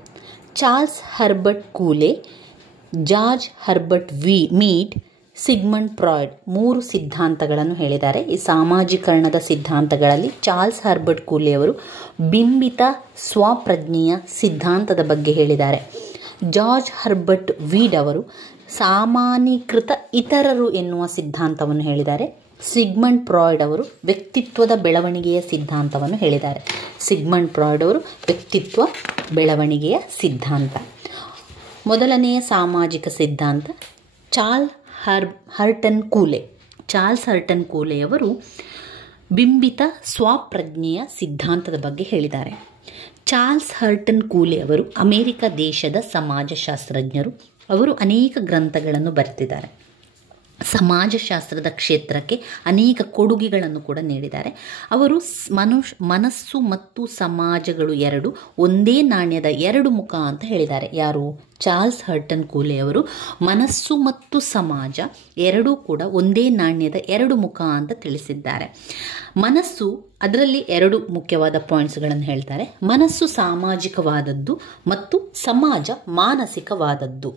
Charles Herbert Cooley, George Herbert Mead, Sigmund Freud 3 ಸಿದ್ಧಾಂತಗಳನ್ನು ಹೇಳಿದ್ದಾರೆ. ಈ ಸಾಮಾಜೀಕರಣದ ಸಿದ್ಧಾಂತಗಳಲ್ಲಿ ಚಾರ್ಲ್ಸ್ ಹರ್ಬರ್ಟ್ ಕೂಲೆಯವರು ಬಿಂಬಿತ ಸ್ವಪ್ರಜ್ಞೆಯ ಸಿದ್ಧಾಂತದ ಬಗ್ಗೆ ಹೇಳಿದ್ದಾರೆ. ಜಾರ್ಜ್ ಹರ್ಬರ್ಟ್ ವೀಡ್ ಅವರು ಸಾಮಾನ್ಯೀಕೃತ ಇತರರು ಎನ್ನುವ ಸಿದ್ಧಾಂತವನ್ನು ಹೇಳಿದ್ದಾರೆ. ಸಿಗ್ಮಂಡ್ ಫ್ರಾಯ್ಡ್ ಅವರು ವ್ಯಕ್ತಿತ್ವದ ಬೆಳವಣಿಗೆಯ ಸಿದ್ಧಾಂತವನ್ನು ಹೇಳಿದ್ದಾರೆ. ಸಿಗ್ಮಂಡ್ ಫ್ರಾಯ್ಡ್ ಅವರು ವ್ಯಕ್ತಿತ್ವ ಬೆಳವಣಿಗೆಯ ಸಿದ್ಧಾಂತ. ಮೊದಲನೆಯ ಸಾಮಾಜಿಕ ಸಿದ್ಧಾಂತ ಚಾರ್ಲ್ಸ್ ಹರ್ಟನ್ ಕೂಲೆಯವರು ಬಿಂಬಿತ ಸ್ವಪ್ರಜ್ಞೆಯ ಸಿದ್ಧಾಂತದ ಬಗ್ಗೆ ಹೇಳಿದ್ದಾರೆ. ಚಾರ್ಲ್ಸ್ ಹರ್ಟನ್ ಕೂಲೆ ಅವರು ಅಮೆರಿಕ ದೇಶದ ಸಮಾಜಶಾಸ್ತ್ರಜ್ಞರು. ಅವರು ಅನೇಕ ಗ್ರಂಥಗಳನ್ನು ಬರೆದಿದ್ದಾರೆ. ಸಮಾಜಶಾಸ್ತ್ರದ ಕ್ಷೇತ್ರಕ್ಕೆ ಅನೇಕ ಕೊಡುಗೆಗಳನ್ನು ಕೂಡ ನೀಡಿದ್ದಾರೆ. ಅವರು ಮನಸ್ಸು ಮತ್ತು ಸಮಾಜಗಳು ಎರಡು ಒಂದೇ ನಾಣ್ಯದ ಎರಡು ಮುಖ ಅಂತ ಹೇಳಿದ್ದಾರೆ. ಯಾರು? ಚಾರ್ಲ್ಸ್ ಹರ್ಟನ್ ಕೂಲೆಯವರು ಮನಸ್ಸು ಮತ್ತು ಸಮಾಜ ಎರಡೂ ಕೂಡ ಒಂದೇ ನಾಣ್ಯದ ಎರಡು ಮುಖ ಅಂತ ತಿಳಿಸಿದ್ದಾರೆ. ಮನಸ್ಸು, ಅದರಲ್ಲಿ ಎರಡು ಮುಖ್ಯವಾದ ಪಾಯಿಂಟ್ಸ್ಗಳನ್ನು ಹೇಳ್ತಾರೆ. ಮನಸ್ಸು ಸಾಮಾಜಿಕವಾದದ್ದು ಮತ್ತು ಸಮಾಜ ಮಾನಸಿಕವಾದದ್ದು.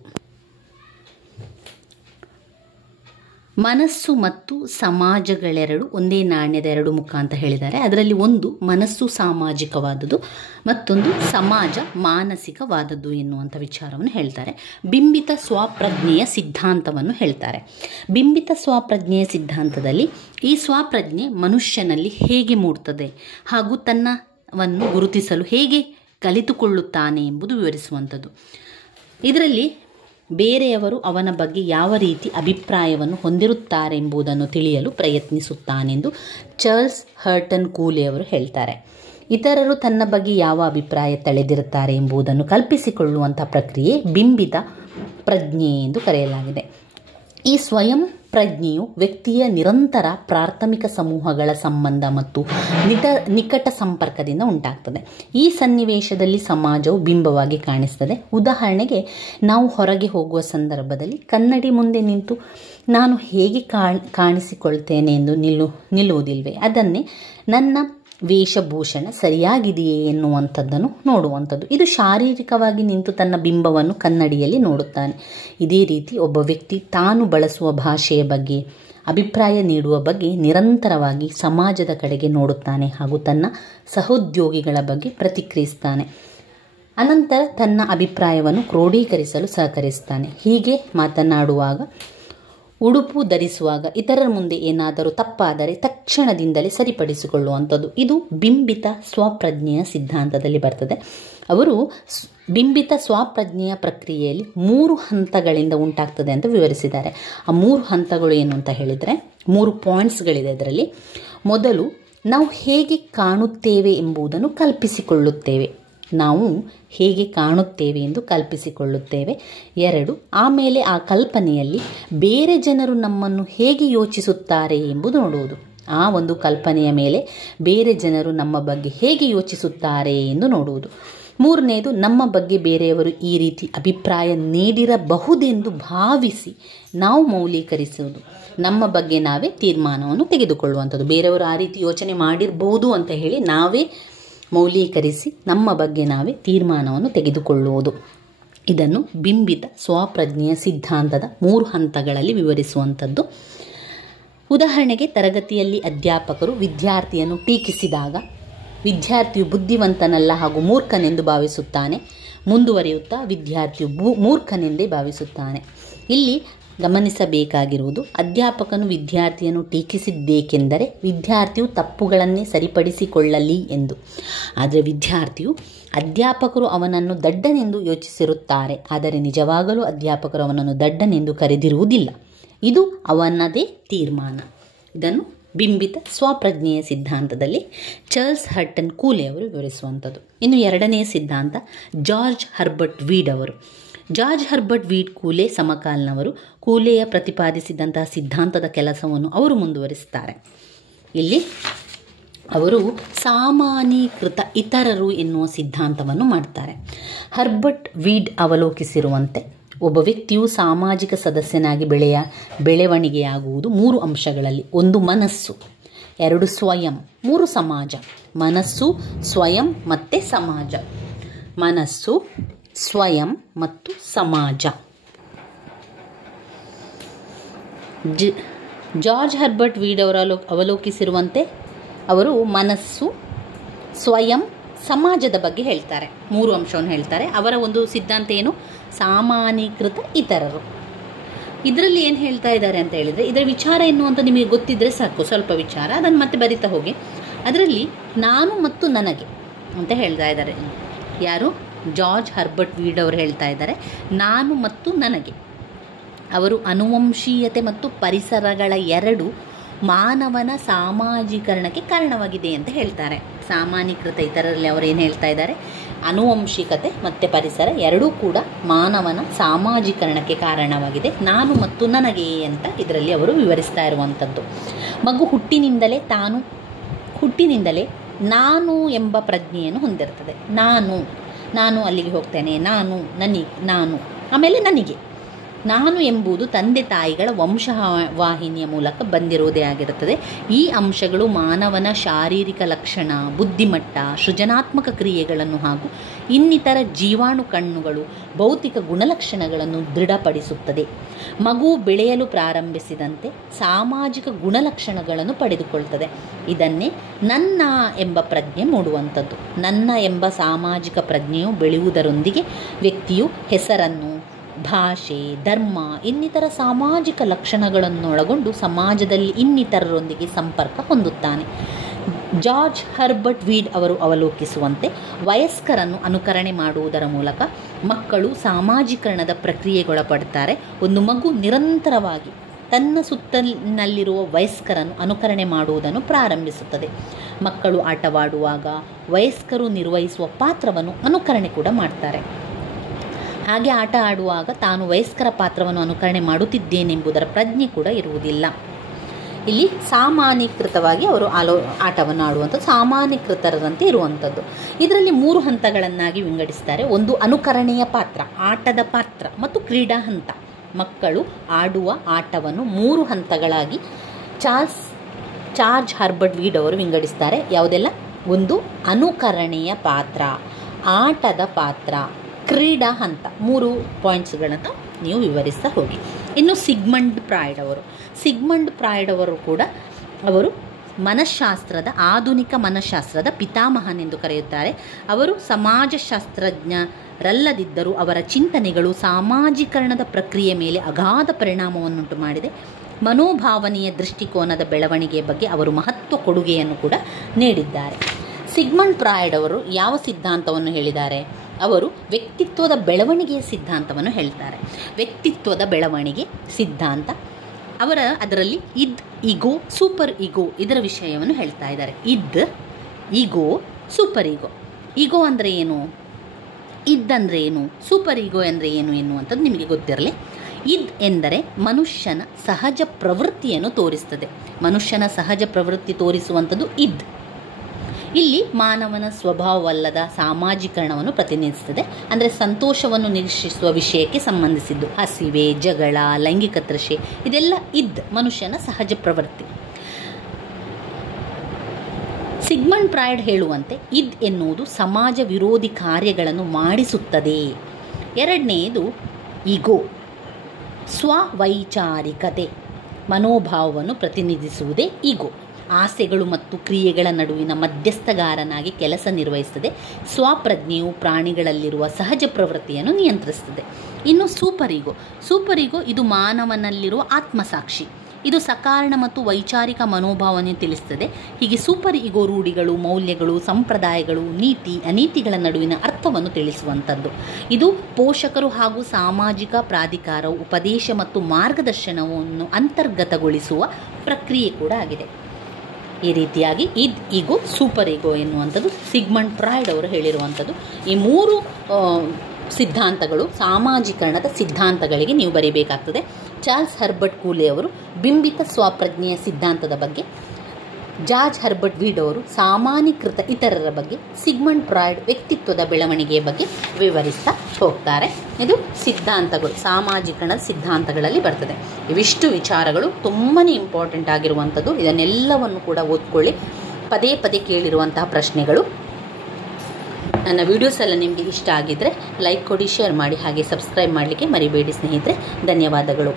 ಮನಸ್ಸು ಮತ್ತು ಸಮಾಜಗಳೆರಡು ಒಂದೇ ನಾಣ್ಯದ ಎರಡು ಮುಖ ಅಂತ ಹೇಳಿದ್ದಾರೆ. ಅದರಲ್ಲಿ ಒಂದು ಮನಸ್ಸು ಸಾಮಾಜಿಕವಾದದ್ದು, ಮತ್ತೊಂದು ಸಮಾಜ ಮಾನಸಿಕವಾದದ್ದು ಎನ್ನುವಂಥ ವಿಚಾರವನ್ನು ಹೇಳ್ತಾರೆ. ಬಿಂಬಿತ ಸ್ವಪ್ರಜ್ಞೆಯ ಸಿದ್ಧಾಂತವನ್ನು ಹೇಳ್ತಾರೆ. ಬಿಂಬಿತ ಸ್ವಪ್ರಜ್ಞೆಯ ಸಿದ್ಧಾಂತದಲ್ಲಿ ಈ ಸ್ವಪ್ರಜ್ಞೆ ಮನುಷ್ಯನಲ್ಲಿ ಹೇಗೆ ಮೂಡ್ತದೆ ಹಾಗೂ ತನ್ನವನ್ನು ಗುರುತಿಸಲು ಹೇಗೆ ಕಲಿತುಕೊಳ್ಳುತ್ತಾನೆ ಎಂಬುದು ವಿವರಿಸುವಂಥದ್ದು. ಇದರಲ್ಲಿ ಬೇರೆಯವರು ಅವನ ಬಗ್ಗೆ ಯಾವ ರೀತಿ ಅಭಿಪ್ರಾಯವನ್ನು ಹೊಂದಿರುತ್ತಾರೆ ಎಂಬುದನ್ನು ತಿಳಿಯಲು ಪ್ರಯತ್ನಿಸುತ್ತಾನೆಂದು ಚಾರ್ಲ್ಸ್ ಹರ್ಟನ್ ಕೂಲೆಯವರು ಹೇಳ್ತಾರೆ. ಇತರರು ತನ್ನ ಬಗ್ಗೆ ಯಾವ ಅಭಿಪ್ರಾಯ ತಳೆದಿರುತ್ತಾರೆ ಎಂಬುದನ್ನು ಕಲ್ಪಿಸಿಕೊಳ್ಳುವಂಥ ಪ್ರಕ್ರಿಯೆ ಬಿಂಬಿತ ಪ್ರಜ್ಞೆ ಎಂದು ಕರೆಯಲಾಗಿದೆ. ಈ ಸ್ವಯಂ ಪ್ರಜ್ಞೆಯು ವ್ಯಕ್ತಿಯ ನಿರಂತರ ಪ್ರಾಥಮಿಕ ಸಮೂಹಗಳ ಸಂಬಂಧ ಮತ್ತು ನಿಕಟ ಸಂಪರ್ಕದಿಂದ ಉಂಟಾಗ್ತದೆ. ಈ ಸನ್ನಿವೇಶದಲ್ಲಿ ಸಮಾಜವು ಬಿಂಬವಾಗಿ ಕಾಣಿಸ್ತದೆ. ಉದಾಹರಣೆಗೆ, ನಾವು ಹೊರಗೆ ಹೋಗುವ ಸಂದರ್ಭದಲ್ಲಿ ಕನ್ನಡಿ ಮುಂದೆ ನಿಂತು ನಾನು ಹೇಗೆ ಕಾಣಿಸಿಕೊಳ್ತೇನೆ ಎಂದು ನಿಲ್ಲುವುದಿಲ್ವೇ? ಅದನ್ನೇ ನನ್ನ ವೇಷಭೂಷಣ ಸರಿಯಾಗಿದೆಯೇ ಎನ್ನುವಂಥದ್ದನ್ನು ನೋಡುವಂಥದ್ದು. ಇದು ಶಾರೀರಿಕವಾಗಿ ನಿಂತು ತನ್ನ ಬಿಂಬವನ್ನು ಕನ್ನಡಿಯಲ್ಲಿ ನೋಡುತ್ತಾನೆ. ಇದೇ ರೀತಿ ಒಬ್ಬ ವ್ಯಕ್ತಿ ತಾನು ಬಳಸುವ ಭಾಷೆಯ ಬಗ್ಗೆ, ಅಭಿಪ್ರಾಯ ನೀಡುವ ಬಗ್ಗೆ ನಿರಂತರವಾಗಿ ಸಮಾಜದ ಕಡೆಗೆ ನೋಡುತ್ತಾನೆ ಹಾಗೂ ತನ್ನ ಸಹೋದ್ಯೋಗಿಗಳ ಬಗ್ಗೆ ಪ್ರತಿಕ್ರಿಯಿಸ್ತಾನೆ. ಅನಂತರ ತನ್ನ ಅಭಿಪ್ರಾಯವನ್ನು ಕ್ರೋಢೀಕರಿಸಲು ಸಹಕರಿಸ್ತಾನೆ. ಹೀಗೆ ಮಾತನಾಡುವಾಗ, ಉಡುಪು ಧರಿಸುವಾಗ ಇತರರ ಮುಂದೆ ಏನಾದರೂ ತಪ್ಪಾದರೆ ತಕ್ಷಣದಿಂದಲೇ ಸರಿಪಡಿಸಿಕೊಳ್ಳುವಂಥದ್ದು. ಇದು ಬಿಂಬಿತ ಸ್ವಪ್ರಜ್ಞೆಯ ಸಿದ್ಧಾಂತದಲ್ಲಿ ಬರ್ತದೆ. ಅವರು ಬಿಂಬಿತ ಸ್ವಪ್ರಜ್ಞೆಯ ಪ್ರಕ್ರಿಯೆಯಲ್ಲಿ 3 ಹಂತಗಳಿಂದ ಉಂಟಾಗ್ತದೆ ಅಂತ ವಿವರಿಸಿದ್ದಾರೆ. ಆ 3 ಹಂತಗಳು ಏನು ಅಂತ ಹೇಳಿದರೆ 3 ಪಾಯಿಂಟ್ಸ್ಗಳಿದೆ ಇದರಲ್ಲಿ. ಮೊದಲು, ನಾವು ಹೇಗೆ ಕಾಣುತ್ತೇವೆ ಎಂಬುದನ್ನು ಕಲ್ಪಿಸಿಕೊಳ್ಳುತ್ತೇವೆ. ನಾವು ಹೇಗೆ ಕಾಣುತ್ತೇವೆ ಎಂದು ಕಲ್ಪಿಸಿಕೊಳ್ಳುತ್ತೇವೆ. 2, ಆಮೇಲೆ ಆ ಕಲ್ಪನೆಯಲ್ಲಿ ಬೇರೆ ಜನರು ನಮ್ಮನ್ನು ಹೇಗೆ ಯೋಚಿಸುತ್ತಾರೆ ಎಂಬುದು ನೋಡುವುದು. ಆ ಒಂದು ಕಲ್ಪನೆಯ ಮೇಲೆ ಬೇರೆ ಜನರು ನಮ್ಮ ಬಗ್ಗೆ ಹೇಗೆ ಯೋಚಿಸುತ್ತಾರೆ ಎಂದು ನೋಡುವುದು. 3ನೇದು, ನಮ್ಮ ಬಗ್ಗೆ ಬೇರೆಯವರು ಈ ರೀತಿ ಅಭಿಪ್ರಾಯ ನೀಡಿರಬಹುದೆಂದು ಭಾವಿಸಿ ನಾವು ಮೌಲ್ಯೀಕರಿಸುವುದು. ನಮ್ಮ ಬಗ್ಗೆ ನಾವೇ ತೀರ್ಮಾನವನ್ನು ತೆಗೆದುಕೊಳ್ಳುವಂಥದ್ದು. ಬೇರೆಯವರು ಆ ರೀತಿ ಯೋಚನೆ ಮಾಡಿರಬಹುದು ಅಂತ ಹೇಳಿ ನಾವೇ ಮೌಲ್ಯೀಕರಿಸಿ ನಮ್ಮ ಬಗ್ಗೆ ನಾವೇ ತೀರ್ಮಾನವನ್ನು ತೆಗೆದುಕೊಳ್ಳುವುದು. ಇದನ್ನು ಬಿಂಬಿತ ಸ್ವಪ್ರಜ್ಞೆಯ ಸಿದ್ಧಾಂತದ 3 ಹಂತಗಳಲ್ಲಿ ವಿವರಿಸುವಂಥದ್ದು. ಉದಾಹರಣೆಗೆ, ತರಗತಿಯಲ್ಲಿ ಅಧ್ಯಾಪಕರು ವಿದ್ಯಾರ್ಥಿಯನ್ನು ಟೀಕಿಸಿದಾಗ ವಿದ್ಯಾರ್ಥಿಯು ಬುದ್ಧಿವಂತನಲ್ಲ ಹಾಗೂ ಮೂರ್ಖನೆಂದು ಭಾವಿಸುತ್ತಾನೆ. ಮುಂದುವರಿಯುತ್ತಾ ವಿದ್ಯಾರ್ಥಿಯು ಮೂರ್ಖನೆಂದೇ ಭಾವಿಸುತ್ತಾನೆ. ಇಲ್ಲಿ ಗಮನಿಸಬೇಕಾಗಿರುವುದು, ಅಧ್ಯಾಪಕನು ವಿದ್ಯಾರ್ಥಿಯನ್ನು ಟೀಕಿಸಿದ್ದೇಕೆಂದರೆ ವಿದ್ಯಾರ್ಥಿಯು ತಪ್ಪುಗಳನ್ನೇ ಸರಿಪಡಿಸಿಕೊಳ್ಳಲಿ ಎಂದು. ಆದರೆ ವಿದ್ಯಾರ್ಥಿಯು ಅಧ್ಯಾಪಕರು ಅವನನ್ನು ದಡ್ಡನೆಂದು ಯೋಚಿಸಿರುತ್ತಾರೆ. ಆದರೆ ನಿಜವಾಗಲೂ ಅಧ್ಯಾಪಕರು ಅವನನ್ನು ದಡ್ಡನೆಂದು ಕರೆದಿರುವುದಿಲ್ಲ. ಇದು ಅವನದೇ ತೀರ್ಮಾನ. ಇದನ್ನು ಬಿಂಬಿತ ಸ್ವಪ್ರಜ್ಞೆಯ ಸಿದ್ಧಾಂತದಲ್ಲಿ ಚಾರ್ಲ್ಸ್ ಹರ್ಟನ್ ಕೂಲೆಯವರು ವಿವರಿಸುವಂಥದ್ದು. ಇನ್ನು 2ನೇ ಸಿದ್ಧಾಂತ ಜಾರ್ಜ್ ಹರ್ಬರ್ಟ್ ವೀಡ್ ಅವರು. George Herbert weed ಕೂಲೆ ಸಮಕಾಲೀನವರು. ಕೂಲೆಯ ಪ್ರತಿಪಾದಿಸಿದಂತಹ ಸಿದ್ಧಾಂತದ ಕೆಲಸವನ್ನು ಅವರು ಮುಂದುವರಿಸುತ್ತಾರೆ. ಇಲ್ಲಿ ಅವರು ಸಾಮಾನ್ಯೀಕೃತ ಇತರರು ಎನ್ನುವ ಸಿದ್ಧಾಂತವನ್ನು ಮಾಡ್ತಾರೆ. ಹರ್ಬರ್ಟ್ ವೀಡ್ ಅವಲೋಕಿಸಿರುವಂತೆ ಒಬ್ಬ ವ್ಯಕ್ತಿಯು ಸಾಮಾಜಿಕ ಸದಸ್ಯನಾಗಿ ಬೆಳವಣಿಗೆಯಾಗುವುದು 3 ಅಂಶಗಳಲ್ಲಿ. 1 ಮನಸ್ಸು, 2 ಸ್ವಯಂ, 3 ಸಮಾಜ. ಮನಸ್ಸು, ಸ್ವಯಂ ಮತ್ತು ಸಮಾಜ. ಮನಸ್ಸು, ಸ್ವಯಂ ಮತ್ತು ಸಮಾಜ. ಜಾರ್ಜ್ ಹರ್ಬರ್ಟ್ ವೀಡ್ ಅವರ ಅವಲೋಕಿಸಿರುವಂತೆ ಅವರು ಮನಸ್ಸು, ಸ್ವಯಂ, ಸಮಾಜದ ಬಗ್ಗೆ ಹೇಳ್ತಾರೆ. 3 ಅಂಶವನ್ನು ಹೇಳ್ತಾರೆ. ಅವರ ಒಂದು ಸಿದ್ಧಾಂತ ಏನು? ಸಾಮಾನ್ಯೀಕೃತ ಇತರರು. ಇದರಲ್ಲಿ ಏನು ಹೇಳ್ತಾ ಇದ್ದಾರೆ ಅಂತ ಹೇಳಿದರೆ, ಇದರ ವಿಚಾರ ಏನು ಅಂತ ನಿಮಗೆ ಗೊತ್ತಿದ್ದರೆ ಸಾಕು, ಸ್ವಲ್ಪ ವಿಚಾರ ಅದನ್ನು ಮತ್ತೆ ಬರಿತಾ ಹೋಗಿ. ಅದರಲ್ಲಿ ನಾನು ಮತ್ತು ನನಗೆ ಅಂತ ಹೇಳ್ತಾ ಇದ್ದಾರೆ. ಯಾರು? ಜಾರ್ಜ್ ಹರ್ಬರ್ಟ್ ವೀಡ್ ಅವರು ಹೇಳ್ತಾ ಇದ್ದಾರೆ, ನಾನು ಮತ್ತು ನನಗೆ. ಅವರು ಅನುವಂಶೀಯತೆ ಮತ್ತು ಪರಿಸರಗಳ ಎರಡು ಮಾನವನ ಸಾಮಾಜೀಕರಣಕ್ಕೆ ಕಾರಣವಾಗಿದೆ ಅಂತ ಹೇಳ್ತಾರೆ. ಸಾಮಾನ್ಯೀಕೃತ ಇತರರಲ್ಲಿ ಅವರು ಏನು ಹೇಳ್ತಾ ಇದ್ದಾರೆ? ಅನುವಂಶಿಕತೆ ಮತ್ತು ಪರಿಸರ ಎರಡೂ ಕೂಡ ಮಾನವನ ಸಾಮಾಜೀಕರಣಕ್ಕೆ ಕಾರಣವಾಗಿದೆ. ನಾನು ಮತ್ತು ನನಗೆ ಅಂತ ಇದರಲ್ಲಿ ಅವರು ವಿವರಿಸ್ತಾ ಇರುವಂಥದ್ದು. ಮಗು ಹುಟ್ಟಿನಿಂದಲೇ ನಾನು ಎಂಬ ಪ್ರಜ್ಞೆಯನ್ನು ಹೊಂದಿರ್ತದೆ. ನಾನು ಅಲ್ಲಿಗೆ ಹೋಗ್ತೇನೆ, ನಾನು ಆಮೇಲೆ ನನಗೆ. ನಾನು ಎಂಬುದು ತಂದೆ ತಾಯಿಗಳ ವಂಶವಾಹಿನಿಯ ಮೂಲಕ ಬಂದಿರುವುದೇ ಆಗಿರುತ್ತದೆ. ಈ ಅಂಶಗಳು ಮಾನವನ ಶಾರೀರಿಕ ಲಕ್ಷಣ, ಬುದ್ಧಿಮಟ್ಟ, ಸೃಜನಾತ್ಮಕ ಕ್ರಿಯೆಗಳನ್ನು ಹಾಗೂ ಇನ್ನಿತರ ಜೀವಾಣು ಕಣ್ಣುಗಳು, ಭೌತಿಕ ಗುಣಲಕ್ಷಣಗಳನ್ನು ದೃಢಪಡಿಸುತ್ತದೆ. ಮಗು ಬೆಳೆಯಲು ಪ್ರಾರಂಭಿಸಿದಂತೆ ಸಾಮಾಜಿಕ ಗುಣಲಕ್ಷಣಗಳನ್ನು ಪಡೆದುಕೊಳ್ತದೆ. ಇದನ್ನೇ ನನ್ನ ಎಂಬ ಪ್ರಜ್ಞೆ ಮೂಡುವಂಥದ್ದು. ನನ್ನ ಎಂಬ ಸಾಮಾಜಿಕ ಪ್ರಜ್ಞೆಯು ಬೆಳೆಯುವುದರೊಂದಿಗೆ ವ್ಯಕ್ತಿಯು ಹೆಸರನ್ನು, ಭಾಷೆ, ಧರ್ಮ ಇನ್ನಿತರ ಸಾಮಾಜಿಕ ಲಕ್ಷಣಗಳನ್ನೊಳಗೊಂಡು ಸಮಾಜದಲ್ಲಿ ಇನ್ನಿತರರೊಂದಿಗೆ ಸಂಪರ್ಕ ಹೊಂದುತ್ತಾನೆ. ಜಾರ್ಜ್ ಹರ್ಬರ್ಟ್ ವೀಡ್ ಅವರು ಅವಲೋಕಿಸುವಂತೆ ವಯಸ್ಕರನ್ನು ಅನುಕರಣೆ ಮಾಡುವುದರ ಮೂಲಕ ಮಕ್ಕಳು ಸಾಮಾಜೀಕರಣದ ಪ್ರಕ್ರಿಯೆಗೊಳಪಡುತ್ತಾರೆ. ಒಂದು ಮಗು ನಿರಂತರವಾಗಿ ತನ್ನ ಸುತ್ತಲಿನಲ್ಲಿರುವ ವಯಸ್ಕರನ್ನು ಅನುಕರಣೆ ಮಾಡುವುದನ್ನು ಪ್ರಾರಂಭಿಸುತ್ತದೆ. ಮಕ್ಕಳು ಆಟವಾಡುವಾಗ ವಯಸ್ಕರು ನಿರ್ವಹಿಸುವ ಪಾತ್ರವನ್ನು ಅನುಕರಣೆ ಕೂಡ ಮಾಡ್ತಾರೆ. ಹಾಗೆ ಆಟ ಆಡುವಾಗ ತಾನು ವಯಸ್ಕರ ಪಾತ್ರವನ್ನು ಅನುಕರಣೆ ಮಾಡುತ್ತಿದ್ದೇನೆಂಬುದರ ಪ್ರಜ್ಞೆ ಕೂಡ ಇರುವುದಿಲ್ಲ. ಇಲ್ಲಿ ಸಾಮಾನ್ಯೀಕೃತವಾಗಿ ಅವರು ಆಟವನ್ನು ಆಡುವಂಥದ್ದು, ಸಾಮಾನ್ಯೀಕೃತರಂತೆ ಇರುವಂಥದ್ದು. ಇದರಲ್ಲಿ 3 ಹಂತಗಳನ್ನಾಗಿ ವಿಂಗಡಿಸ್ತಾರೆ. ಒಂದು ಅನುಕರಣೆಯ ಪಾತ್ರ, ಆಟದ ಪಾತ್ರ ಮತ್ತು ಕ್ರೀಡಾ ಹಂತ. ಮಕ್ಕಳು ಆಡುವ ಆಟವನ್ನು 3 ಹಂತಗಳಾಗಿ ಜಾರ್ಜ್ ಹರ್ಬರ್ಟ್ ವೀಡ್ ಅವರು ವಿಂಗಡಿಸ್ತಾರೆ. ಯಾವುದೆಲ್ಲ? ಒಂದು ಅನುಕರಣೆಯ ಪಾತ್ರ, ಆಟದ ಪಾತ್ರ, ಕ್ರೀಡಾ ಹಂತ. 3 ಪಾಯಿಂಟ್ಸ್ಗಳನ್ನು ನೀವು ವಿವರಿಸ್ತಾ ಹೋಗಿ. ಇನ್ನು ಸಿಗ್ಮಂಡ್ ಫ್ರಾಯ್ಡ್ ಅವರು ಕೂಡ ಆಧುನಿಕ ಮನಃಶಾಸ್ತ್ರದ ಪಿತಾಮಹನೆಂದು ಕರೆಯುತ್ತಾರೆ. ಅವರು ಸಮಾಜಶಾಸ್ತ್ರಜ್ಞರಲ್ಲದಿದ್ದರೂ ಅವರ ಚಿಂತನೆಗಳು ಸಾಮಾಜೀಕರಣದ ಪ್ರಕ್ರಿಯೆ ಮೇಲೆ ಅಗಾಧ ಪರಿಣಾಮವನ್ನುಂಟು ಮಾಡಿದೆ. ಮನೋಭಾವನೆಯ ದೃಷ್ಟಿಕೋನದ ಬೆಳವಣಿಗೆಯ ಬಗ್ಗೆ ಅವರು ಮಹತ್ವ ಕೊಡುಗೆಯನ್ನು ಕೂಡ ನೀಡಿದ್ದಾರೆ. ಸಿಗ್ಮಂಡ್ ಫ್ರಾಯ್ಡ್ ಅವರು ಯಾವ ಸಿದ್ಧಾಂತವನ್ನು ಹೇಳಿದ್ದಾರೆ? ಅವರು ವ್ಯಕ್ತಿತ್ವದ ಬೆಳವಣಿಗೆಯ ಸಿದ್ಧಾಂತವನ್ನು ಹೇಳ್ತಾರೆ. ವ್ಯಕ್ತಿತ್ವದ ಬೆಳವಣಿಗೆ ಸಿದ್ಧಾಂತ ಅದರಲ್ಲಿ ಈಗೋ, ಸೂಪರ್ ಈಗೋ ಇದರ ವಿಷಯವನ್ನು ಹೇಳ್ತಾ ಇದ್ದಾರೆ. ಈಗೋ, ಸೂಪರ್ ಈಗೋ. ಈಗೋ ಅಂದರೆ ಏನು, ಅಂದರೆ ಏನು, ಸೂಪರ್ ಈಗೋ ಅಂದರೆ ಏನು ಎನ್ನುವಂಥದ್ದು ನಿಮಗೆ ಗೊತ್ತಿರಲಿ. ಎಂದರೆ ಮನುಷ್ಯನ ಸಹಜ ಪ್ರವೃತ್ತಿಯನ್ನು ತೋರಿಸ್ತದೆ. ಮನುಷ್ಯನ ಸಹಜ ಪ್ರವೃತ್ತಿ ತೋರಿಸುವಂಥದ್ದು ಇಲ್ಲಿ ಮಾನವನ ಸ್ವಭಾವವಲ್ಲದ ಸಾಮಾಜೀಕರಣವನ್ನು ಪ್ರತಿನಿಧಿಸುತ್ತದೆ. ಅಂದರೆ ಸಂತೋಷವನ್ನು ನಿರೀಕ್ಷಿಸುವ ವಿಷಯಕ್ಕೆ ಸಂಬಂಧಿಸಿದ್ದು. ಹಸಿವೆ, ಜಗಳ, ಲೈಂಗಿಕ ತೃಷೆ ಇದೆಲ್ಲ ಮನುಷ್ಯನ ಸಹಜ ಪ್ರವೃತ್ತಿ. ಸಿಗ್ಮಂಡ್ ಫ್ರಾಯ್ಡ್ ಹೇಳುವಂತೆ ಎನ್ನುವುದು ಸಮಾಜ ವಿರೋಧಿ ಕಾರ್ಯಗಳನ್ನು ಮಾಡಿಸುತ್ತದೆ. ಎರಡನೆಯದು ಈಗೋ, ಸ್ವವೈಚಾರಿಕತೆ ಮನೋಭಾವವನ್ನು ಪ್ರತಿನಿಧಿಸುವುದೇ ಈಗೋ. ಆಸೆಗಳು ಮತ್ತು ಕ್ರಿಯೆಗಳ ನಡುವಿನ ಮಧ್ಯಸ್ಥಗಾರನಾಗಿ ಕೆಲಸ ನಿರ್ವಹಿಸುತ್ತದೆ. ಸ್ವಪ್ರಜ್ಞೆಯು ಪ್ರಾಣಿಗಳಲ್ಲಿರುವ ಸಹಜ ಪ್ರವೃತ್ತಿಯನ್ನು ನಿಯಂತ್ರಿಸುತ್ತದೆ. ಇನ್ನು ಸೂಪರ್ ಈಗೋ ಇದು ಮಾನವನಲ್ಲಿರುವ ಆತ್ಮಸಾಕ್ಷಿ. ಇದು ಸಕಾರಣ ಮತ್ತು ವೈಚಾರಿಕ ಮನೋಭಾವವನ್ನು ತಿಳಿಸುತ್ತದೆ. ಹೀಗೆ ಸೂಪರ್ ಈಗೋ ರೂಢಿಗಳು, ಮೌಲ್ಯಗಳು, ಸಂಪ್ರದಾಯಗಳು, ನೀತಿ ಅನೀತಿಗಳ ನಡುವಿನ ಅರ್ಥವನ್ನು ತಿಳಿಸುವಂಥದ್ದು. ಇದು ಪೋಷಕರು ಹಾಗೂ ಸಾಮಾಜಿಕ ಪ್ರಾಧಿಕಾರವು ಉಪದೇಶ ಮತ್ತು ಮಾರ್ಗದರ್ಶನವನ್ನು ಅಂತರ್ಗತಗೊಳಿಸುವ ಪ್ರಕ್ರಿಯೆ ಕೂಡ ಆಗಿದೆ. ಈ ರೀತಿಯಾಗಿ ಈಗೋ, ಸೂಪರ್ ಈಗೋ ಎನ್ನುವಂಥದ್ದು ಸಿಗ್ಮಂಡ್ ಫ್ರಾಯ್ಡ್ ಅವರು ಹೇಳಿರುವಂಥದ್ದು. ಈ 3 ಸಿದ್ಧಾಂತಗಳು ಸಾಮಾಜೀಕರಣದ ಸಿದ್ಧಾಂತಗಳಿಗೆ ನೀವು ಬರೀಬೇಕಾಗ್ತದೆ. ಚಾರ್ಲ್ಸ್ ಹರ್ಬರ್ಟ್ ಕೂಲೆ ಅವರು ಬಿಂಬಿತ ಸ್ವಪ್ರಜ್ಞೆಯ ಸಿದ್ಧಾಂತದ ಬಗ್ಗೆ, ಜಾರ್ಜ್ ಹರ್ಬರ್ಟ್ ವೀಡ್ ಅವರು ಸಾಮಾನ್ಯೀಕೃತ ಇತರರ ಬಗ್ಗೆ, ಸಿಗ್ಮಂಡ್ ಫ್ರಾಯ್ಡ್ ವ್ಯಕ್ತಿತ್ವದ ಬೆಳವಣಿಗೆಯ ಬಗ್ಗೆ ವಿವರಿಸ್ತಾ ಹೋಗ್ತಾರೆ. ಇದು ಸಿದ್ಧಾಂತಗಳು, ಸಾಮಾಜೀಕರಣದ ಸಿದ್ಧಾಂತಗಳಲ್ಲಿ ಬರ್ತದೆ. ಇವಿಷ್ಟು ವಿಚಾರಗಳು ತುಂಬಾ ಇಂಪಾರ್ಟೆಂಟ್ ಆಗಿರುವಂಥದ್ದು. ಇದನ್ನೆಲ್ಲವನ್ನು ಕೂಡ ಓದ್ಕೊಳ್ಳಿ. ಪದೇ ಪದೇ ಕೇಳಿರುವಂತಹ ಪ್ರಶ್ನೆಗಳು. ನನ್ನ ವಿಡಿಯೋಸ್ ಎಲ್ಲ ನಿಮಗೆ ಇಷ್ಟ ಆಗಿದ್ದರೆ ಲೈಕ್ ಕೊಡಿ, ಶೇರ್ ಮಾಡಿ, ಹಾಗೆ ಸಬ್ಸ್ಕ್ರೈಬ್ ಮಾಡಲಿಕ್ಕೆ ಮರಿಬೇಡಿ ಸ್ನೇಹಿತರೆ. ಧನ್ಯವಾದಗಳು.